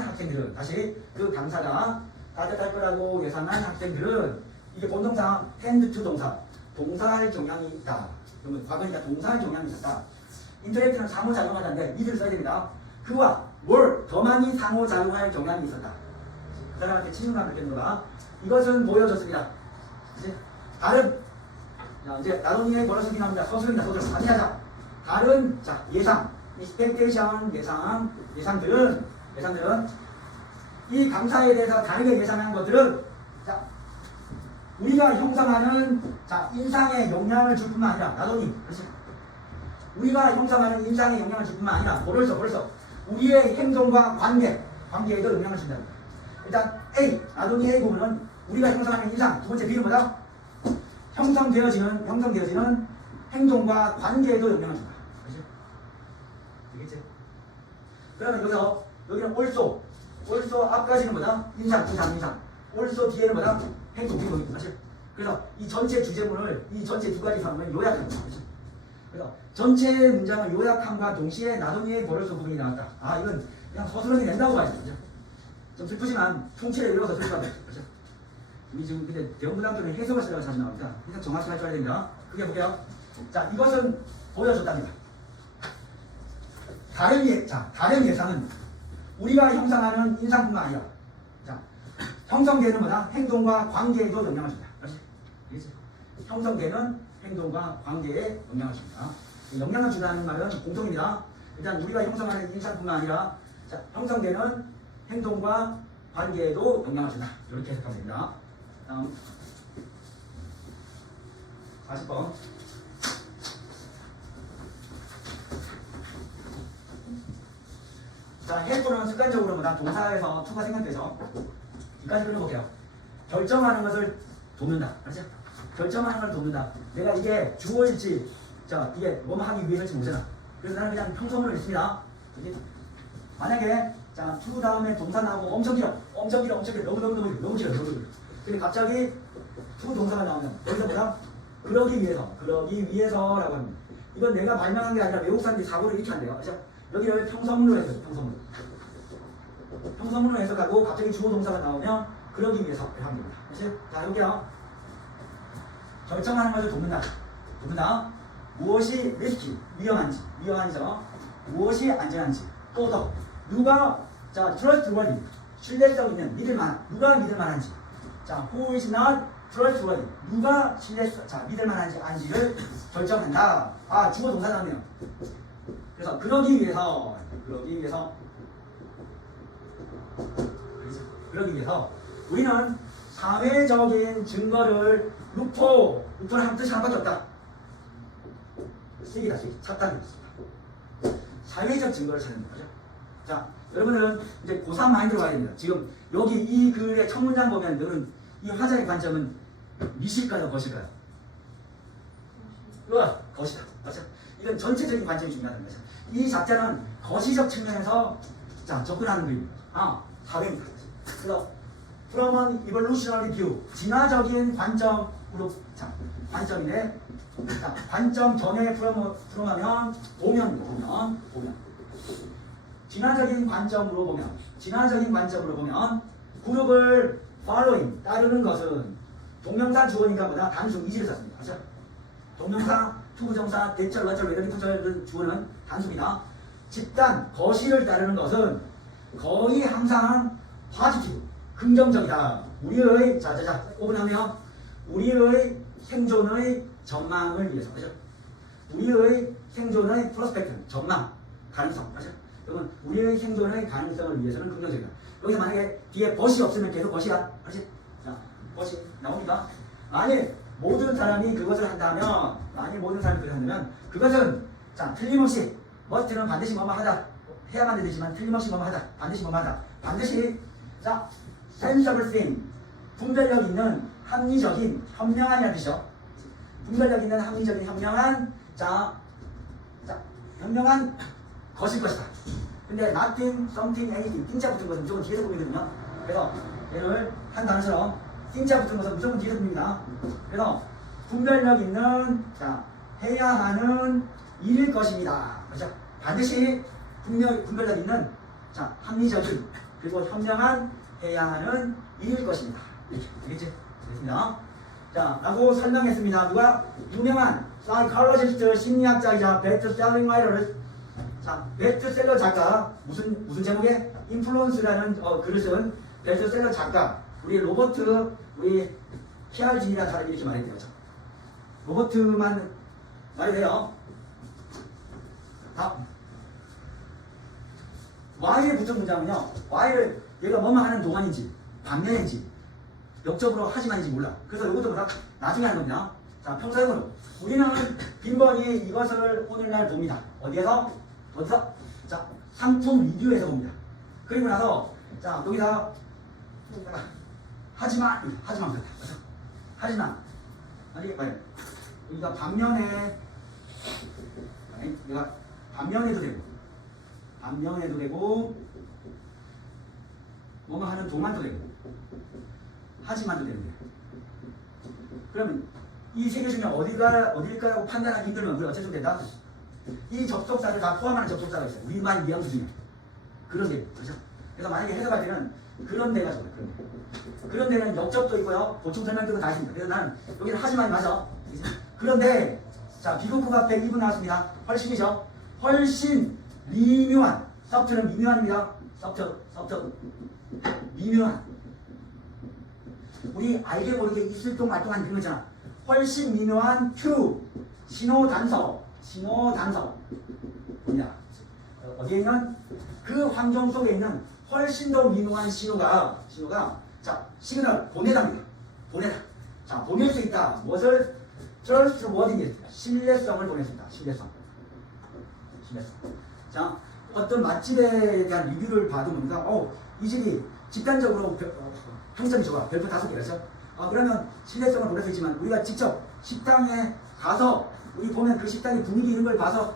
학생들은 다시 그 강사가 따뜻할 거라고 예상한 학생들은 이게 본동사 tend to 동사할 경향이 있다. 그러면 과거니까 동사할 경향이 있었다. 인터랙트는 상호작용하다는데 이들을 써야 됩니다. 그와 뭘 더 많이 상호작용할 경향이 있었다. 그 사람한테 친근감을 느끼는 거다. 이것은 보여줬습니다. 이제 다른 자, 이제 나동이의 벌어서기 나옵니다. 서술입니다. 서술 많이 하자. 다른 자 예상, expectation 예상들은 이 강사에 대해서 다르게 예상한 것들은 자 우리가 형성하는 자 인상에 영향을 줄 뿐만 아니라 나동이 그렇지. 우리가 형성하는 인상에 영향을 줄 뿐만 아니라 벌써 우리의 행동과 관계에도 영향을 준다. 일단 A 나동이 A 부분은 우리가 형성하는 인상 두 번째 B는 뭐다? 형성되어지는 행동과 관계에도 영향을 준다. 그렇지? 되겠지? 그러면 여기는 also 앞까지는 뭐다? 인상. also 뒤에는 뭐다? 행동. 사실. 그래서 이 전체 주제문을 이 전체 두 가지 상황을 요약하는 거죠. 그렇죠? 그래서 전체 문장을 요약함과 동시에 나동이의 벌어서 부분이 나왔다. 아 이건 그냥 서술형이 된다고 봐야죠. 그렇죠? 좀 슬프지만 통째로 읽어서 슬프다. 그렇죠? 우리 지금 근데 대원고등학교는 해석을 쓰려고 자주 나옵니다. 해석 정확히 할 줄 알아야 됩니다. 그게 볼게요. 자 이것은 보여줬답니다. 다른 예상은 우리가 형성하는 인상뿐만 아니라 자 형성되는 뭐다? 행동과 관계에도 영향을 준다. 그렇지? 알겠지? 형성되는 행동과 관계에 영향을 줍니다. 영향을 준다는 말은 공통입니다. 일단 우리가 형성하는 인상뿐만 아니라 자, 형성되는 행동과 관계에도 영향을 준다. 이렇게 해석하면 됩니다. 다음 40번 자, help는 습관적으로 뭐다? 동사에서 to가 생략돼서 여기까지 끊어볼게요. 결정하는 것을 돕는다. 알았죠? 결정하는 걸 돕는다. 내가 이게 주어일지 자 이게 뭐 하기 위해서일지 모르잖아. 그래서 나는 그냥 평소문을 읽습니다. 만약에 자 to 다음에 동사 나오고 엄청 길어 너무 길어. 근데 갑자기 to 동사가 나오면 여기서 뭐다? 그러기 위해서라고 합니다. 이건 내가 발명한 게 아니라 외국 사람들이 사고를 이렇게 한대요. 그렇죠? 여기를 평서문으로 해서 평서문으로 해석하고 갑자기 주어 동사가 나오면 그러기 위해서 합니다. 그렇지? 자 여기요. 결정하는 것을 돕는다. 무엇이 리스키 위험한지죠. 무엇이 안전한지 또 더 누가 자 trustworthy 신뢰성 있는 누가 믿을 만한지 자 who is not trustworthy 누가 믿을 만한지 아닌지를 결정한다. 아 주어 동사 나오네요. 그래서 그러기 위해서 우리는 사회적인 증거를 루포는 한 뜻이 하나밖에 없다. 세기다. 찾다는 것입니다. 사회적 증거를 찾는 거죠. 자, 여러분들은 이제 고3 많이 들어가야 됩니다. 지금 여기 이 글의 첫 문장 보면 너는 이 화자의 관점은 미실까요, 거실까요? 거시다. 맞죠? 이건 전체적인 관점이 중요하다는 거죠. 이 작자는 거시적 측면에서 자 접근하는 그림입니다. 사회입니다. 그래서 from an evolutionary view 진화적인 관점으로 자 관점인데 자 관점 전에 from 보면 진화적인 관점으로 보면 그룹을 following 따르는 것은 동명사 주어니까 보다 단수 이지를 썼습니다. 그렇죠? 동명사 투부정사 대절 어쩔 외래기 투절 주어는 단수입니다. 집단 거시를 따르는 것은 거의 항상 positive 긍정적이다. 우리의 오분하면 우리의 생존의 전망을 위해서 그렇죠? 우리의 생존의 프로스펙트 전망 가능성 그렇죠? 여러분 우리의 생존의 가능성을 위해서는 긍정적이다. 여기서 만약에 뒤에 벗이 없으면 계속 벗이야. 그렇지? 자, 벗이 나옵니다. 만일 모든 사람이 그것을 한다면 그것은 자 틀림없이 머스트는 반드시 뭐뭐 하다 해야만 되지만 틀림없이 뭐뭐 하다 반드시 자 sensible thing 분별력 있는 합리적인 현명한이라는 뜻이죠. 분별력 있는 합리적인 현명한 자 현명한 것일 것이다. 근데 nothing, something, anything, 띵자 붙은 것은 무조건 뒤에서 보이거든요. 그래서 얘를 한 단어처럼 띵자 붙은 것은 무조건 뒤에서 보입니다. 그래서 분별력 있는 자 해야 하는 일일 것입니다. 그렇죠? 반드시 분별력 있는 자 합리적인 그리고 현명한 해야 하는 일일 것입니다. 이렇게 되겠지? 됐습니다. 자, 라고 설명했습니다. 누가? 유명한 사이콜로지스트 심리학자이자 베스트셀러 라이터를 자, 베스트셀러 작가 무슨 제목에 인플루언스라는 글을 쓴 베스트셀러 작가 우리 로버트 우리 키알진이라는 사람이 이렇게 말했대요. 로버트만 말이 돼요. 다음 Y에 붙은 문장은요. Y를 얘가 뭐만 하는 동안인지 반면인지 역적으로 하지만인지 몰라. 그래서 이것도 뭐다? 나중에 하는 겁니다. 자, 평소형으로 우리는 빈번히 이것을 오늘날 봅니다. 어디에서? 자, 상품 리뷰에서 봅니다. 그리고 나서 자, 여기다 하지만 아니 여기가 반면에 내가 반면에도 되고 뭐뭐 하는 동안도 되고 하지만도 되는데 그러면 이 세 개 중에 어딜까요? 판단하기 힘들면 우리가 어쩔 수 된다. 이 접속사를 다 포함하는 접속사가 있어요. 우리말 뉘앙스 중에 그런 데 그렇죠? 그래서 만약에 해석할 때는 그런 데가 좋아요. 그런 데는 역접도 있고요. 보충 설명도 다 있습니다. 그래서 나는 여기는 하지만이 맞아. 그런데 자 비교급 앞에 2분 나왔습니다. 훨씬이죠. 훨씬 미묘한 서프트는 미묘한입니다. 서프트 미묘한 우리 알게 모르게 있을 동 말동한 그런 거 있잖아. 훨씬 미묘한 큐 신호 단서 뭐냐 어디에 있는 그 환경 속에 있는 훨씬 더 미묘한 신호가 자 시그널 보내답니다. 자 보낼 수 있다. 무엇을 trustworthy 신뢰성을 보냈습니다. 신뢰성. 자 어떤 맛집에 대한 리뷰를 받으니까 이 집이 집단적으로 평점이 좋아. 별표 5개였죠. 그러면 신뢰성을 보낼 수 있지만 우리가 직접 식당에 가서 우리 보면 그 식당의 분위기 이런 걸 봐서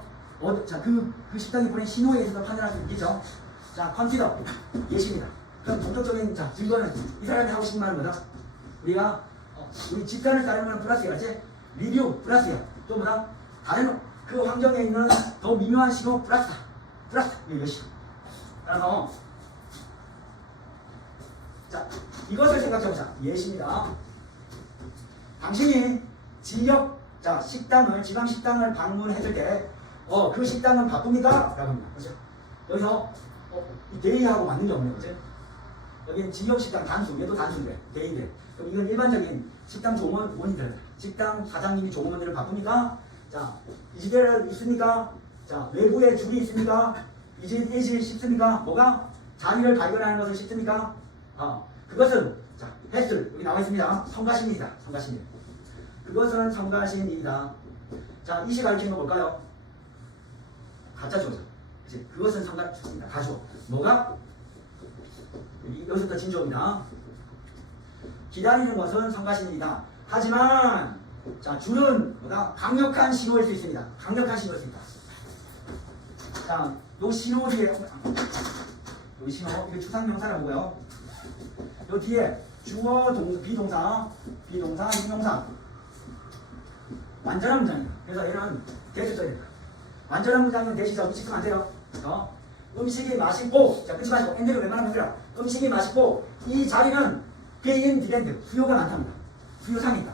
자, 그 식당이 보낸 신호에 있어서 판단할 수 있겠죠. 자, 컨시더 예시입니다. 그럼 본격적인 자, 증거는 이 사람이 하고 싶은 말은 뭐다? 우리가 우리 집단을 따르는 건 플러스야, 그렇지? 리뷰 플러스야. 또 뭐다? 다른 그 환경에 있는 더 미묘한 신호 플러스 이것이. 따라서 자, 이것을 생각해보자. 예시입니다. 당신이 지역 지방 식당을 방문했을 때 그 식당은 바쁩니까? 라고 합니다. 그렇죠? 여기서 대의하고 맞는 게 없네요. 그렇죠? 여기는 지역 식당 단수, 얘도 단수인데 대의대. 그럼 이건 일반적인 식당 조문원이들, 식당 사장님이 조문원들을 바쁩니까? 자, 이 집에 있습니까? 자, 외부에 줄이 있습니까? 이 집 쉽습니까? 뭐가? 자리를 발견하는 것을 쉽습니까? 그것은 자, 헬스 여기 나와 있습니다. 성가신이다. 그것은 성가신이다. 자, 이 시 가르치는 거 뭘까요? 가짜 주어죠. 이제 그것은 성가신이다. 가주어. 뭐가? 여기서부터 진주어입니다. 기다리는 것은 성가신이다. 하지만 자, 줄은 뭐다? 강력한 신호일 수 있습니다. 자, 요 신호 뒤에 요 신호 이거 추상명사라고요. 요 뒤에 주어, 비동사, 형용사 완전한 문장이에요. 그래서 얘는 대시 써야 됩니다. 완전한 문장은 대시죠. 음식 쓰면 안 돼요. 음식이 맛있고 자 끊지 마시고 엔드를 웬만하면 해라. 음식이 맛있고 이 자리는 being demand 수요가 많답니다. 수요상이 있다.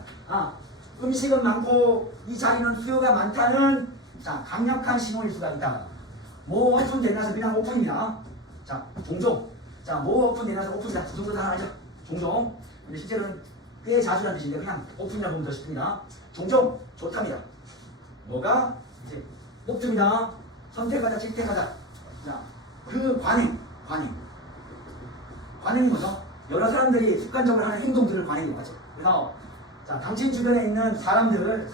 음식은 많고 이 자리는 수요가 많다는 자 강력한 신호일 수가 있다. 뭐 오픈 되나서 그냥 오픈입니다. 자 종종 뭐 오픈 되나서 오픈이다. 그 정도 다 알죠. 종종. 근데 실제로는 꽤 자주라는 뜻인데 그냥 오픈이라고 보면 더 쉽습니다. 종종 좋답니다. 뭐가 이제 높습니다. 선택하자, 질택하자. 자, 그 관행이 뭐죠? 여러 사람들이 습관적으로 하는 행동들을 관행이라고 하죠. 그래서 자, 당신 주변에 있는 사람들의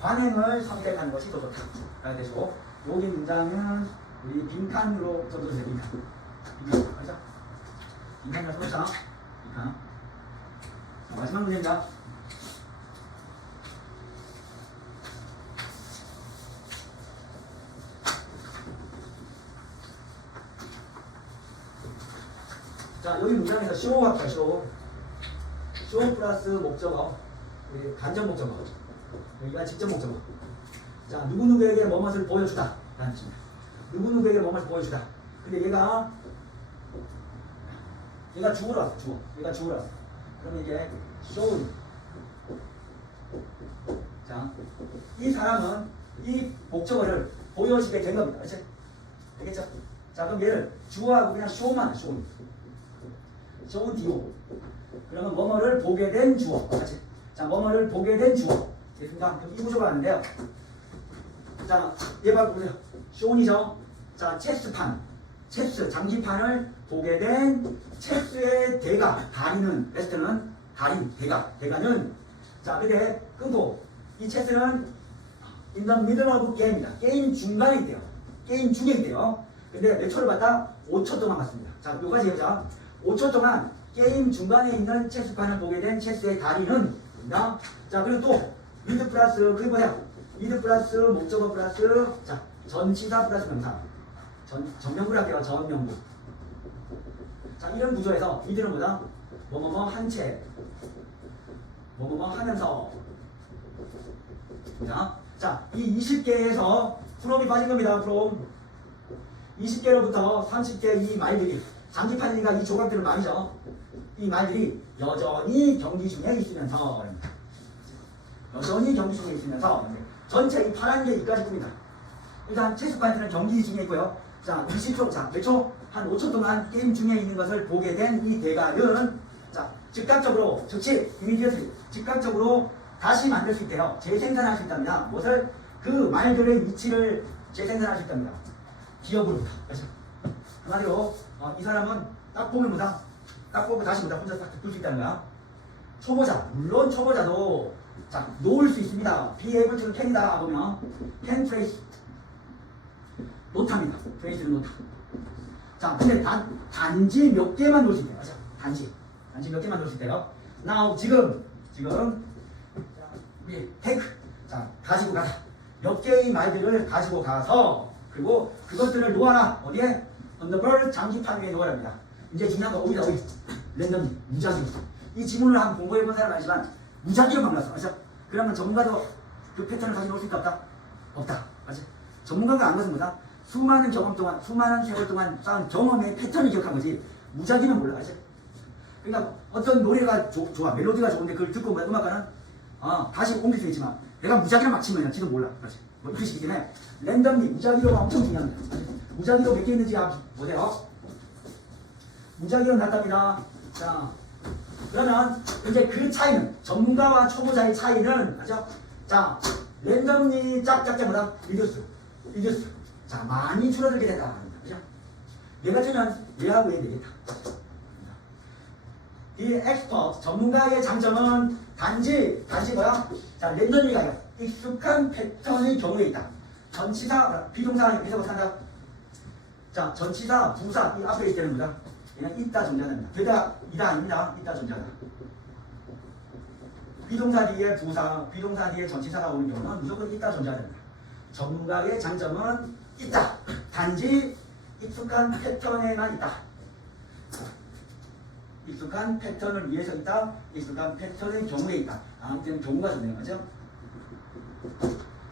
관행을 선택하는 것이 더 좋다. 되고 여기 문장은 우리 빈칸으로 써도 돼요. 빈칸. 맞죠? 빈칸이라 써보자. 빈칸. 마지막 문제입니다. 자, 여기 문장에서 show 할게요, show. show 플러스 목적어. 간접 목적어. 여기가 직접 목적어. 자, 누구누구에게 뭐뭇을 보여주다. 라는 뜻입니다. 누구누구에게 뭐뭇을 보여주다. 근데 얘가 주어로 왔어, 주어. 얘가 주어로 왔어. 그러면 이게 show. 자, 이 사람은 이 목적어를 보여주게 된 겁니다. 그렇지? 되겠죠? 자, 그럼 얘를 주어하고 그냥 show만, show. show dio. 그러면 뭐뭐를 보게 된 주어. 같이. 자, 뭐뭐를 보게 된 주어. 됐습니다. 그럼 이 구조가 왔는데요. 자, 얘 봐보세요. show이죠. 자, 체스판. 체스, 장기판을 보게 된 체스의 대가, 다리는, 베스트는 다리, 대가는 자, 근데 끊고 이 체스는 in the middle of game입니다. 게임 중간에 있대요. 게임 중에 있대요. 근데 몇 초를 봤다? 5초 동안 봤습니다. 자, 요까지 해보자. 5초 동안 게임 중간에 있는 체스판을 보게 된 체스의 다리는 입니다. 자, 그리고 또 with 플러스, 그게 뭐야? with 플러스 목적어 플러스 자, 전치사 플러스 명사. 전명구를 할게요. 전명구. 자, 이런 구조에서 with는 뭐다? 뭐뭐뭐 한 채. 뭐뭐뭐 하면서. 자, 이 20개에서 from이 빠진 겁니다. from. 20개로부터 30개 이 말들이 장기판이니까 이 조각들은 말이죠. 이 말들이 여전히 경기 중에 있으면서 여전히 경기 중에 있으면서 전체 이 파란 게 이까지 큽니다. 일단 체스판들은 경기 중에 있고요. 자, 20초, 자, 몇 초? 한 5초 동안 게임 중에 있는 것을 보게 된 이 대가는 자, 즉각적으로, 즉시, immediately, 즉각적으로 다시 만들 수 있대요. 재생산할 수 있답니다. 무엇을? 그 말들의 위치를 재생산할 수 있답니다. 기억으로부터. 그렇죠? 한마디로 이 사람은 딱 보면 뭐다? 딱 보고 다시 뭐다? 혼자 딱 듣을 수 있다는 거야. 초보자, 물론 초보자도 자, 놓을 수 있습니다. be able to can이다 보면 can trace 노타입니다. trace는 노타. 자, 근데 단지 몇 개만 놓을 수 있대요. 그렇죠? 단지 몇 개만 놓을 수 있대요. now 지금 take 자, 가지고 가다. 몇 개의 말들을 가지고 가서 그리고 그것들을 놓아라. 어디에? on the bird 장기판 위에 놓으랍니다. 이제 중요한 거 오이다. 랜덤 무작위. 이 지문을 한번 공부해본 사람은 알지만 무작위로 만났어. 그렇죠? 그러면 전문가도 그 패턴을 가지고 올 수 있다 없다? 없다. 맞지? 전문가가 안 것은 뭐다? 수많은 경험 동안, 수많은 세월 동안 쌓은 경험의 패턴을 기억한 거지 무작위는 몰라. 그렇지? 그러니까 어떤 노래가 좋아. 멜로디가 좋은데 그걸 듣고 음악가는 다시 옮길 수 있지만 내가 무작위로 막 치면 지도 몰라. 그렇지? 뭐 이런 식이기 때문에 랜덤리 무작위로가 엄청 중요합니다. 그렇지? 무작위로 몇 개 있는지 보세요. 무작위로 났답니다. 자, 그러면 이제 그 차이는 전문가와 초보자의 차이는 맞죠? 자, 랜덤리 짝짝짝보다 리듀스. 자, 많이 줄어들게 된다. 그죠? 얘 같으면 얘하고 얘 되겠다. 이 엑스퍼트 전문가의 장점은 단지 뭐야? 자, 랜덤리가 아니라 익숙한 패턴의 경우에 있다. 전치사 비동사 비동사 산다. 자, 전치사 부사 이 앞에 있다는 거다. 그냥 있다 존재한다. 되다 이다 아닙니다. 있다 존재한다. 비동사 뒤에 부사, 비동사 뒤에 전치사가 오는 경우는 무조건 있다 존재한다. 전문가의 장점은 있다. 단지 익숙한 패턴에만 있다. 익숙한 패턴을 위해서 있다. 익숙한 패턴의 경우에 있다. 아무튼 경우가 좋네요. 맞죠?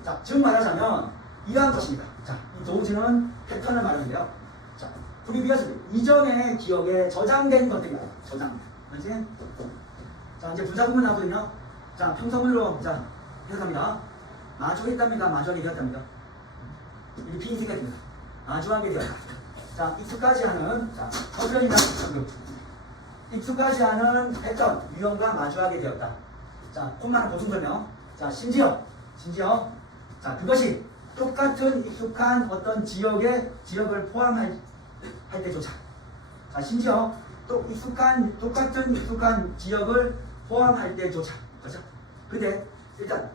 자, 즉 말하자면 이러한 것입니다. 자, 이 도지는 패턴을 말하는데요. 자, 프리비어스 이전의 기억에 저장된 것들이다. 저장. 그렇지? 자, 이제 분사구문 나오거든요. 자, 평서문으로 자 해석합니다. 마주했답니다. 마주하게 되었답니다. 이 비인식이 됩니다. 마주하게 되었다. 자, 익숙하지 않은 자, 서술입니다. 익숙하지 않은 패턴, 유형과 마주하게 되었다. 자, 콤마는 보충 설명. 자, 심지어 자, 그것이 똑같은 익숙한 어떤 지역을 포함할 때조차. 자, 심지어 또 똑같은 익숙한 지역을 포함할 때조차. 그렇죠? 근데 일단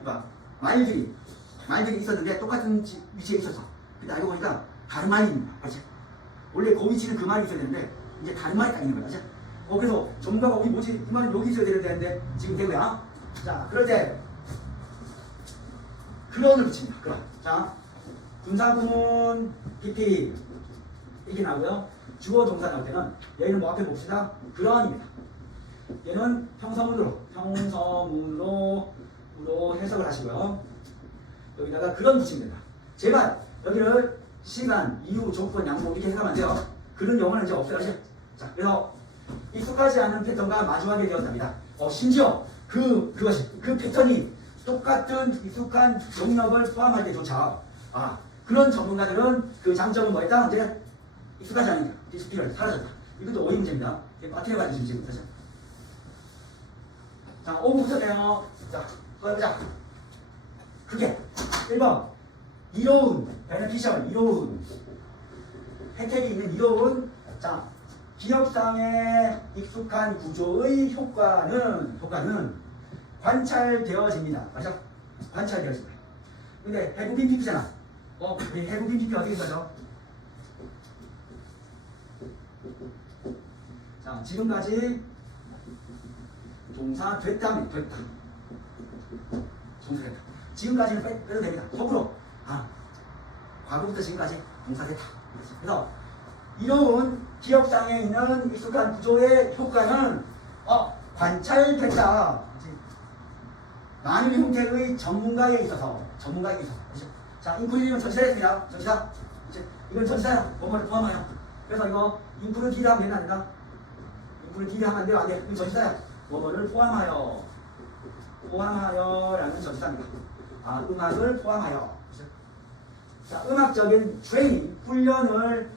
말들이 있었는데 똑같은 위치에 있었어. 근데 알고 보니까 다른 말입니다. 그렇지? 원래 그 위치는 그 말이 있어야 되는데 이제 다른 말이 딱 있는 거야. 그렇지? 그래서 전문가가 뭐지? 이 말은 여기 있어야 되는데 지금 된 거야. 자, 그럴 때 그런을 붙입니다. 그런. 자, 분사구문 PP 이렇게 나오고요. 주어 동사 나올 때는 얘는 뭐 앞에 봅시다. 그런입니다. 얘는 평서문으로 해석을 하시고요. 여기다가 그런 붙이면 된다. 제발 여기를 시간, 이유, 조건, 양보 이렇게 해석하면 안 돼요. 그런 용어는 이제 없어요. 자, 그래서 익숙하지 않은 패턴과 마주하게 되었답니다. 심지어 그 패턴이 똑같은 익숙한 용역을 포함할 때조차 그런 전문가들은 그 장점은 뭐였다? 이제 익숙하지 않으니까 디스피를 사라졌다. 이것도 오해 문제입니다. 이게 빠트려가지고 지금 그렇죠? 자, 5부터네요. 자, 꺼내보자. 그게 1번 이로운 베네피셜 이로운 혜택이 있는 이로운 자 기업상의 익숙한 구조의 효과는 관찰되어집니다. 맞죠? 관찰되어집니다. 근데 해부빈 PP잖아. 우리 해부빈 PP 어떻게 되죠? 자, 지금까지 동사 됐다. 동사 됐다. 지금까지는 빼도 됩니다. 속으로 과거부터 지금까지 동사 됐다. 그래서 이런 기업상에 있는 익숙한 구조의 효과는 관찰됐다. 많은 형태의 전문가에 있어서 자, 인프리는 전치사였습니다. 전치사. 이건 전치사야. 뭐뭐를 포함하여. 그래서 이거 인프리티를 하면 안 된다. 인프리티를 하면 안 돼요. 안 돼. 이건 전치사야. 뭐뭐를 포함하여라는 전치사입니다. 음악을 포함하여. 자, 음악적인 트레이닝, 훈련을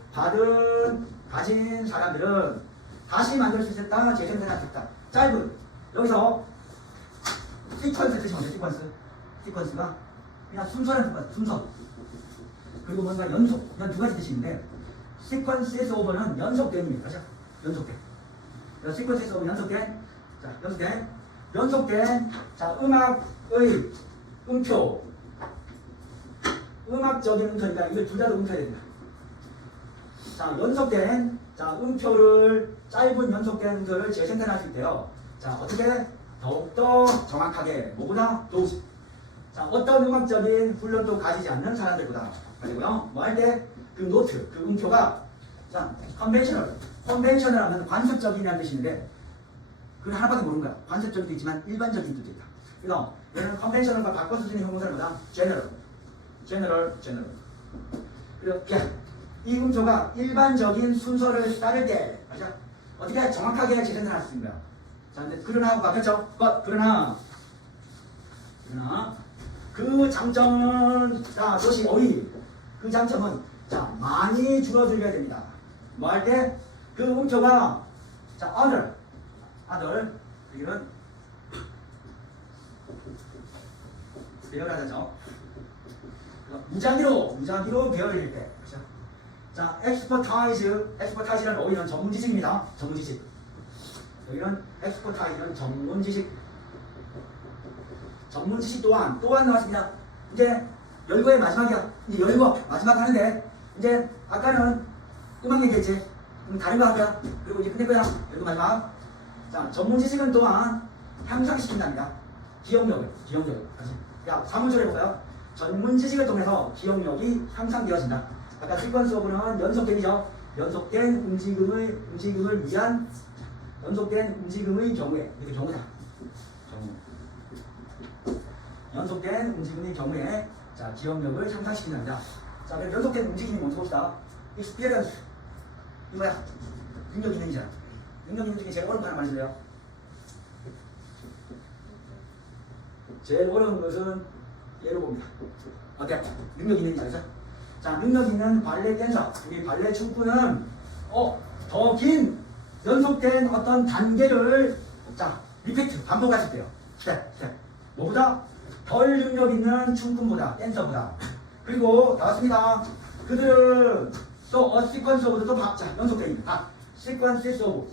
가진 사람들은 다시 만들 수 있었다, 재생산할 수 있다. 짧은, 여기서 시퀀스 뜻이죠. 시퀀스가 그냥 순서라는 순서. 그리고 뭔가 연속, 이런 두 가지 뜻이 있는데, 시퀀스에서 오버는 연속된입니다. 그렇죠? 연속된. 시퀀스에서 오버 연속된, 자, 음악의 음표. 음악적인 음표니까 이걸 둘 다도 음표해야 됩니다. 자, 연속된 음표를 짧은 연속된 음표를 재생산할 수 있대요. 자, 어떻게 더욱더 정확하게 뭐보다 더욱 자, 어떤 음악적인 훈련도 가지지 않는 사람들보다 가지고요. 뭐 할 때 그 노트, 그 음표가 자, 컨벤셔널 하면 관습적이라는 뜻인데 그건 하나밖에 모르는 거야. 관습적인 도 있지만 일반적인 뜻도 있다. 그래서 얘는 컨벤셔널과 바꿔서 쓰는 형용사는 뭐다? general. 이렇게 이 음표가 일반적인 순서를 따를 때 맞아? 어떻게 정확하게 재생산할 수 있는 거야. 자, 근데 그러나 바뀌었죠? 그러나 그 장점은 도시 어휘 그 장점은 많이 줄어들게 됩니다. 뭐 할 때 그 음표가 other 이런 배열하자죠. 무작위로 배열일 때. 그렇죠? 자, expertise라는 어휘는 전문 지식입니다. 전문 지식. 여기는 expertise는 전문 지식. 전문 지식 또한 나왔습니다. 이제 열거의 마지막이야. 이제 열거 마지막 하는데 이제 아까는 음악 얘기했지. 그럼 다른 거 할 거야. 그리고 이제 끝낼 거야. 열거 마지막. 자, 전문 지식은 또한 향상시킨답니다. 기억력을. 다시. 야, 3문절 해볼까요? 전문 지식을 통해서 기억력이 향상되어진다. 아까 시퀀스 오브는 연속된이죠. 연속된 움직임을 위한 연속된 움직임의 경우에 이렇게 경우다. 연속된 움직임의 경우에 자, 기억력을 향상시킨답니다. 자, 그럼 연속된 움직임이 먼저 봅시다. experience 이 뭐야? 능력 있는 이잖아. 능력 있는 중에 제일 어려운 거 하나 말해줄래요? 제일 어려운 것은 예로 봅니다. 어때? 능력 있는 이잖아. 자, 능력 있는 발레 댄서, 우리 발레 춤꾼은 더 긴 연속된 어떤 단계를 리피트 반복하실 때요. 스텝. 뭐보다? 덜 능력 있는 춤꾼보다, 댄서보다. 그리고 나왔습니다. 그들은 또 sequence of도 또 연속됩니다. sequences of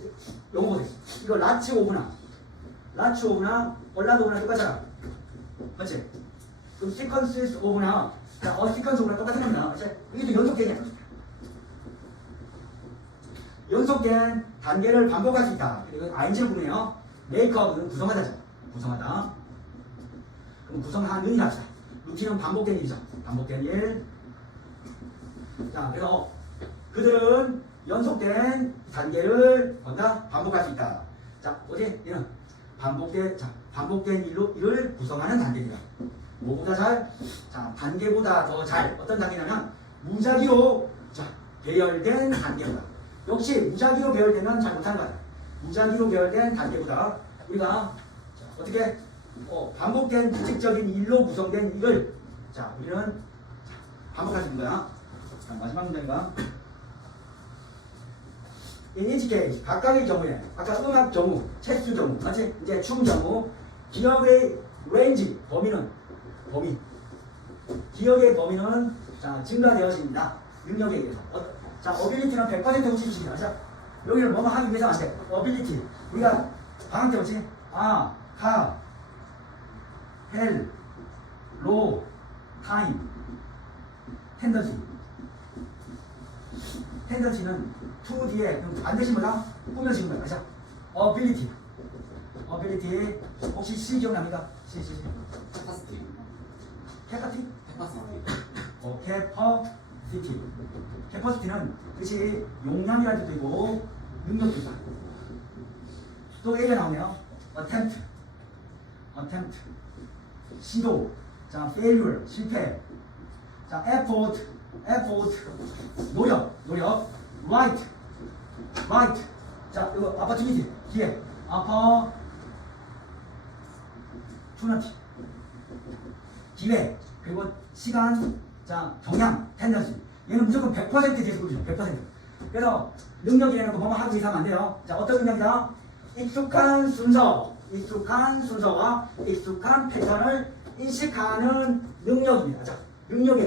용어 보세요. 이거 라치 오브나 얼라드 오브나 똑같잖아. 맞지? 그럼 sequences of나 sequence of랑 똑같은 겁니다. 이게 또 연속되냐? 연속된 단계를 반복할 수 있다. 그리고 ing를 보면요. makeup은 구성하다죠. 구성하다. 그럼 구성하는이라 합시다. 루틴은 반복된 일이죠. 반복된 일. 자, 그래서 그 그들은 연속된 단계를 반복할 수 있다. 자, 어디? 얘는 반복된 일을 구성하는 단계입니다. 뭐보다 잘? 자, 단계보다 더 잘. 어떤 단계냐면 무작위로 배열된 단계보다. 역시 무작위로 배열되면 잘 못하는 거야. 무작위로 배열된 단계보다 우리가 어떻게 반복된 규칙적인 일로 구성된 일을 우리는 반복할 수 있는 거야. 자, 마지막 문제인가? In each case, 각각의 경우에 아까 음악 경우, 체스 경우, 맞지? 이제 춤 경우 기억의 range, 기억의 범위는 증가되어집니다. 능력에 의해서. 자, ability는 100% 호시입니다. 자, 여기는 뭐뭐 하기 위해서 안 돼. ability. 우리가 방학 때 뭐지? 헬, 로, 타임, 텐던시는 to 뒤에 반드시 뭐다? 꾸며지는 거야. 자, ability 혹시 C 기억납니까? C. 캐파시티. 캐파티? 캐파시티. 캐퍼시티는 그것이 용량이라는 뜻도 있고 능력도 있다. 또 A가 나오네요. attempt 시도. 자, failure 실패. 자, effort 노력 right. 자, 이거 opportunity 기회. opportunity 기회. 그리고 시간. 자, 경향 tendency. 얘는 무조건 100% 제수급이죠. 100%. 그래서 능력이라는 거 뭐뭐 하고 이상하면 안 돼요. 자, 어떤 능력이다? 익숙한 순서와 익숙한 패턴을 인식하는 능력입니다. 자, 능력이